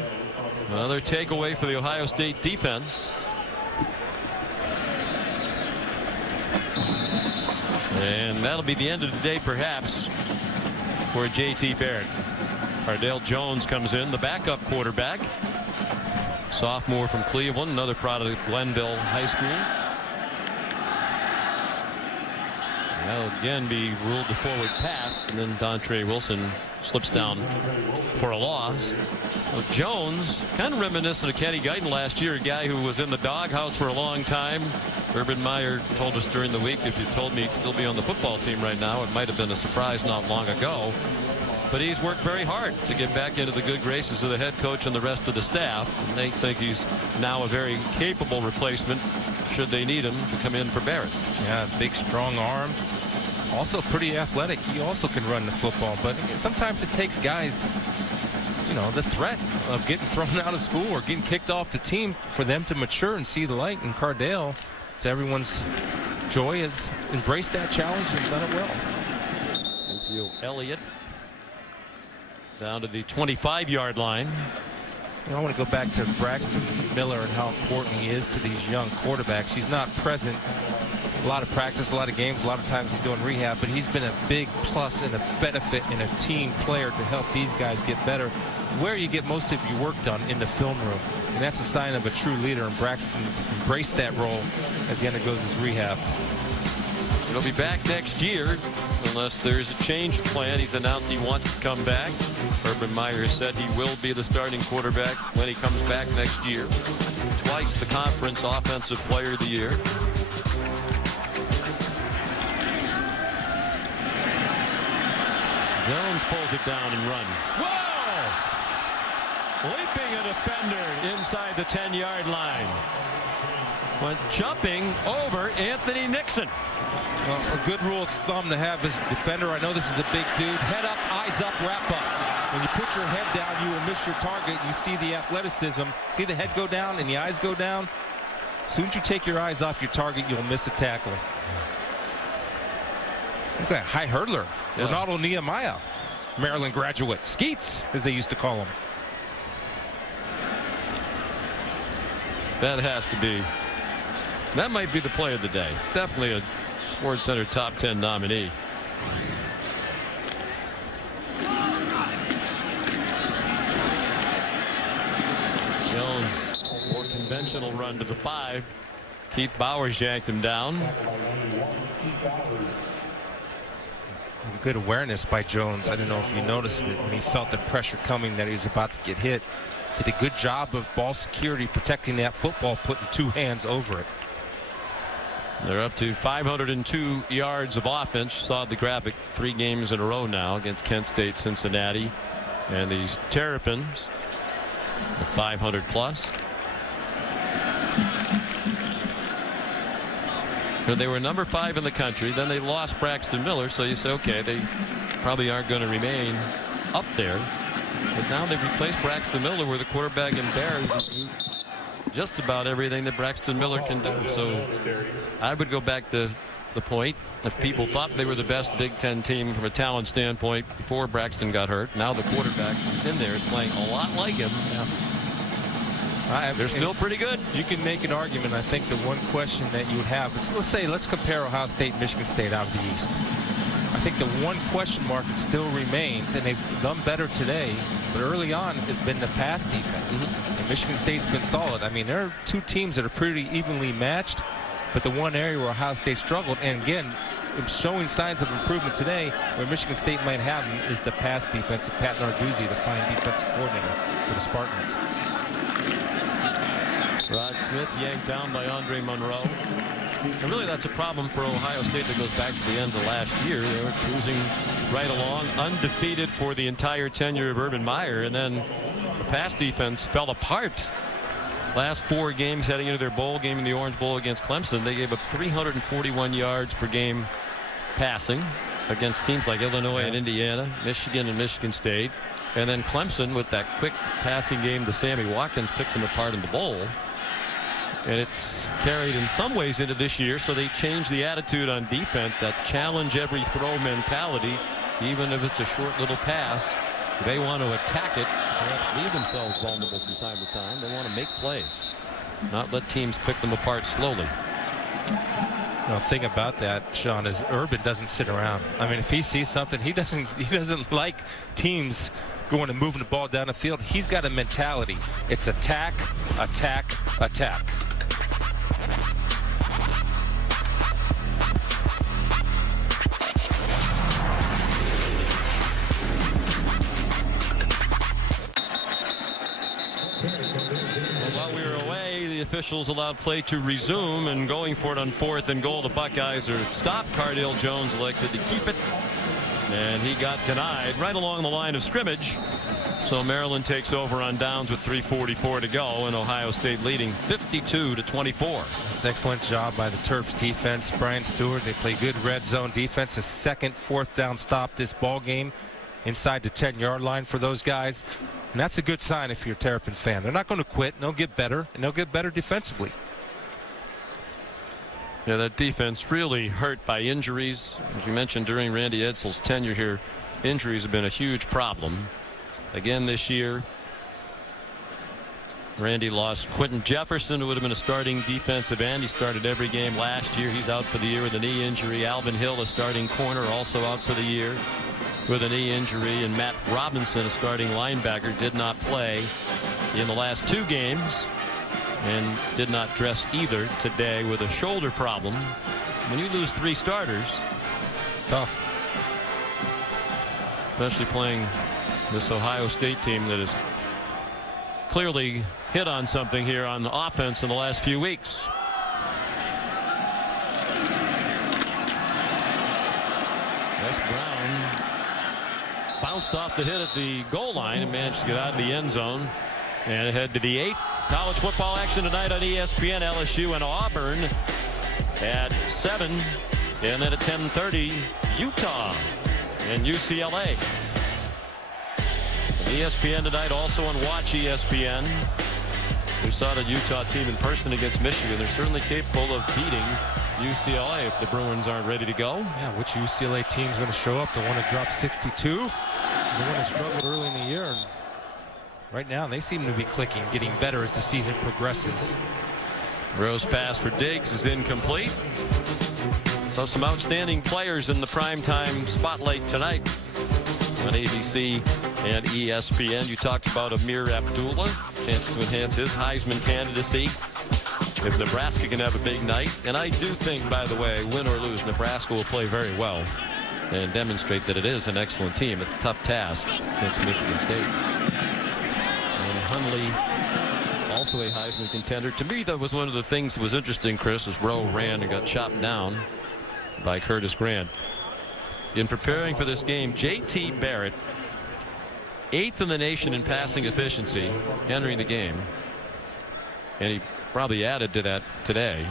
Another takeaway for the Ohio State defense. And that'll be the end of the day, perhaps, for J.T. Barrett. Cardale Jones comes in, the backup quarterback. Sophomore from Cleveland, another product of Glenville High School. That'll again be ruled the forward pass, and then Dontre Wilson slips down for a loss. Well, Jones, kind of reminiscent of Kenny Guyton last year, a guy who was in the doghouse for a long time. Urban Meyer told us during the week, if you told me he'd still be on the football team right now, it might have been a surprise not long ago. But he's worked very hard to get back into the good graces of the head coach and the rest of the staff. And they think he's now a very capable replacement should they need him to come in for Barrett. Yeah, big, strong arm. Also pretty athletic. He also can run the football. But sometimes it takes guys, you know, the threat of getting thrown out of school or getting kicked off the team for them to mature and see the light. And Cardale, to everyone's joy, has embraced that challenge and done it well. Elliott down to the 25-yard line. You know, I want to go back to Braxton Miller and how important he is to these young quarterbacks. He's not present a lot of practice, a lot of games, a lot of times he's doing rehab, but he's been a big plus and a benefit and a team player to help these guys get better. Where you get most of your work done in the film room, and that's a sign of a true leader, and Braxton's embraced that role as he undergoes his rehab. He'll be back next year unless there's a change plan. He's announced he wants to come back. Urban Meyer said he will be the starting quarterback when he comes back next year. Twice the conference offensive player of the year. Jones pulls it down and runs. Whoa! Leaping a defender inside the 10-yard line. went jumping over Anthony Nixon. Well, a good rule of thumb to have as a defender, I know this is a big dude, head up, eyes up, wrap up. When you put your head down, you will miss your target. You see the athleticism, see the head go down and the eyes go down. As soon as you take your eyes off your target, you'll miss a tackle. Look at that high hurdler, yeah. Ronaldo Nehemiah, Maryland graduate, Skeets, as they used to call him. That has to be, that might be the play of the day. Definitely a Sports Center top 10 nominee. Jones, more conventional run to the 5. Keith Bowers yanked him down. Good awareness by Jones. I don't know if you noticed it when he felt the pressure coming that he was about to get hit. Did a good job of ball security, protecting that football, putting 2 hands over it. They're up to 502 yards of offense. Saw the graphic, 3 games in a row now against Kent State, Cincinnati, and these Terrapins at 500 plus. They were number 5 in the country. Then they lost Braxton Miller, so you say, okay, they probably aren't going to remain up there. But now they've replaced Braxton Miller with a quarterback in Bears. Just about everything that Braxton Miller can do. So I would go back to the point, if people thought they were the best Big Ten team from a talent standpoint before Braxton got hurt, now the quarterback in there is playing a lot like him. They're still pretty good. You can make an argument. I think the one question that you would have is, let's compare Ohio State and Michigan State out of the East. I think the one question mark that still remains, and they've done better today, but early on has been the pass defense. And Michigan State's been solid. I mean, there are 2 teams that are pretty evenly matched, but the one area where Ohio State struggled, and again, showing signs of improvement today, where Michigan State might have them, is the pass defense of Pat Narduzzi, the fine defensive coordinator for the Spartans. Rod Smith yanked down by Andre Monroe. And really, that's a problem for Ohio State that goes back to the end of last year. They were cruising right along, undefeated for the entire tenure of Urban Meyer, and then the pass defense fell apart. Last 4 games heading into their bowl game in the Orange Bowl against Clemson, they gave up 341 yards per game passing against teams like Illinois and Indiana, Michigan and Michigan State. And then Clemson, with that quick passing game to Sammy Watkins, picked them apart in the bowl. And it's carried in some ways into this year, so they changed the attitude on defense, that challenge every throw mentality, even if it's a short little pass. They want to attack it, perhaps leave themselves vulnerable from time to time. They want to make plays, not let teams pick them apart slowly. The thing about that, Sean, is Urban doesn't sit around. I mean, if he sees something, he doesn't like teams going and moving the ball down the field. He's got a mentality. It's attack, attack, attack. Officials allowed play to resume, and going for it on 4th and goal. The Buckeyes are stopped. Cardale Jones elected to keep it, and he got denied right along the line of scrimmage. So Maryland takes over on downs with 3:44 to go, and Ohio State leading 52-24. It's an excellent job by the Terps defense. Brian Stewart, they play good red zone defense. A second 4th down stop this ball game inside the 10-yard line for those guys. And that's a good sign if you're a Terrapin fan. They're not going to quit. They'll get better, and they'll get better defensively. Yeah, that defense really hurt by injuries. As you mentioned, during Randy Edsall's tenure here, injuries have been a huge problem. Again this year, Randy lost Quentin Jefferson, who would have been a starting defensive end. He started every game last year. He's out for the year with a knee injury. Alvin Hill, a starting corner, also out for the year with a knee injury. And Matt Robinson, a starting linebacker, did not play in the last 2 games and did not dress either today with a shoulder problem. When you lose 3 starters, it's tough, especially playing this Ohio State team that has clearly hit on something here on offense in the last few weeks. Wes Brown bounced off the hit at the goal line and managed to get out of the end zone. And ahead to the 8th. College football action tonight on ESPN. LSU and Auburn at 7. And then at 10:30, Utah and UCLA. And ESPN tonight, also on Watch ESPN. We saw the Utah team in person against Michigan. They're certainly capable of beating UCLA if the Bruins aren't ready to go. Yeah, which UCLA team is going to show up? The one that dropped 62? The one that struggled early in the year. And right now, they seem to be clicking, getting better as the season progresses. Rose pass for Diggs is incomplete. So some outstanding players in the primetime spotlight tonight on ABC and ESPN. You talked about Amir Abdullah, chance to enhance his Heisman candidacy if Nebraska can have a big night. And I do think, by the way, win or lose, Nebraska will play very well and demonstrate that it is an excellent team. It's a tough task against Michigan State. And Hundley, also a Heisman contender. To me, that was one of the things that was interesting, Chris, as Rowe ran and got chopped down by Curtis Grant. In preparing for this game, J.T. Barrett, 8th in the nation in passing efficiency entering the game, and he probably added to that today,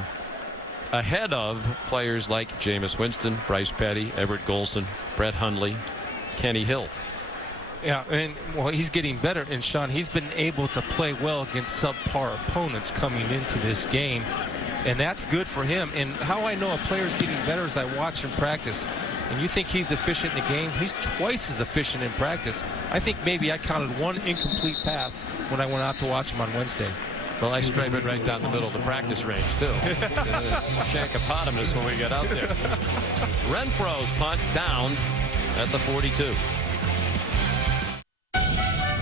ahead of players like Jameis Winston, Bryce Petty, Everett Golson, Brett Hundley, Kenny Hill. Yeah, and well, he's getting better. And Sean, he's been able to play well against subpar opponents coming into this game, and that's good for him. And how I know a player's getting better is I watch him practice. And you think he's efficient in the game? He's twice as efficient in practice. I think maybe I counted one incomplete pass when I went out to watch him on Wednesday. Well, I straight it right down the middle of the practice range, too. It's Shankopotamus when we get out there. Renfro's punt down at the 42.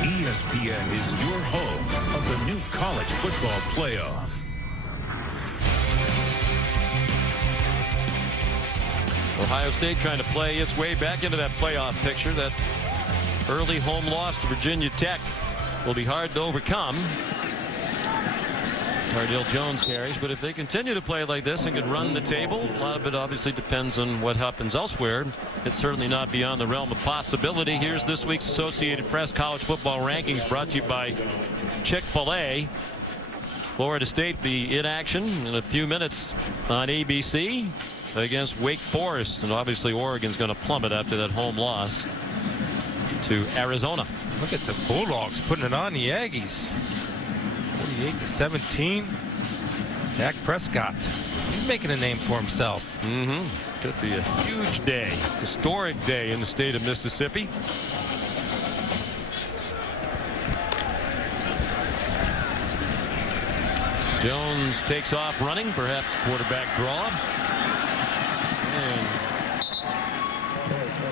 ESPN is your home of the new college football playoff. Ohio State trying to play its way back into that playoff picture. That early home loss to Virginia Tech will be hard to overcome. Cardale Jones carries, but if they continue to play like this and can run the table, a lot of it obviously depends on what happens elsewhere. It's certainly not beyond the realm of possibility. Here's this week's Associated Press College Football Rankings, brought to you by Chick-fil-A. Florida State be in action in a few minutes on ABC against Wake Forest, and obviously Oregon's going to plummet after that home loss to Arizona. Look at the Bulldogs putting it on the Aggies. 48-17. Dak Prescott, he's making a name for himself. Could be a huge day, historic day in the state of Mississippi. Jones takes off running, perhaps quarterback draw. And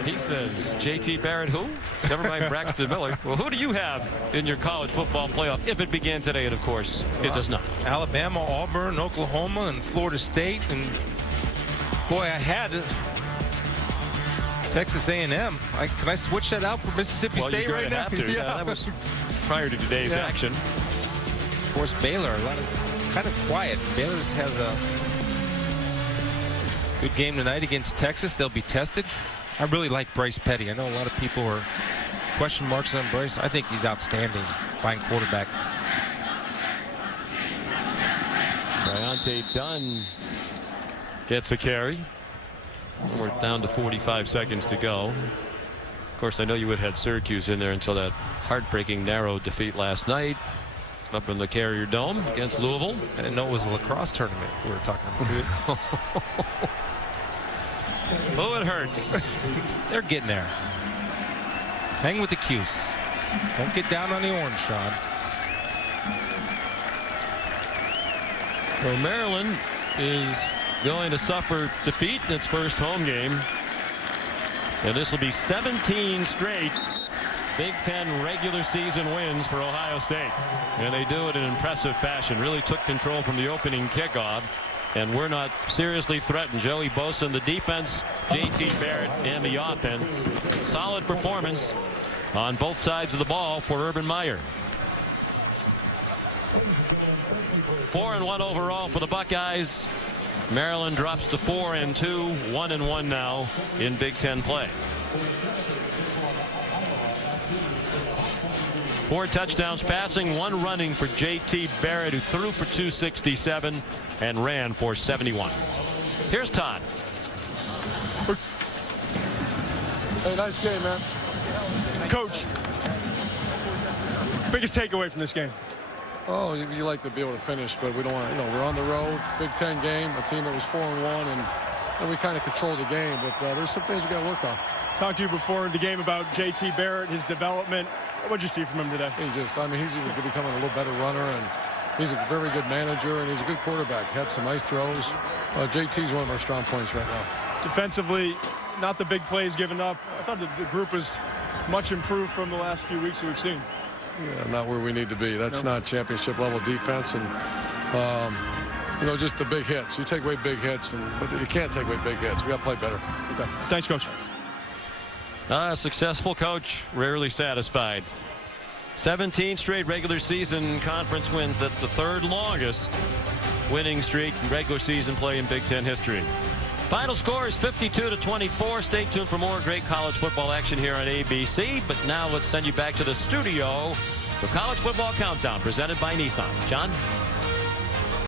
he says, J.T. Barrett, who? Never mind Braxton Miller. Well, who do you have in your college football playoff if it began today? And of course, it does not. Alabama, Auburn, Oklahoma, and Florida State. And boy, I had Texas A&M. Can I switch that out for Mississippi State right now? Have to. Yeah, that was prior to today's action. Of course, Baylor, kind of quiet. Baylor has a good game tonight against Texas. They'll be tested. I really like Bryce Petty. I know a lot of people are question marks on Bryce. I think he's outstanding. Fine quarterback. Bryante Dunn gets a carry. We're down to 45 seconds to go. Of course, I know you would have had Syracuse in there until that heartbreaking narrow defeat last night up in the Carrier Dome against Louisville. I didn't know it was a lacrosse tournament we were talking about. Oh, it hurts. They're getting there. Hang with the Cuse. Don't get down on the orange, Sean. So Maryland is going to suffer defeat in its first home game. And this will be 17 straight Big Ten regular season wins for Ohio State. And they do it in impressive fashion. Really took control from the opening kickoff. And we're not seriously threatened. Joey Bosa, the defense, J.T. Barrett, and the offense. Solid performance on both sides of the ball for Urban Meyer. 4-1 overall for the Buckeyes. Maryland drops to 4-2, 1-1 now in Big Ten play. 4 touchdowns passing, 1 running for J.T. Barrett, who threw for 267 and ran for 71. Here's Todd. Hey, nice game, man. Coach, biggest takeaway from this game? Oh, you like to be able to finish, but we don't want to. You know, we're on the road, Big Ten game, a team that was 4-1, and we kind of controlled the game. But there's some things we got to work on. Talked to you before the game about J.T. Barrett, his development. What'd you see from him today? He's becoming a little better runner, and he's a very good manager, and he's a good quarterback. Had some nice throws. JT's one of our strong points right now. Defensively, not the big plays given up. I thought the group was much improved from the last few weeks that we've seen. Yeah, not where we need to be. That's not championship level defense, and you know, just the big hits. You take away big hits, but you can't take away big hits. We got to play better. Okay. Thanks, Coach. Thanks. A successful coach, rarely satisfied. 17 straight regular season conference wins. That's the 3rd longest winning streak in regular season play in Big Ten history. Final score is 52-24. Stay tuned for more great college football action here on ABC. But now let's send you back to the studio for College Football Countdown presented by Nissan. John?